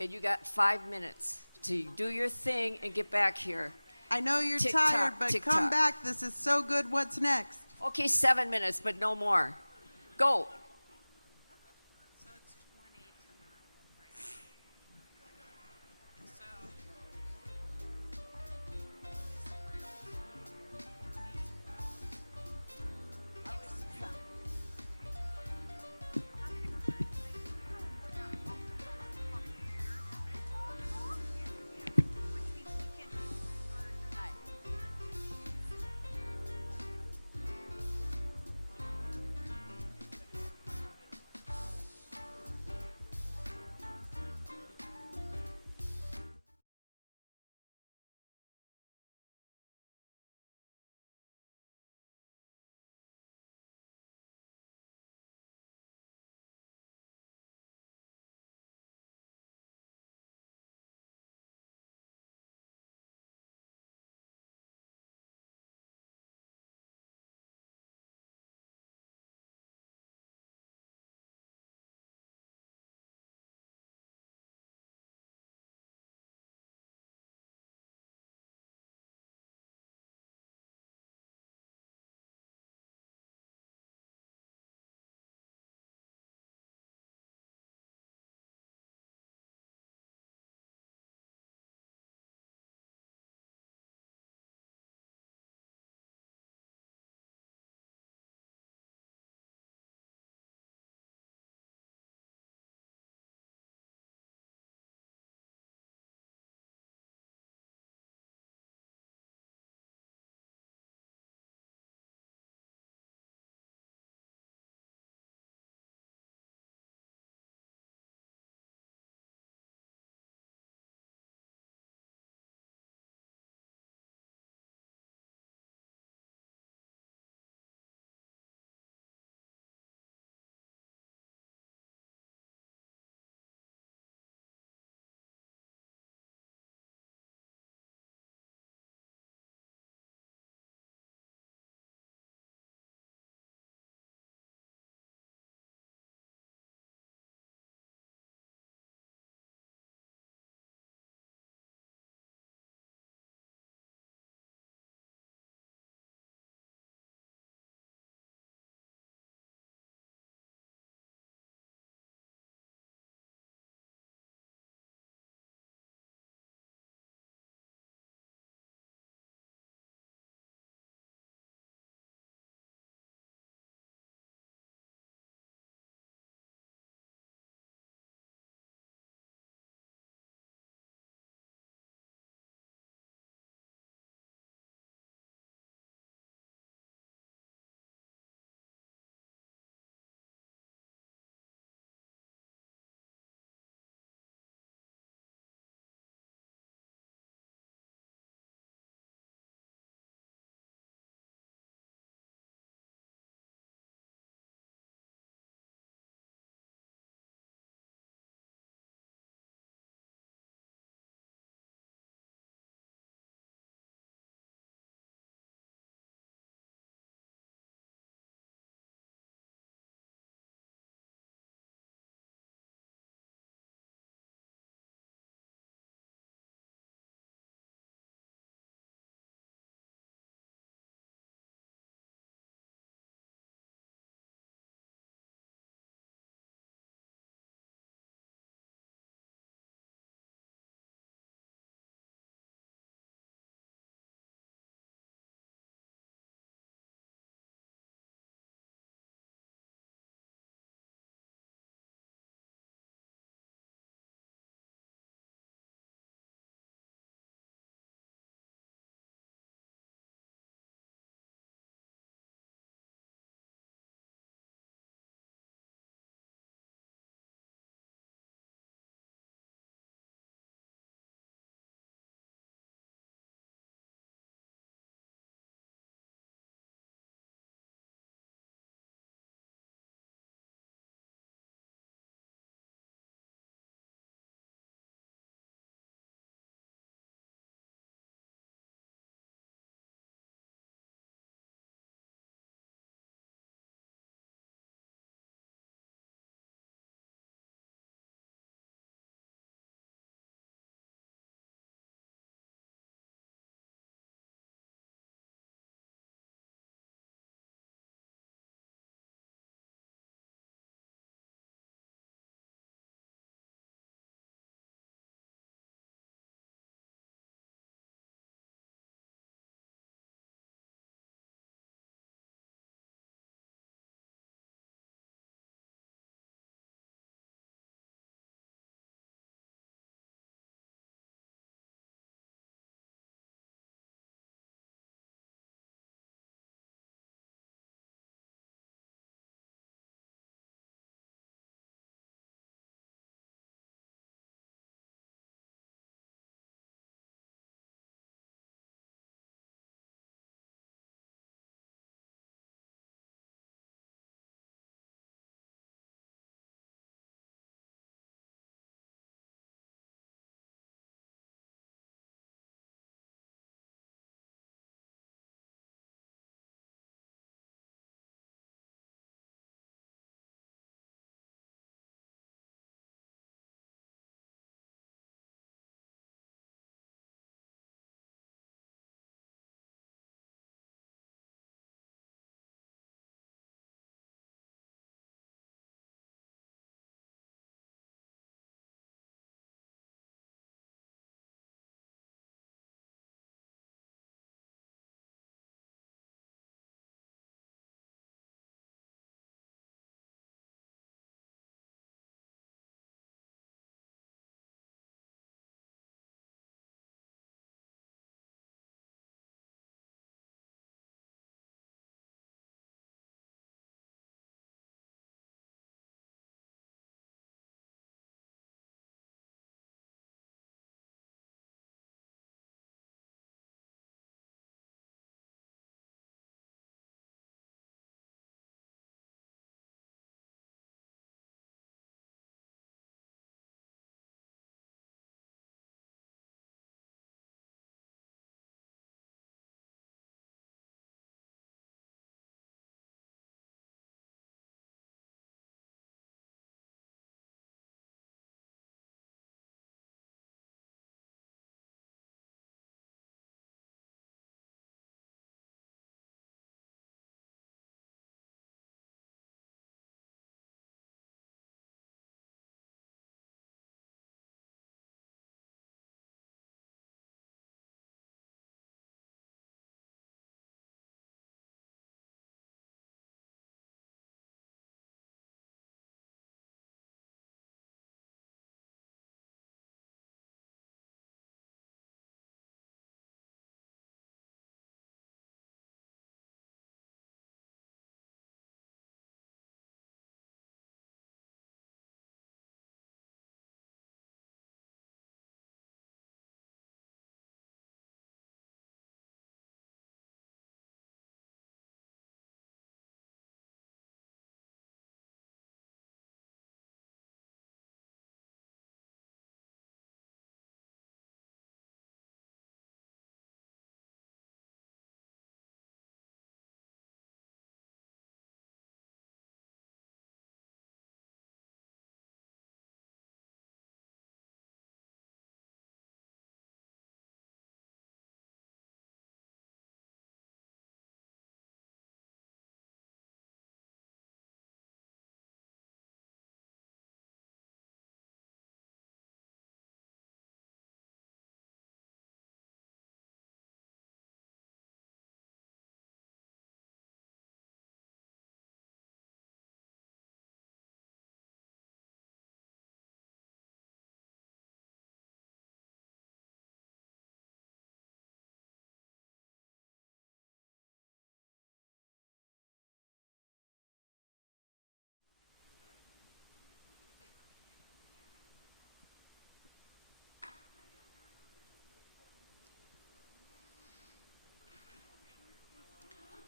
And you got 5 minutes to do your thing and get back here. I know you're Tick tired, tock, but tick come tock. back. This is so good. What's next? Okay, 7 minutes, but no more. Go.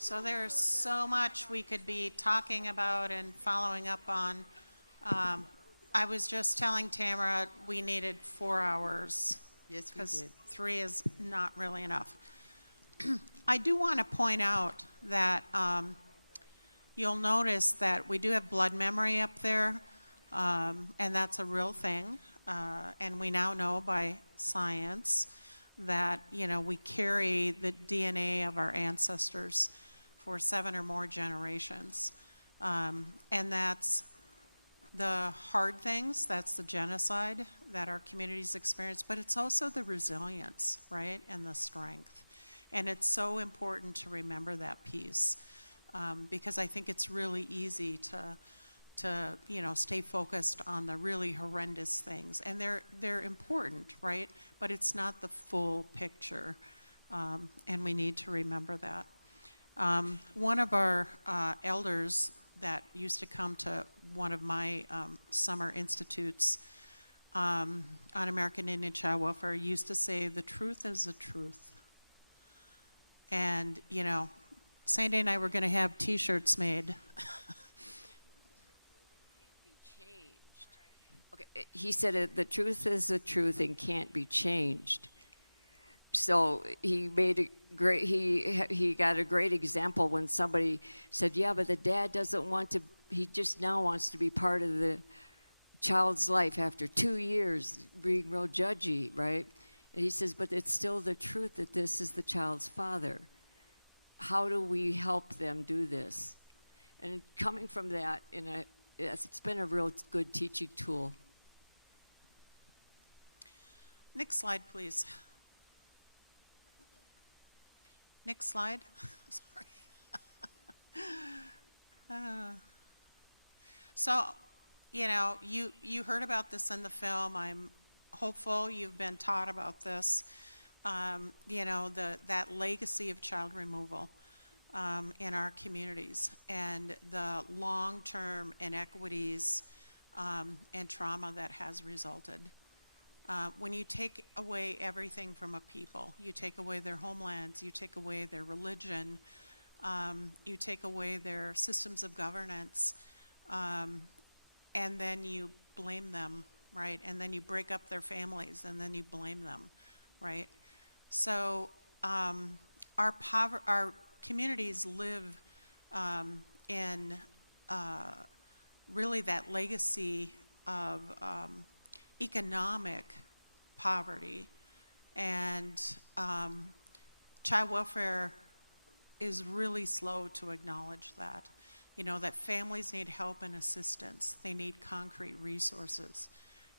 So there's so much we could be talking about and following up on. I was just telling Tamara we needed 4 hours. Yes, we Because did. 3 is not really enough. I do want to point out that you'll notice that we do have blood memory up there, and that's a real thing. And we now know by science that, you know, we carry the DNA of our ancestors for 7 or more generations. And that's the hard things, that's the genocide that our communities experience, but it's also the resilience, right, and the strength. And it's so important to remember that piece, because I think it's really easy to you know, stay focused on the really horrendous things. And they're important, right, but it's not the full picture, and we need to remember that. One of our elders that used to come to one of my summer institutes on American Indian Child Welfare used to say, the truth is the truth. And, you know, Sandy and I were going to have T-shirts made. Okay, he said the truth is the truth and can't be changed. So he made a great, he got a great example when somebody said, yeah, but the dad doesn't want to, he just now wants to be part of the child's life after 2 years being real judgy, right? And he says, but it's still the truth that this is the child's father. How do we help them do this? And coming from that, it's been a real good teaching tool. Next slide, please. Next slide. Sorry. So, you know, you heard about this in the film. I'm hopeful you've been taught about this. You know, that legacy of child removal in our communities and the long-term inequities and trauma that has resulted. When you take away everything from a people, you take away their homelands, you take away their religion, you take away their systems of governance, and then you blame them, right? And then you break up their families, and then you blame them, right? So our communities live in really that legacy of economic poverty, and child welfare is really slow to acknowledge that. You know, that families need help and assistance. They need concrete resources,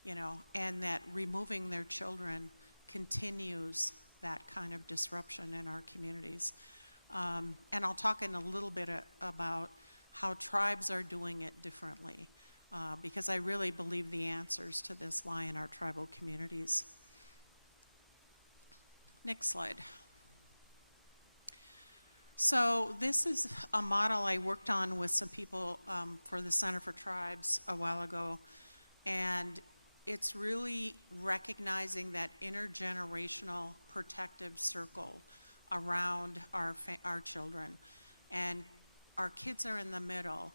you know, and that removing their children continues that kind of disruption in our communities. And I'll talk in a little bit about how tribes are doing it differently, because I really believe the answers to this lie in our tribal communities. Next slide. So this is a model I worked on with some people for the Center for Tribes a while ago, and it's really recognizing that intergenerational protective circle around our children. And our kids are in the middle,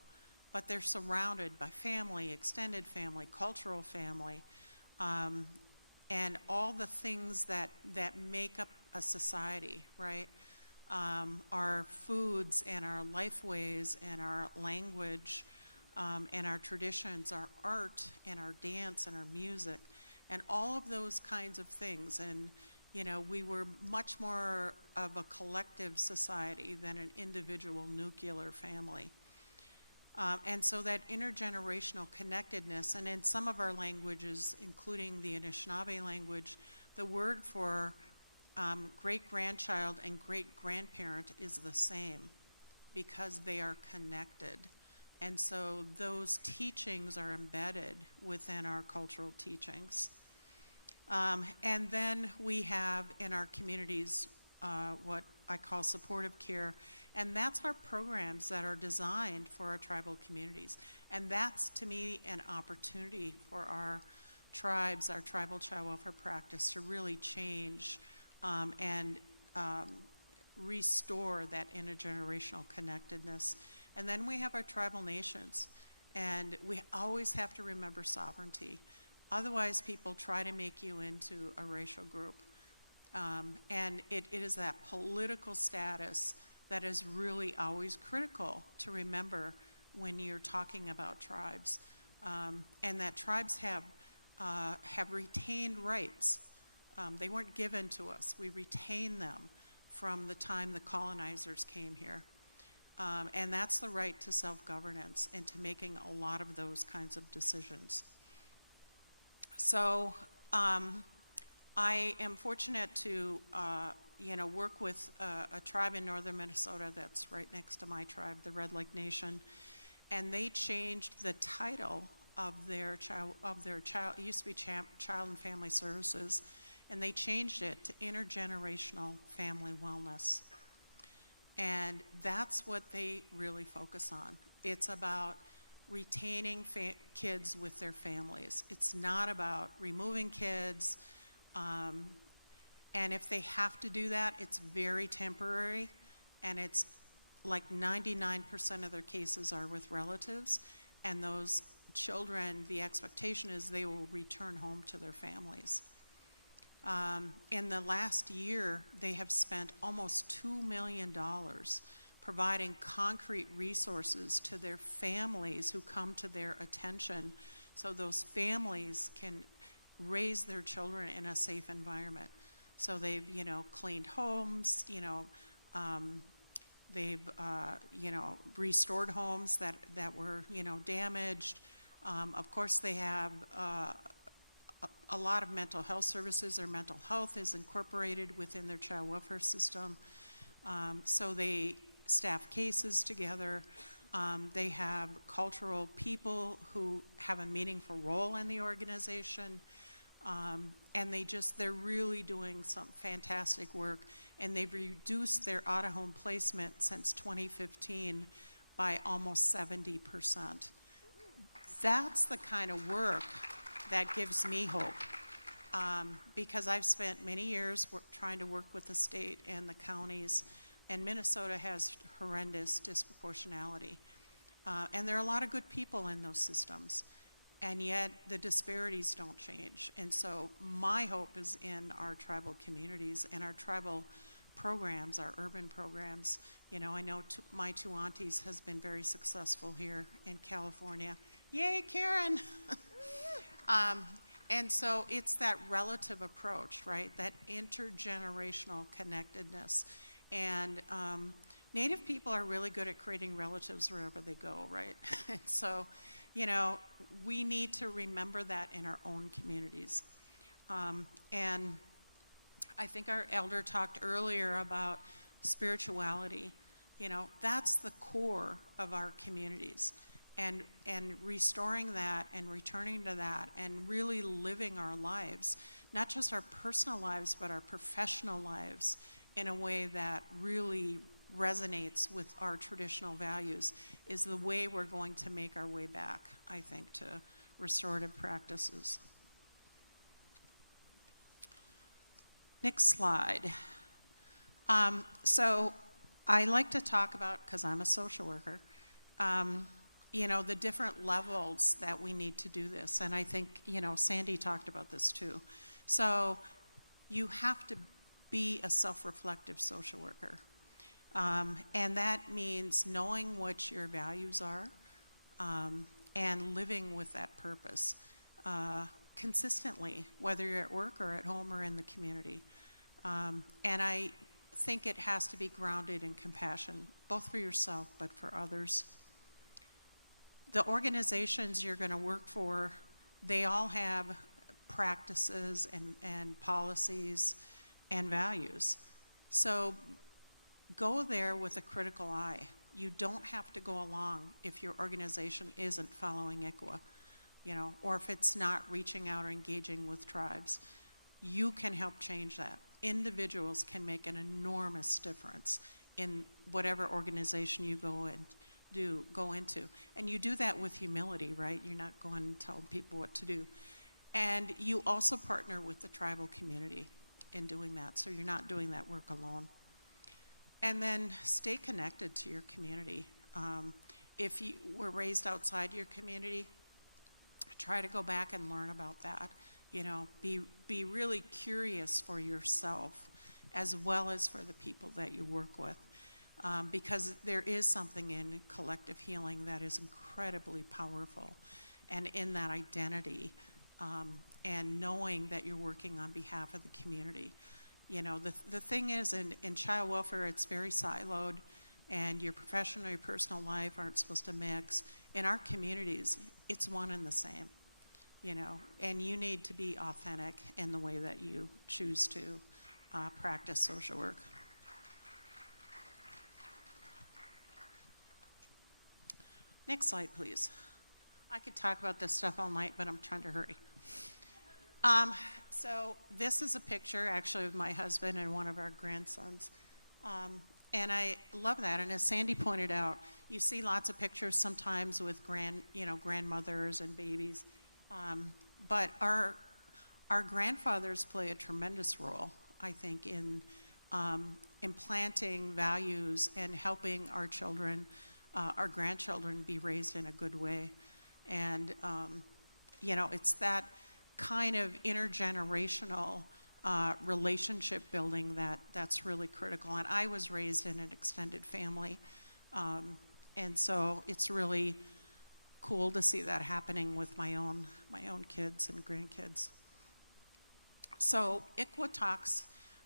but they're surrounded by family, extended family, cultural family, and all the things that make up a society, right? Our foods and our lifeways and our language and our traditions, our art and our dance and our music, and all of those kinds of things. And, you know, we were much more of a collective society than an individual nuclear family. And so that intergenerational connectedness, and in some of our languages, including the Anishinaabe language, the word for great-grandchild and great-grandparent is the same because they are connected. And so those teachings are embedded within our cultural teachings. And then we have in our communities what I call supportive care, and that's our programs that are designed for our tribal communities. And that's, to me, an opportunity for our tribes, our tribal child welfare practice, to really change and restore that intergenerational connectedness. And then we have our tribal nations, and we always have to remember sovereignty. Otherwise, people try to make you into a racial group. And it is that political status that is really always critical to remember when you're talking about tribes. And that tribes have retained rights. They weren't given to us. We retain them from the time the colonizers came here. And that's the right to self-governance and to making a lot of those kinds of decisions. So I am fortunate to work with a tribe in northern Minnesota that's right next to my tribe, the Red Lake Nation, and they changed the title of their child. It used to be Child and Family Services, and they changed it to Intergenerational Family Wellness. And that's what they really focus on. It's about retaining kids with their families. It's not about removing kids. And if they have to do that, it's very temporary. And it's like 99% of their cases are with relatives. And those children, the expectation is they will return home to their families. In the last year, they have spent almost $2 million providing concrete resources to their families who come to their attention so those families can raise their children in a safe environment. So they've, cleaned homes, they've, restored homes that were, damaged. Of course, they have a lot of mental health services. Their mental health is incorporated within their child welfare system. So they staff cases together. They have cultural people who have a meaningful role in the organization. And they're really doing some fantastic work. And they've reduced their out-of-home placement since 2015 by almost 70%. That's the kind of work that gives me hope. Because I've spent many years trying to work with the state and the counties, and Minnesota has horrendous disproportionality. And there are a lot of good people in those systems, and yet the disparities don't change. And so my hope is in our tribal communities and our tribal programs, our urban programs. I know my two aunties has been very successful here in California. Yay, Karen! And so it's that relative approach, right? That intergenerational connectedness. And Native people are really good at creating relatives wherever they go, right? And so, we need to remember that in our own communities. And I think our elder talked earlier about spirituality. That's the core of our communities. And restoring that and returning to that and really living our lives, not just our personal lives, but our professional lives in a way that really resonates with our traditional values is the way we're going to make our way back, I think, to restorative practices. Next slide. So I like to talk about, because I'm a social worker, the different levels that we need to do this. And I think, Sandy talked about this too. So you have to be a self-reflective social worker. And that means knowing what your values are and living with that purpose consistently, whether you're at work or at home or in the community. And I think it has to be grounded in compassion, both for yourself but for others. The organizations you're going to work for, they all have practices and policies and values. So go there with a critical eye. You don't have to go along if your organization isn't following ICWA, or if it's not reaching out or engaging with tribes. You can help change that. Individuals can make an enormous difference in whatever organization you go into. And you do that with humility, right? You're not going to tell people what to do. And you also partner with the tribal community in doing that, so you're not doing that work alone. And then stay connected to your community. If you were raised outside your community, try to go back and learn about that. You know, be really curious for yourself as well as for the people that you work with. Because there is something in collective healing that is incredibly powerful. And in that identity, and knowing that you're working on behalf of the community. You know, the thing is, in child welfare, it's very siloed, and your professional and your personal life aren't supposed to mix. In our communities, it's one and the same, you know, and you need to be authentic in the way that you choose to practice social work. Next slide, please. I could talk about this stuff all night, but I'm trying to hurry. So this is a picture, actually, of my husband and one of our grandsons. And I love that. And as Sandy pointed out, you see lots of pictures sometimes with grandmothers and babies. But our grandfathers play a tremendous role, I think, in implanting values and helping our children, our grandchildren, be raised in a good way. And, you know, it's that kind of intergenerational relationship building that's really critical. And I was raised in an extended family. And so it's really cool to see that happening with my own kids and grandkids. So ICWA talks,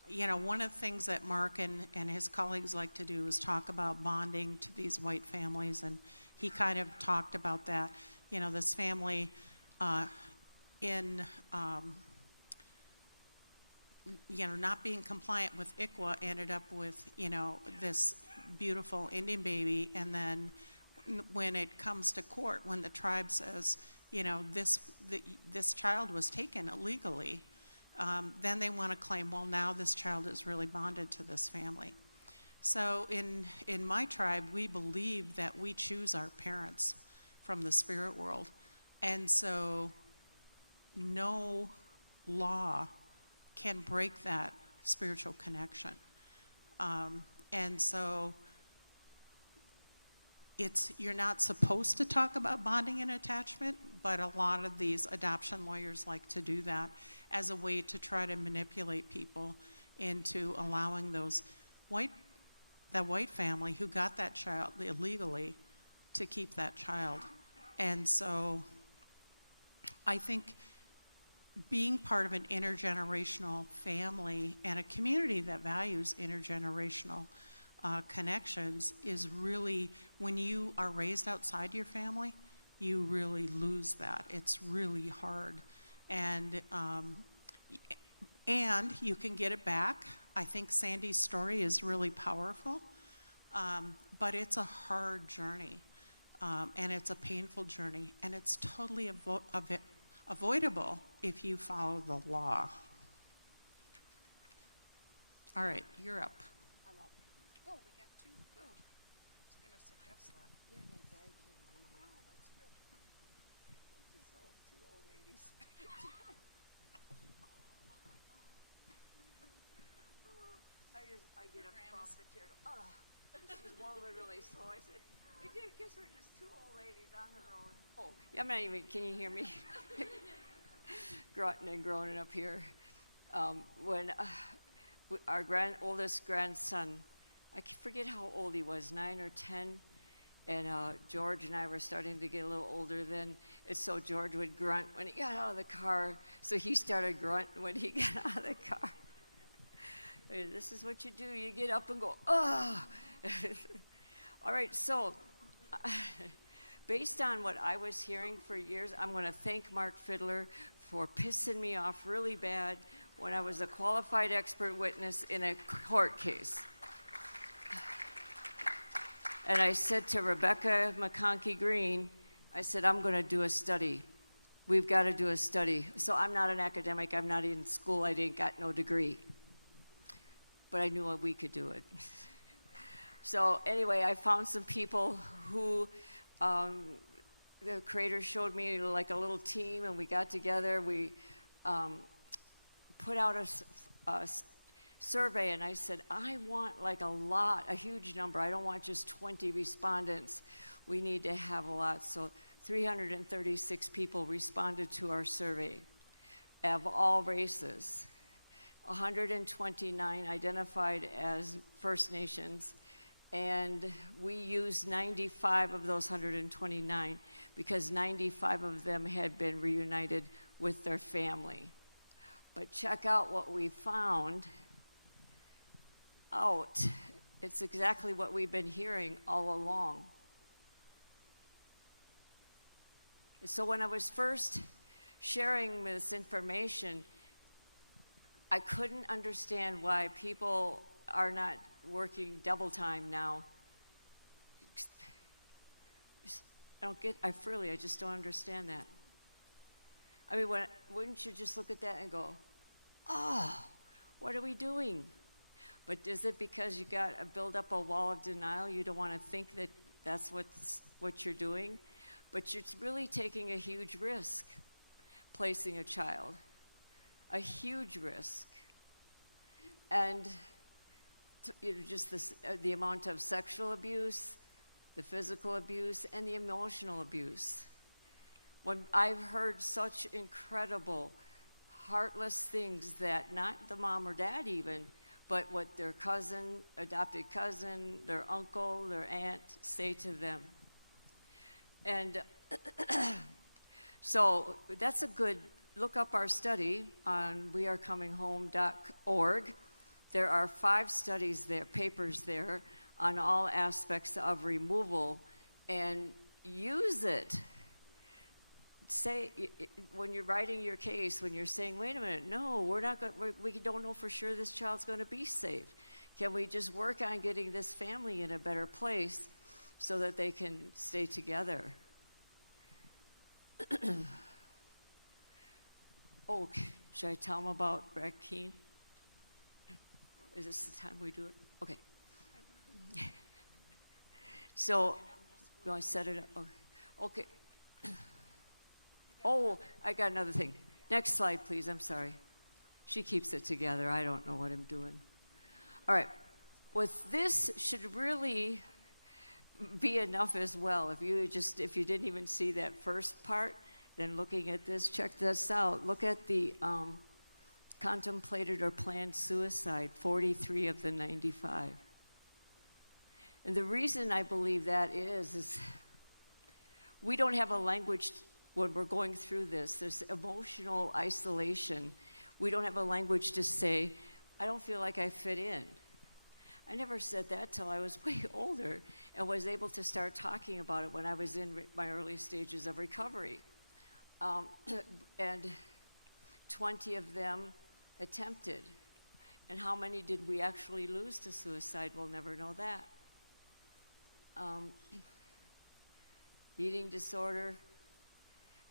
you know, one of the things that Mark and his colleagues like to do is talk about bonding to these white families. And he kind of talked about that. You know, this family you know, not being compliant with ICWA ended up with, you know, this beautiful Indian baby. And then when it comes to court, when the tribe says, you know, this child was taken illegally, then they want to claim, well, now this child is really bonded to this family. So in my tribe, we believe that we choose our parents from the spirit world. And so no law can break that spiritual connection. And so you're not supposed to talk about bonding and attachment, but a lot of these adoption lawyers like to do that as a way to try to manipulate people into allowing that white family who got that child illegally to keep that child. And so I think being part of an intergenerational family and a community that values intergenerational connections is really, when you are raised outside your family, you really lose that. It's really hard. And you can get it back. I think Sandy's story is really powerful, but it's a hard journey, and it's a painful journey, and it's totally avoidable if you follow the law. All right, you're up. I'm up. Oh, we got two. Good. I was going to suggest that. Yeah, my dad came. Oh, that's good. What's this old, two old ladies? I get up off the chair. Oh, she's more literally so. I said, I guess we're just two old ladies on the road. Oh, I'm not even, can you hear me? Grunting and groaning up here. When our oldest grandson, I forget how old he was, 9 or 10, and George and I were starting to get a little older then, and so George would grunt when he got out of the car, so he started grunting when he got out of the car. This is what you do, you get up and go, oh! All right, so based on what I was hearing for years, I'm going to thank Mark Fiddler for pissing me off really bad when I was a qualified expert witness in a court case. And I said to Rebecca McConkey Green, I said, I'm going to do a study. We've got to do a study. So I'm not an academic. I'm not in school. I didn't got no degree. But I knew we could do it. So anyway, I found some people who the creator showed me like a little team, and we got together. We put out survey, and I said, I want like a huge number. I don't want just 20 respondents. We need to have a lot. So 336 people responded to our survey of all races. 129 identified as First Nations, and we used 95 of those 129 because 95 of them had been reunited with their family. But check out what we found out. It's exactly what we've been hearing all along. So when I was first sharing this information, I couldn't understand why people are not working double time now. I just don't understand that. I mean, wouldn't you just look at that and go, oh, what are we doing? But is it because you got to build up a wall of denial? You don't want to think that that's what you're doing? But you're really taking a huge risk, placing a child. A huge risk. And just the amount of sexual abuse, the physical abuse, and the emotional abuse. When I've heard such incredible, heartless things that not the mom or dad even, but what their cousin, adopted cousin, their uncle, their aunt say to them. And so that's a good, look up our study on wearecoming.home.org. There are 5 studies there, papers there, on all aspects of removal, and use it. Say, when you're writing your case, when you're saying, wait a minute, no, we don't know for sure this child's going to be safe. Can we just work on getting this family in a better place so that they can stay together? Oh, should I tell them about Brett Keane? Is this the time we do it? Okay. So, you want to set it up? Okay. Oh, I got another thing. Next slide, please. I'm sorry. She keeps it together. I don't know what I'm doing. All right. With this should really be enough as well. If you didn't even see that first part, then looking at this, check this out. Look at the contemplated or planned suicide, 43 of the 95. And the reason I believe that is we don't have a language when we're going through this. There's emotional isolation. We don't have a language to say, I don't feel like I fit in. I never said that till I was way older and was able to start talking about it when I was in my early stages of recovery. And 20 of them attempted. And how many did we actually lose to suicide? We'll never know that. Eating disorder.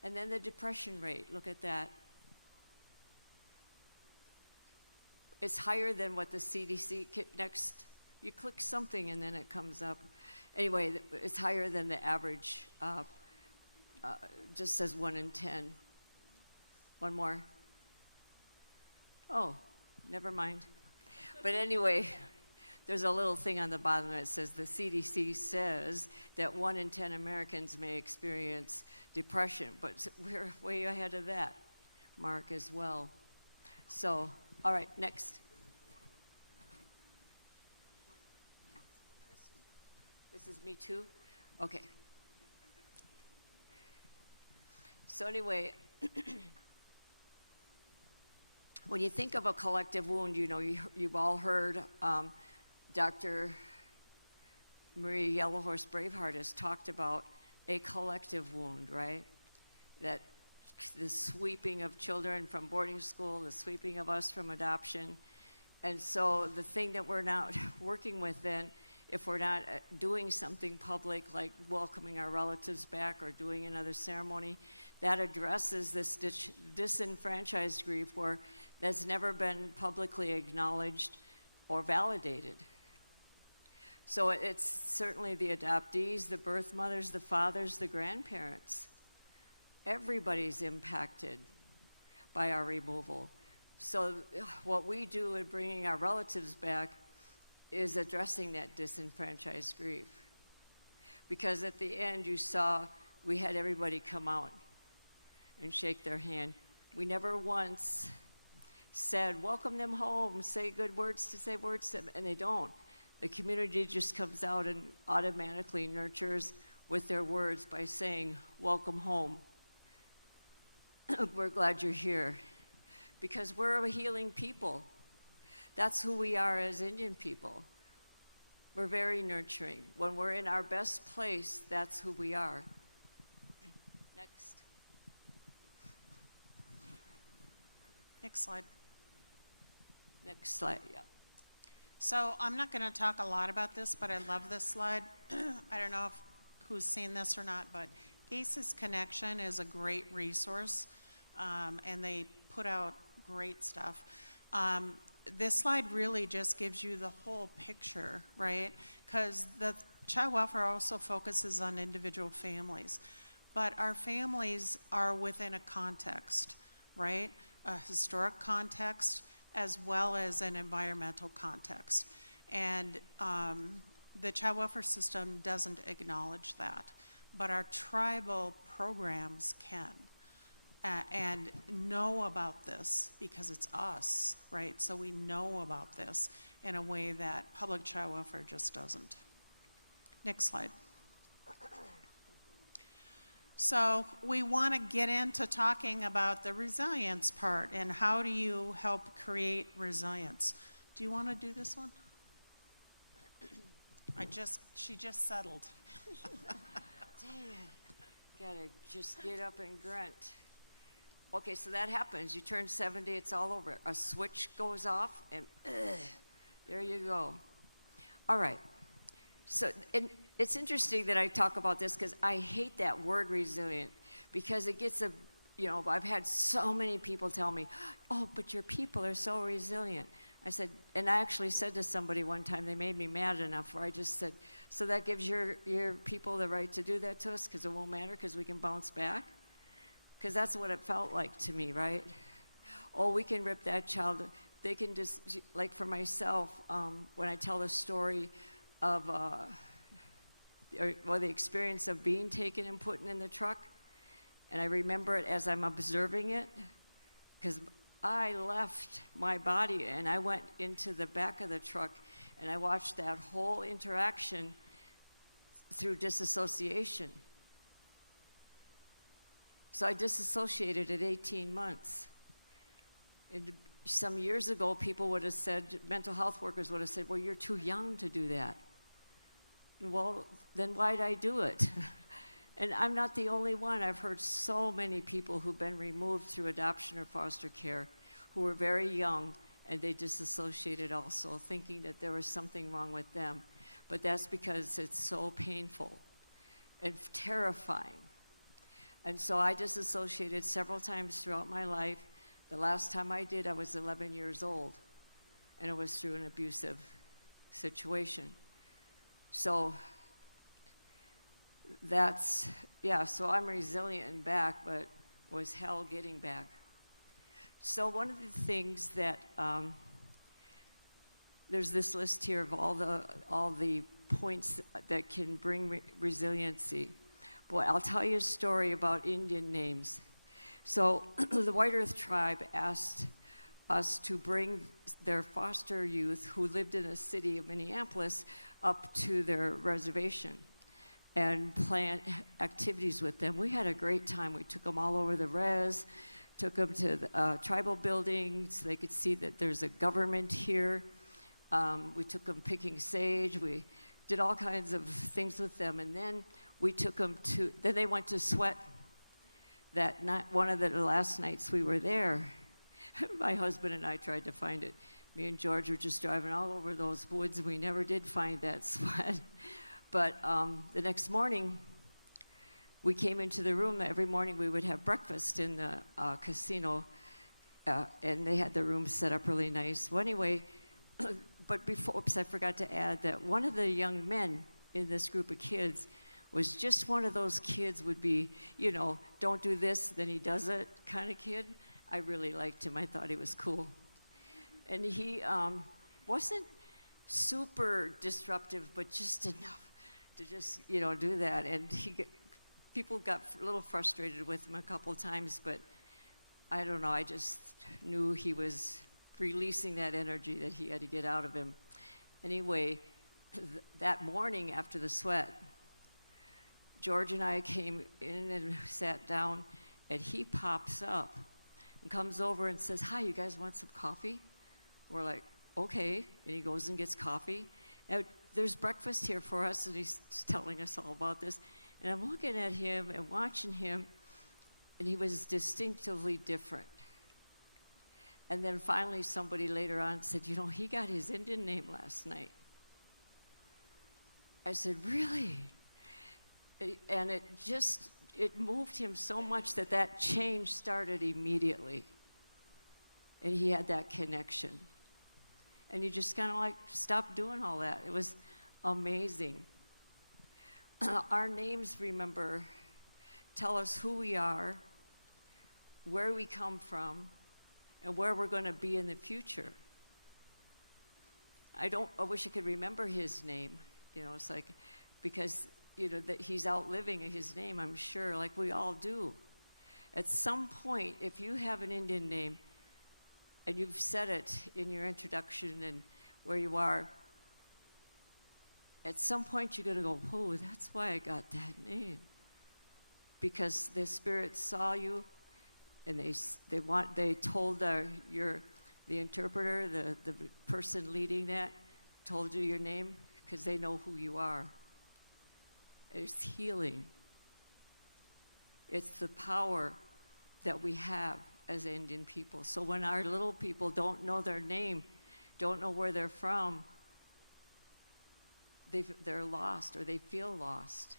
And then the depression rate, look at that. It's higher than what the CDC, next, you click something and then it comes up. Anyway, it's higher than the average, just says 1 in 10. One more. Oh, never mind. But anyway, there's a little thing on the bottom that says the CDC says that 1 in 10 Americans may experience depression, but we're way ahead of that mark as well. So, all right, next. This is me too? Okay. So anyway, when you think of a collective wound, you know, you've all heard Dr. Maria Yellowhorse Braveheart has talked about a collective wound, right? That the sweeping of children from boarding school, the sweeping of us from adoption. And so the thing that we're not working with then, if we're not doing something public like welcoming our relatives back or doing another ceremony, that addresses this disenfranchised grief where that's never been publicly acknowledged or validated. So it's certainly the adoptees, the birth mothers, the fathers, the grandparents. Everybody's impacted by our removal. So what we do in bringing our relatives back is addressing that disenfranchised grief. Because at the end, you saw we had everybody come out and shake their hand. We never once said, welcome them home, say good words to say words to them, and they don't. The community just comes out and automatically nurtures with their words by saying, welcome home. We're glad you're here. Because we're a healing people. That's who we are as Indian people. We're very nurturing. When we're in our best place, that's who we are. Next. Next slide. Next slide, yeah. So I'm not going to talk a lot about this, but I love this slide. I don't know who's seen this or not, but ACES Connection is a great resource, and they put out great stuff. This slide really just gives you the whole picture, right? Because the child welfare also focuses on individual families, but our families are within a context, right? A historic context as well as an environmental context. And the child welfare system doesn't acknowledge that, but our tribal programs can. And know about this because it's us, right? So we know about this in a way that public child welfare just doesn't. Next slide. So we want to get into talking about the resilience part and how do you help create resilience. Do you want to do this one? She just settled. Dang it. Gotta just get up and grunt. Okay, so that happens. You turn 70, it's all over. A switch goes off, and there you go. All right. So and it's interesting that I talk about this because I hate that word resilient because it gets I've had so many people tell me, oh, but your people are so resilient. I said, and I actually said to somebody one time, they made me mad enough where I just said, so that gives your people the right to do that to us because it won't matter because we can bounce back? Because that's what it felt like to me, right? Oh, we can rip that child. They can just, like for myself, when I tell the story of, the experience of being taken and put in the truck, and I remember it as I'm observing it, because I left my body and I went into the back of the truck and I watched that whole interaction through disassociation. So I disassociated at 18 months. And some years ago, people would have said, mental health workers would have said, well, you're too young to do that. Well, then why'd I do it? And I'm not the only one. I've heard so many people who've been removed through adoption or foster care who were very young and they disassociated also, thinking that there was something wrong with them. But that's because it's so painful and terrifying. And so I disassociated several times throughout my life. The last time I did, I was 11 years old, and it was through an abusive situation. So so I'm resilient and back, but was hell getting back. So one of the things that, there's this list here of all the points that can bring resiliency. Boy, I'll tell you a story about Indian names. So the White Earth tribe asked us to bring their foster youth who lived in the city of Minneapolis up to their reservation and plan activities with them. We had a great time. We took them all over the res, took them to the tribal buildings so they could see that there's a government here. We took them picking sage. We did all kinds of things with them. And then we took them then they went to Sweat that night, one of the last nights we were there. My husband and I tried to find it. Me and George were just driving all over those woods. We never did find that Sweat. But the next morning, we came into the room. Every morning we would have breakfast in the casino, and they had the room set up really nice. Well, anyway, but before, I forgot to add that one of the young men in this group of kids was just one of those kids would be, don't do this, then he does it kind of kid. I really liked him. I thought he was cool. And he wasn't super disruptive, but just enough to just, do that. And people got a little frustrated with him a couple times, but I don't know, I just knew he was releasing that energy that he had to get out of him. Anyway, that morning after the sweat, George and I came in and sat down, and he pops up and comes over and says, "Hi, you guys want some coffee?" We're like, "Okay." And he goes and gets coffee. Now, there's breakfast here for us, and he's telling us all about this. And I'm looking at him and watching him, and he was distinctively different. And then finally somebody later on said, he got his Indian name last night. I said, "Really?" And it moved him so much that change started immediately. And he had that connection. And you just kind of like stopped doing all that. It was amazing. Our names, remember, tell us who we are, where we come from, and where we're going to be in the future. I wish I could remember his name. It's like, because, that he's outliving his name, I'm sure, like we all do. At some point, if you have an Indian name, and you've said it in your introduction and where you are, at some point you're going to go, "Oh, that's why I got that name." Because the Spirit saw you, and they told the interpreter, the person leading that, told you your name, because they know who you are. It's healing. It's the power that we have as Indian people. So when our little people don't know their name, don't know where they're from, they're lost, or they feel lost.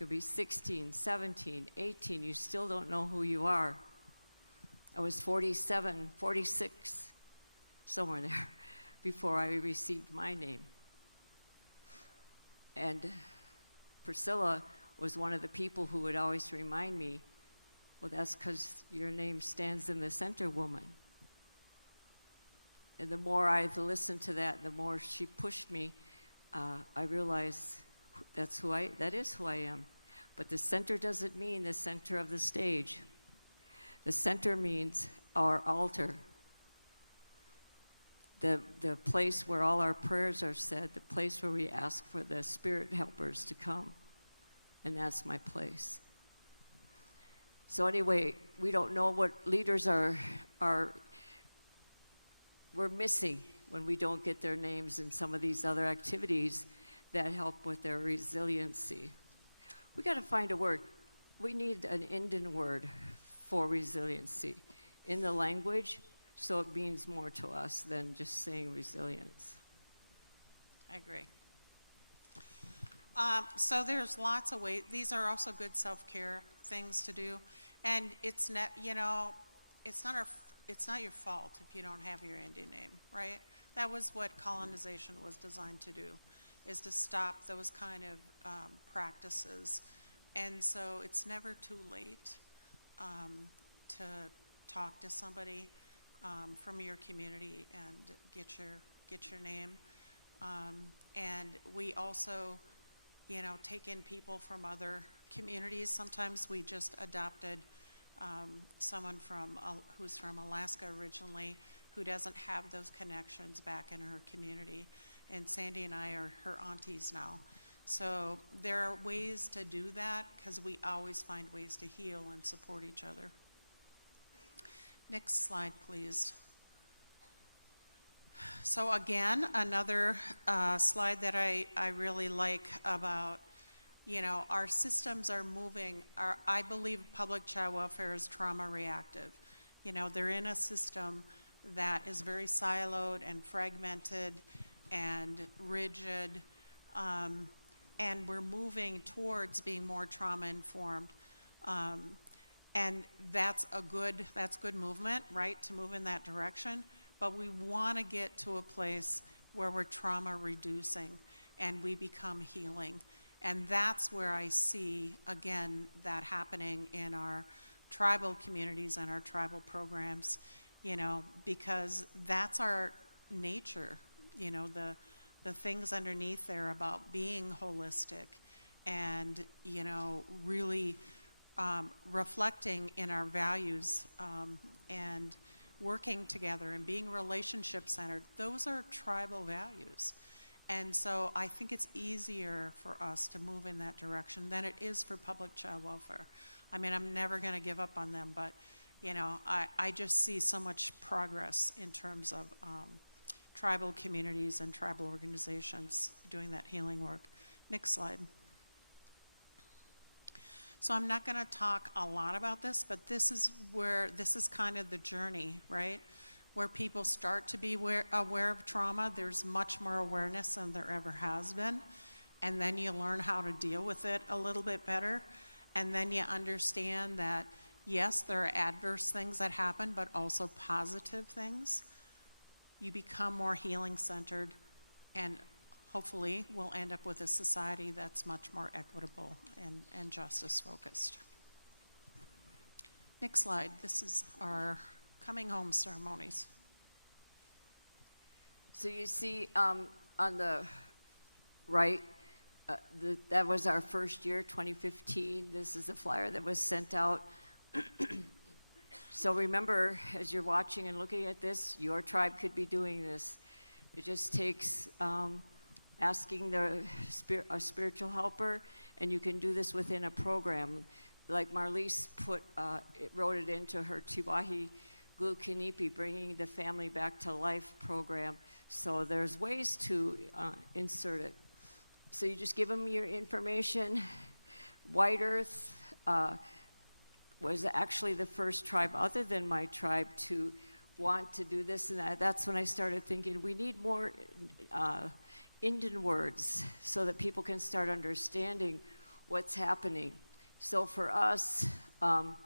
You'll be 16, 17, 18, you still don't know who you are. I was 47, 46, somewhere there, before I received my name. And Priscilla was one of the people who would always remind me, "Well, that's because your name stands in the center, woman." And the more I listened to that, the more she pushed me, I realized that is who I am. But the center doesn't mean the center of the stage. The center means our altar, the place where all our prayers are said, the place where we ask for the spirit helpers to come. And that's my place. So anyway, we don't know what leaders we're missing when we don't get their names in some of these other activities that help with their resiliency. We got to find a word. We need an Indian word for resiliency in the language, so it means more to us than just saying resilience. I agree. So there's lots of ways. These are also good self-care things to do, and it's not your fault if you don't have your Indian name, right? That was what colonization was designed to do, is to stop those kind of practices. And so it's never too late to talk to somebody from your community and get your name. And we also, take in people from other communities. Sometimes we just adopted someone who's from Alaska originally, who doesn't have those connections back in her community. And Sandy and I are her aunties now. So there are ways to do that, because we always find ways to heal and support each other. Next slide, please. So again, another slide that I really like about, our systems are moving. I believe public child welfare is trauma reactive. They're in a system that is very siloed and fragmented and rigid, and we're moving towards being more trauma informed. And that's good movement, right, to move in that direction. But we want to get to a place where we're trauma reducing and we become healing. And that's where I see, again, that happening in our tribal communities and our tribal programs, you know, because that's our nature, you know, the things underneath there about being holistic and, you know, really reflecting in our values and working together and being relationship centered. Those are tribal values. And so I think it's easier for us to move in that direction than it is for public child welfare. I mean, I'm never going to give up on them, but, you know, I just see so much progress in terms of tribal communities and tribal organizations doing that healing work. Next slide. So I'm not going to talk a lot about this, but this is kind of the journey, right? Where people start to be aware of trauma. There's much more awareness than there ever has been. And then you learn how to deal with it a little bit better. And then you understand that, yes, there are adverse things that happen, but also positive things. You become more healing-centered, and hopefully we'll end up with a society that's much more equitable and justice-focused. Next slide. This is our coming home ceremonies. So you see on the right, that was our first year, 2015. This is a flyer that was sent out. So remember, as you're watching and looking at this, your tribe could be doing this. It just takes asking a spiritual helper, and you can do this within a program. Like Marlise wrote it into her Tiwahi Glukinipi, bringing the family back to life program. So there's ways to insert it. So you just give them your information. White Earth was actually the first tribe other than my tribe to want to do this, and that's when I started thinking we need more Indian words so that people can start understanding what's happening. So for us, Wichochagi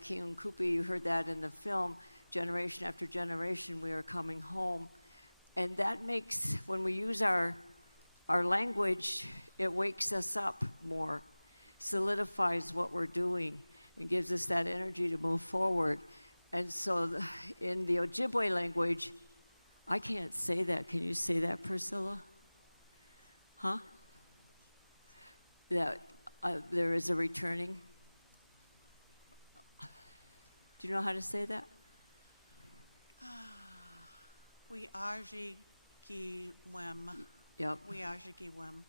Kiunkupi, you heard that in the film, generation after generation we are coming home. And that makes, when we use our language, it wakes us up more, solidifies what we're doing, and gives us that energy to move forward. And so in the Ojibwe language, I can't say that. Can you say that, Priscilla? Huh? That there is a returning. Do you know how to say that? We aji ki wem. Yep. We aji ki wem.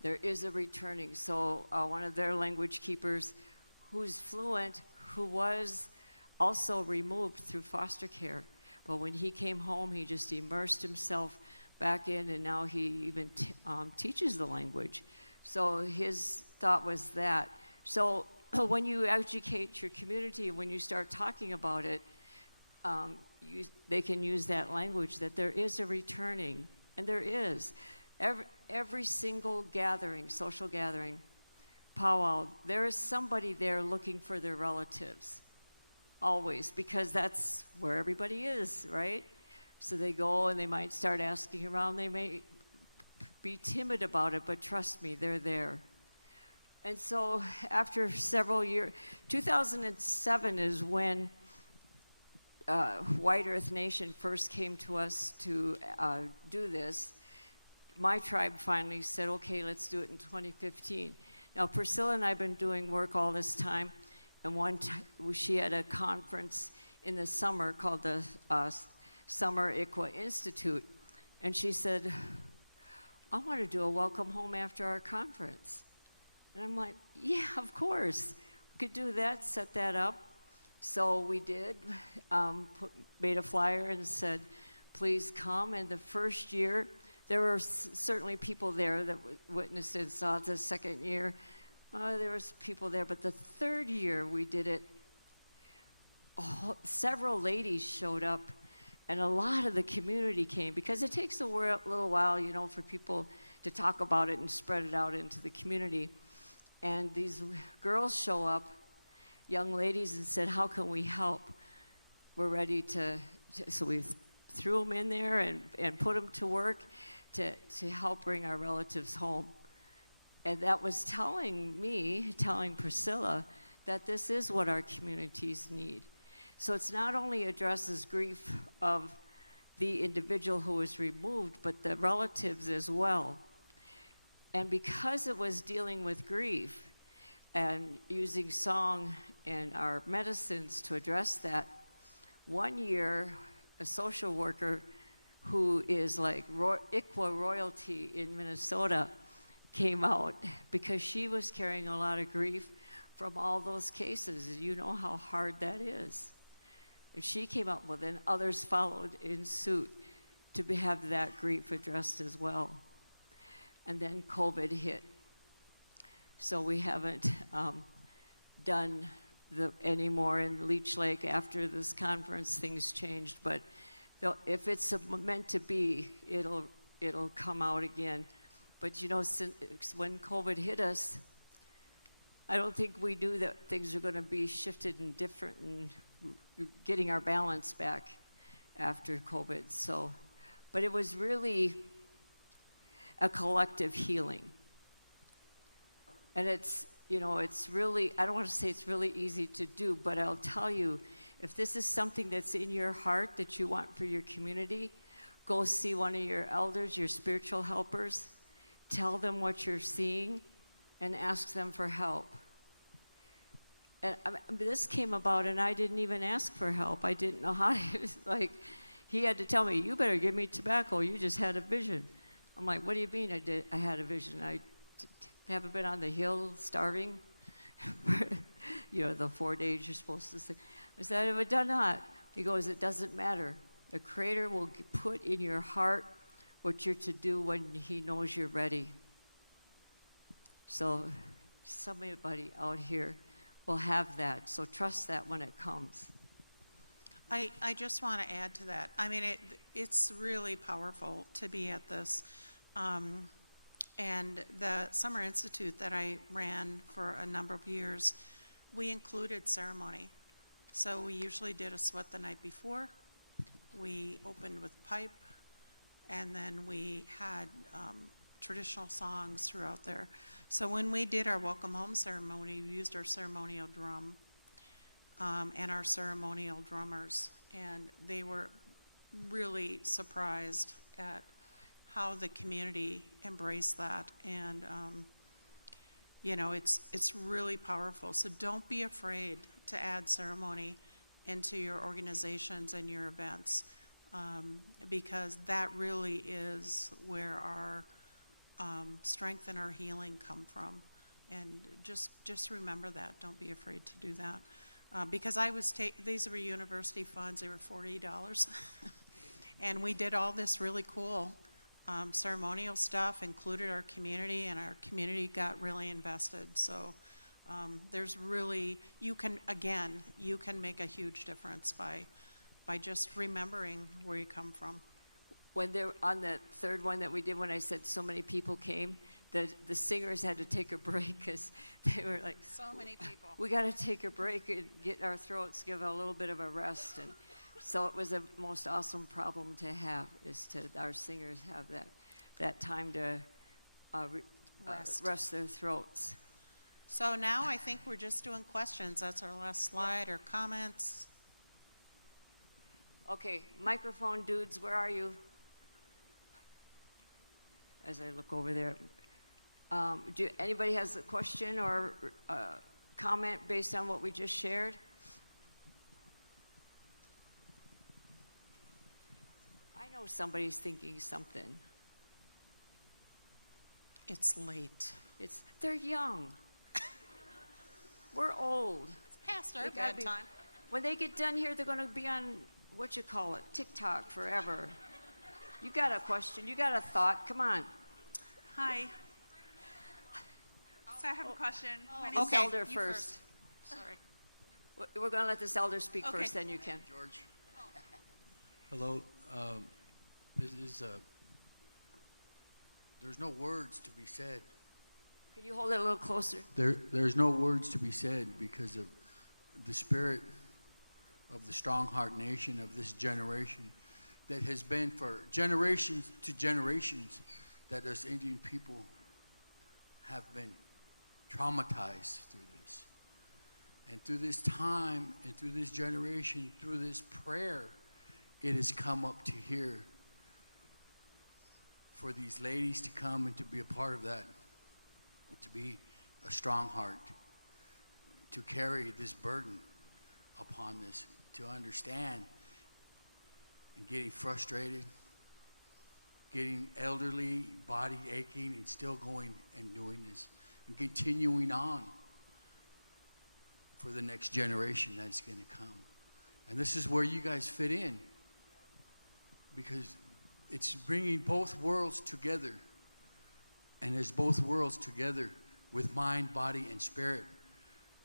There is a returning. So one of their language keepers who's fluent, who was also removed through foster care. But when he came home, he just immersed himself back in, and now he even teaches the language. So his thought was that. So when you educate your community, when you start talking about it, they can use that language, that there is a returning, and there is. Every single gathering, social gathering, powwow, there is somebody there looking for their relatives. Always, because that's where everybody is, right? So they go and they might start asking around. They may be timid about it, but trust me, they're there. And so after several years, 2007 is when White Earth Nation first came to us to do this. My tribe finally said, okay, let's do it in 2015. Now, Priscilla and I have been doing work all this time. And one time, she had a conference in the summer called the Summer ICWA Institute. And she said, I want to do a welcome home after our conference. And I'm like, yeah, of course. We could do that, set that up. So we did, made a flyer and said, please come. And the first year, there were certainly people there that witnessed it, saw it. The second year, there was people there, but the third year we did it, several ladies showed up, and a lot of the community came, because it takes a little while, you know, for people to talk about it and spread it out into the community. And these girls show up, young ladies, and said, how can we help? We're ready to so we threw them in there and put them to work to help bring our relatives home. And that was telling Priscilla, that this is what our communities need. So it's not only addresses grief of the individual who was removed, but the relatives as well. And because it was dealing with grief and using song and our medicines to address that, one year, a social worker who is like ICWA royalty in Minnesota came out because she was carrying a lot of grief from all those cases. You know how hard that is. And she came out, well, then others followed in suit to have that grief addressed as well. And then COVID hit. So we haven't done anymore in Leech Lake after this conference. Things changed, but if it's meant to be, it'll come out again. But you know, when COVID hit us, I don't think we knew that things are going to be shifted and different and getting our balance back after COVID. So, but it was really a collective healing. And it's, you know, it's really, I don't want to say it's really easy to do, but I'll tell you, if this is something that's in your heart that you want for your community, go see one of your elders, your spiritual helpers, tell them what you're seeing, and ask them for help. And this came about, and I didn't even ask for help. I didn't know how. It was like, he had to tell me, you better give me tobacco. You just had a vision. I'm like, what do you mean I had a vision? I haven't been on the hill starving. You know, the 4 days you're supposed to say. I said, I've done that. He goes, it doesn't matter. The Creator will put in your heart what you're to do when He knows you're ready. So somebody out here will have that. So trust that when it comes. I just want to add to that. I mean, it's really powerful to be at this. And the Summer Institute that I ran for a number of years, we included ceremony. So we usually did a sweat the night before. We opened with pipe, and then we had traditional songs throughout there. So when we did our welcome home ceremony, we used our ceremonial drum and our ceremonial drummers, and they were really surprised at how the community embraced that. And you know, it's really powerful. So don't be afraid to add ceremony into your organizations and your events, because that really is where our strength and our healing come from. And just remember that. Don't be afraid to do that. Because these were university funds. They were $40. And we did all this really cool ceremonial stuff, included our community, and our community got really invested. So there's really, you can make a huge difference by just remembering where you come from. When they're on the third one that we did, when I said so many people came, the singers had to take a break because they were like, so many people. We got to take a break and get our throats, give a little bit of a rest. And so it was the most awesome problem to have, is to our singers have that time to rest their throats. So now I think we're just doing questions. That's our last slide, or comments. Okay, microphone dudes, where are you? As I look over there. Anybody has a question or comment based on what we just shared? I know somebody's thinking something. It's late. They're young. We're old. It's past our bedtime. When they get done here, they're going to be on, TikTok forever. You got a question, you got a thought, come on. Hi. So I have a question. This elder first. Sorry. We're going to let this elder speak first, then you can. George. Hello. There's no words to be said. Can you hold it a little closer? There's no words to be said because of the spirit of the strong heart nation of this generation that has been for generations to generations that us Indian people have been traumatized through this. And through this time and through this generation, through this prayer, it has come up to here for these ladies to come and to be a part of that, to be a strong heart, to carry this burden upon this, to understand and getting frustrated, getting elderly, body aching, and still going and doing this, and continuing on for the next generation that's going to come. And this is where you guys fit in, because it's bringing both worlds together. And as both worlds together with mind, body, and spirit,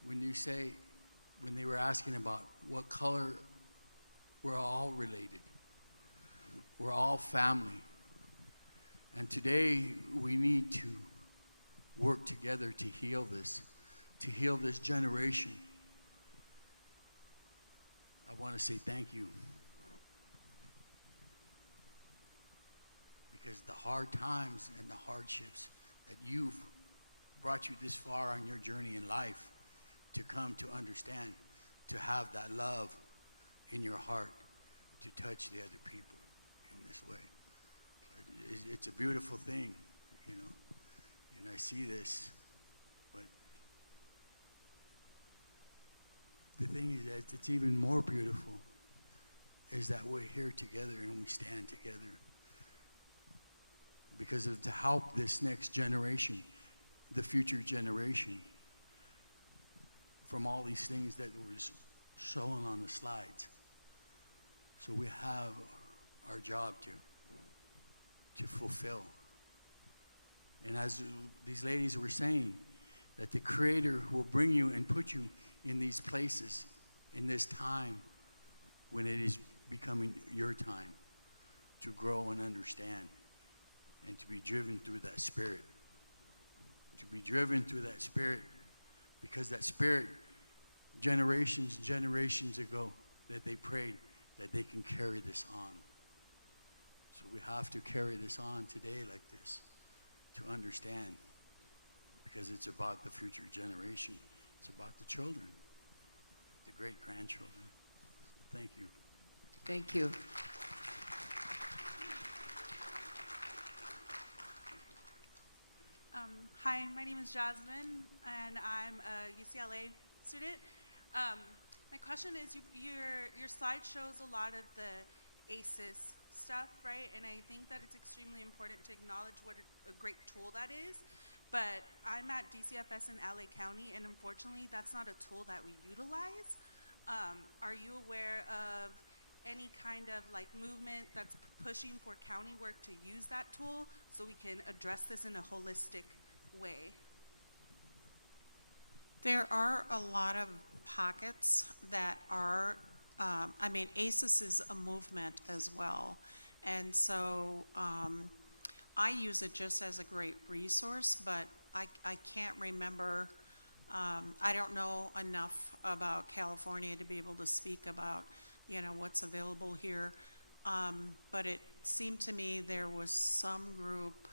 when they were asking about what color, we're all related. We're all family. And today we need to work together to heal this generation. I want to say thank you. Because the hard times and the hardships that you've brought you this far on your journey in life to come to understand, to have that love in your heart, to touch the other people in this way. It's a beautiful thing, you know, and I see this, but the thing is that it's even more beautiful is that we're here together and we stand together because of to help this next generation, the future generation, from all these things that was shown on the slides. So we have our job to fulfill. And as these ladies were saying, that the Creator will bring you and put you in these places in this time when it is becoming your time to grow and understand and to be driven through that spirit. To be driven through that spirit, because that spirit, generations ago, that they prayed that they can carry this on. So we have to carry this on today like this to understand, because it's about the future generation. It's about the children, the great-grandchildren. Thank you. Thank you. Hi, my name is Jasmine, and I'm a UCLA student. My question is, your slide shows a lot of the ACEs stuff, right? And I think that it's extremely important to acknowledge what a great tool that is. But I'm at DCFS in LA County, and unfortunately, that's not a tool that we utilize. Are you aware of any kind of like movement that's pushing for county work to use that tool so we can address this in a holistic way? There are a lot of pockets that are, I mean, ACES is a movement as well. And so I use it just as a great resource, but I can't remember, I don't know enough about California to be able to speak about, you know, what's available here. But it seemed to me there was some group,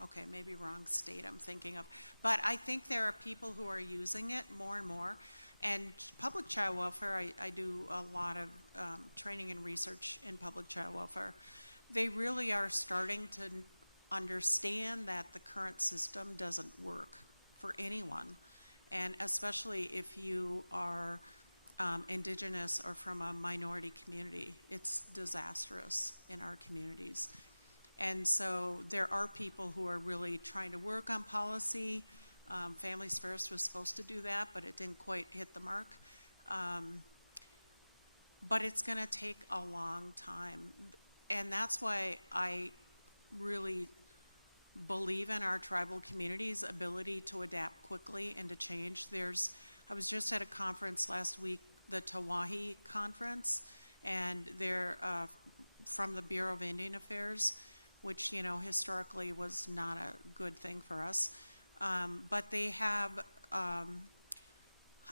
okay, maybe wrong state I'm thinking of, but I think there are people who are using it more and more. And public child welfare, I do a lot of training and research in public child welfare. They really are starting to understand that the current system doesn't work for anyone. And especially if you are indigenous or from a minority community, it's disastrous in our communities. And so there are people who are really trying to work on policy. Families First was supposed to do that, but it didn't quite hit the mark. But it's going to take a long time. And that's why I really believe in our tribal community's ability to adapt quickly and to change. I was just at a conference last week, the Tawahi conference, and they're from the Bureau of Indian Affairs, which, you know, historically was not a good thing for us. But they have, I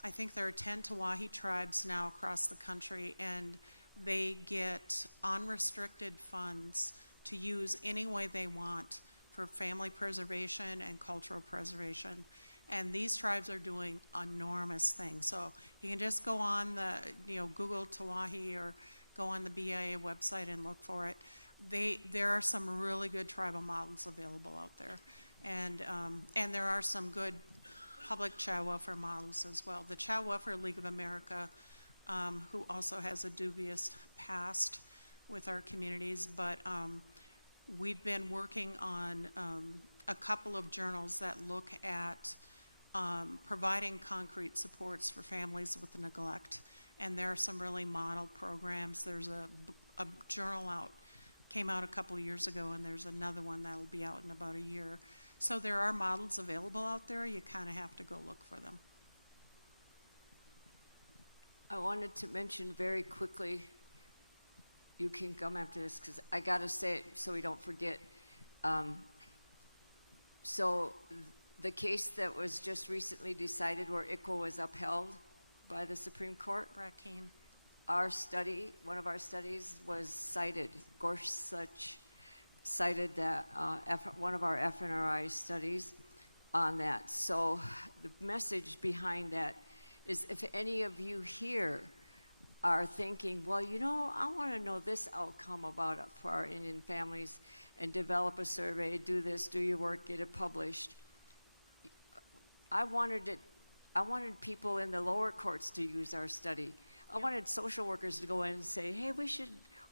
think there are 10 Tawahi tribes now across the country, and they get unrestricted funds to use any way they want for family preservation and cultural preservation. And these tribes are doing enormous things. So you can just go on the, Google Tawahi or go on the BIA website and look for it. There are some really good tribal models available out there. And there are some good public child welfare models as well. The Child Welfare League of America, who also has a dubious past with our communities, but we've been working on a couple of journals that look at providing concrete supports for families with neglect. And there are some really model programs. There's a journal came out a couple of years ago, and there's another one that'll be out in about a year. So there are models available out there. You kind of have to go look for them. I wanted to mention very quickly, you can come after this because I got to say it so we don't forget. So the case that was just recently decided where ICWA was upheld by the Supreme Court, Brackeen. Our study, one of our studies was cited. Gorsuch cited that one of our FNRI studies on that. So the message behind that is if any of you here are thinking, well, I want to know this outcome about it for our Indian families and develop a survey, do this, do your work, get it published. I wanted people in the lower courts to use our study. I wanted social workers to go in and say, hey,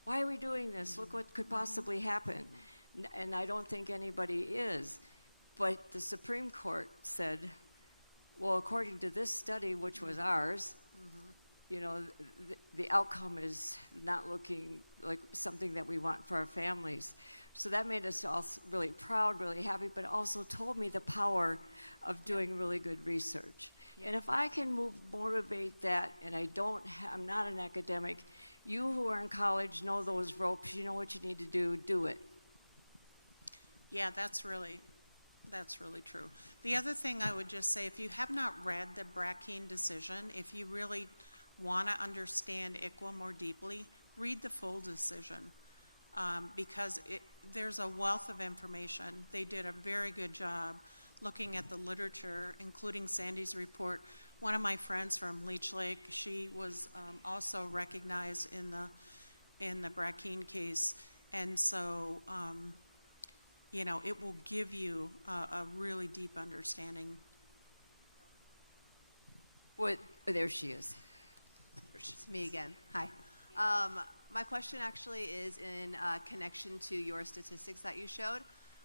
why are we doing this? Look what could possibly happen. And I don't think anybody is. But the Supreme Court said, well, according to this study, which was ours, the outcome is not looking like something that we want for our families. So that made us all really proud, really happy, but also told me the power of doing really good research. And if I can motivate that, and I'm not an academic, you who are in college know those ropes, you know what you need to do it. Yeah, that's really true. The other thing I would just say, if you have not read the Brackeen decision, if you really want to understand ICWA more deeply, read the full decision. Because there's a wealth of information. They did a very good job looking at the literature, including Sandy's report. One of my friends from Leech Lake, she was also recognized in the Brackeen case. And so, it will give you a really deep understanding. There she is. It's me again. Hi. My question actually is in connection to your statistics that you showed.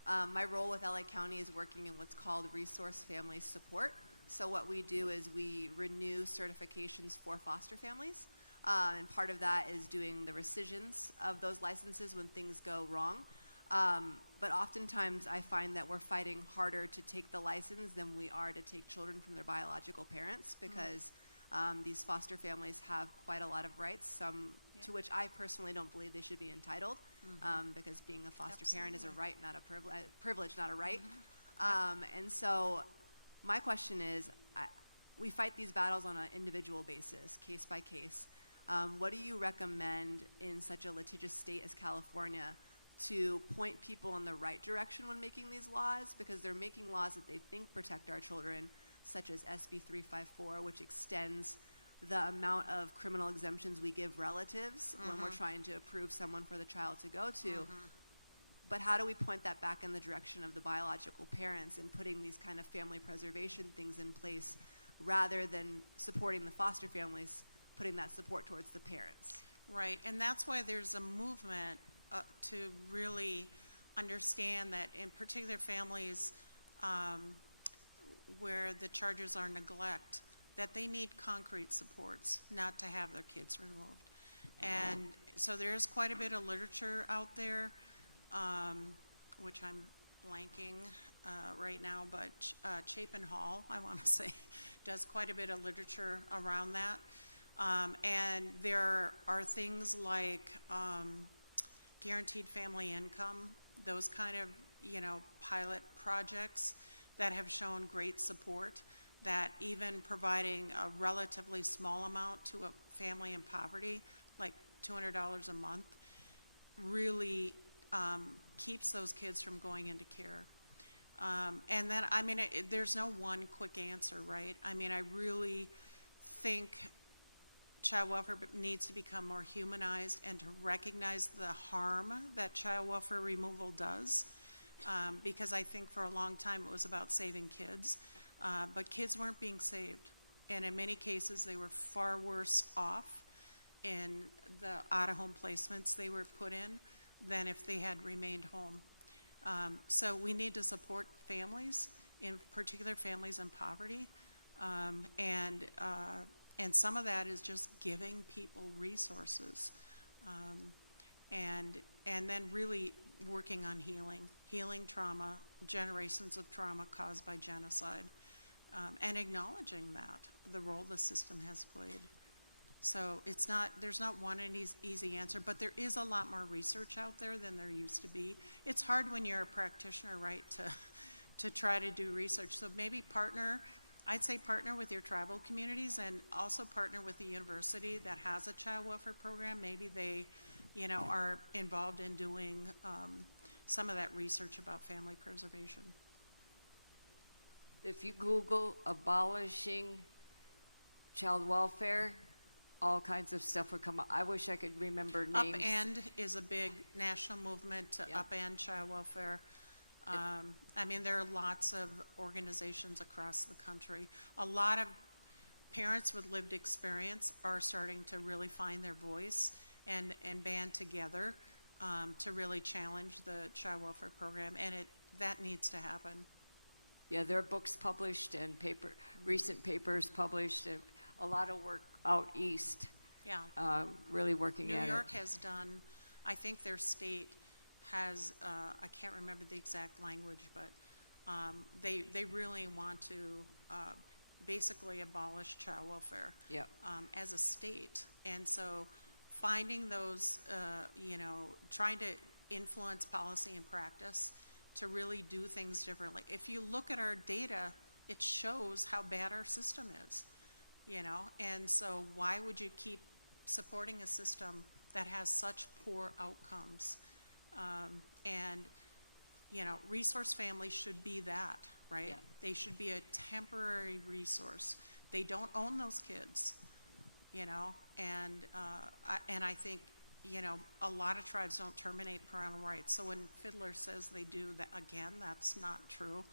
My role with LA County is working in what's called resource family support. So what we do is we renew certifications for foster families. And part of that is doing the rescissions of those licenses when things go wrong. But oftentimes I find that we're fighting harder to take the license than we are to take children from their biological parents because these foster families have quite a lot of rights, some to which I personally don't believe they should be entitled because being a foster parent is a right, not a privilege, not a right. And so my question is, we fight these battles on an individual basis, case by case. What do you recommend in such a litigious state as California to point people in the right direction when making these laws? Because they're making laws that they think protect our children, such as SB 354, which extends the amount of criminal exemptions we give relatives when we're trying to approve someone for the child to go to. But how do we point that back in the direction of the biological parents and putting these kind of family preservation things in place rather than supporting the foster families, putting that support towards the parents? Right, and that's why there's a movement to really understand that in particular families where the charges are neglect, that they need concrete supports, not to have their kids removed. And so there's quite a bit of literature out there, which I'm blanking right now, but Chapin Hall, I want to say, does quite a bit of literature around that. And there are things like guaranteed family income, those kind of, pilot projects that have shown great support, that even providing a relatively small amount to a family in poverty, like $200 a month, really keeps those kids from going into care. And then, I mean, there's no one quick answer, right? I mean, I really think child welfare needs to become more humanized and to recognize the harm that child welfare removal does. Because I think for a long time it was about saving kids, but kids weren't being saved. And in many cases, they were far worse off in the out-of-home placements they were put in than if they had remained home. So we need to support families, in particular families in poverty, and some of that is just giving people resources, and then really working on healing trauma, generations of trauma caused by genocide, and acknowledging that, the role the system has played. So there's not one easy answer, but there is a lot more research out there than there used to be. It's hard when you're a practitioner, right, to try to do research. So maybe I'd say partner with your tribal communities and also partner with the university that has a child welfare program. Maybe they, are involved in doing some of that research about family preservation. If you Google abolishing child welfare, all kinds of stuff would come up. I wish I could remember names. Upend is a big national movement to upend child welfare. I mean, there are lots of organizations across the country. A lot of parents with lived experience are starting to really find their voice and band together to really challenge the child welfare program, and that needs to happen. Yeah, there are books published and recent papers published, and a lot of work out east. Yeah. Really working at it. New York has done, I think their state has, I can't remember the exact language, but they really want to basically abolish child welfare as a state. And so finding those, trying to influence policy and practice to really do things differently. If you look at our data, it shows how bad our system is, and so why would you keep supporting a system that has such poor outcomes? And resource families should be that, right? Yeah. They should be a temporary resource. They don't own those kids, and I think, a lot of tribes don't terminate parental rights. So when Fiddler says they do, that again, that's not true.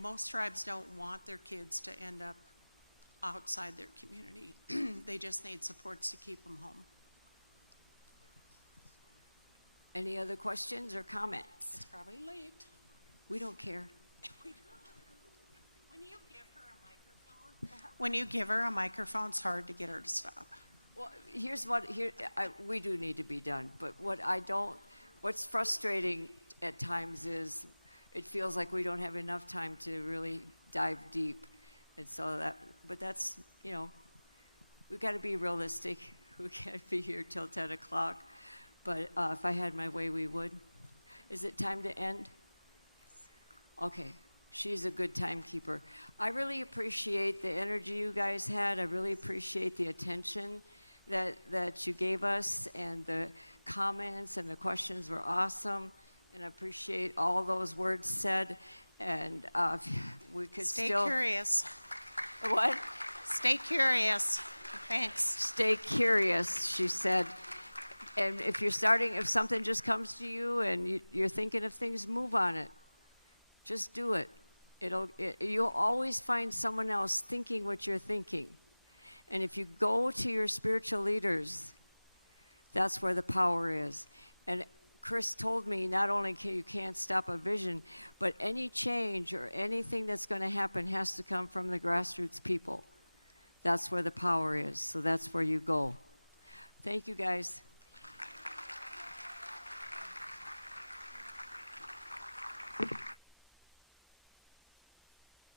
Most tribes don't want their kids to end up outside their community. They just need supports to keep them home. Any other questions or comments? It's probably late. We don't care. When you give her a microphone, it's hard to get her to stop. Well, we do need to be done, but what's frustrating at times is it feels like we don't have enough time to really dive deep. And so but that's, we've got to be realistic. We can't be here till 10 o'clock. But if I had my way, we would. Is it time to end? Okay. She's a good timekeeper. I really appreciate the energy you guys had. I really appreciate the attention that you gave us, and the comments and the questions were awesome. And I appreciate all those words said. And we could Stay curious. What? Stay curious. Thanks. Stay curious, she said. And if something just comes to you and you're thinking of things, move on it. Just do it. You'll always find someone else thinking what you're thinking. And if you go to your spiritual leaders, that's where the power is. And Chris told me not only you can't stop a vision, but any change or anything that's going to happen has to come from the grassroots people. That's where the power is. So that's where you go. Thank you, guys.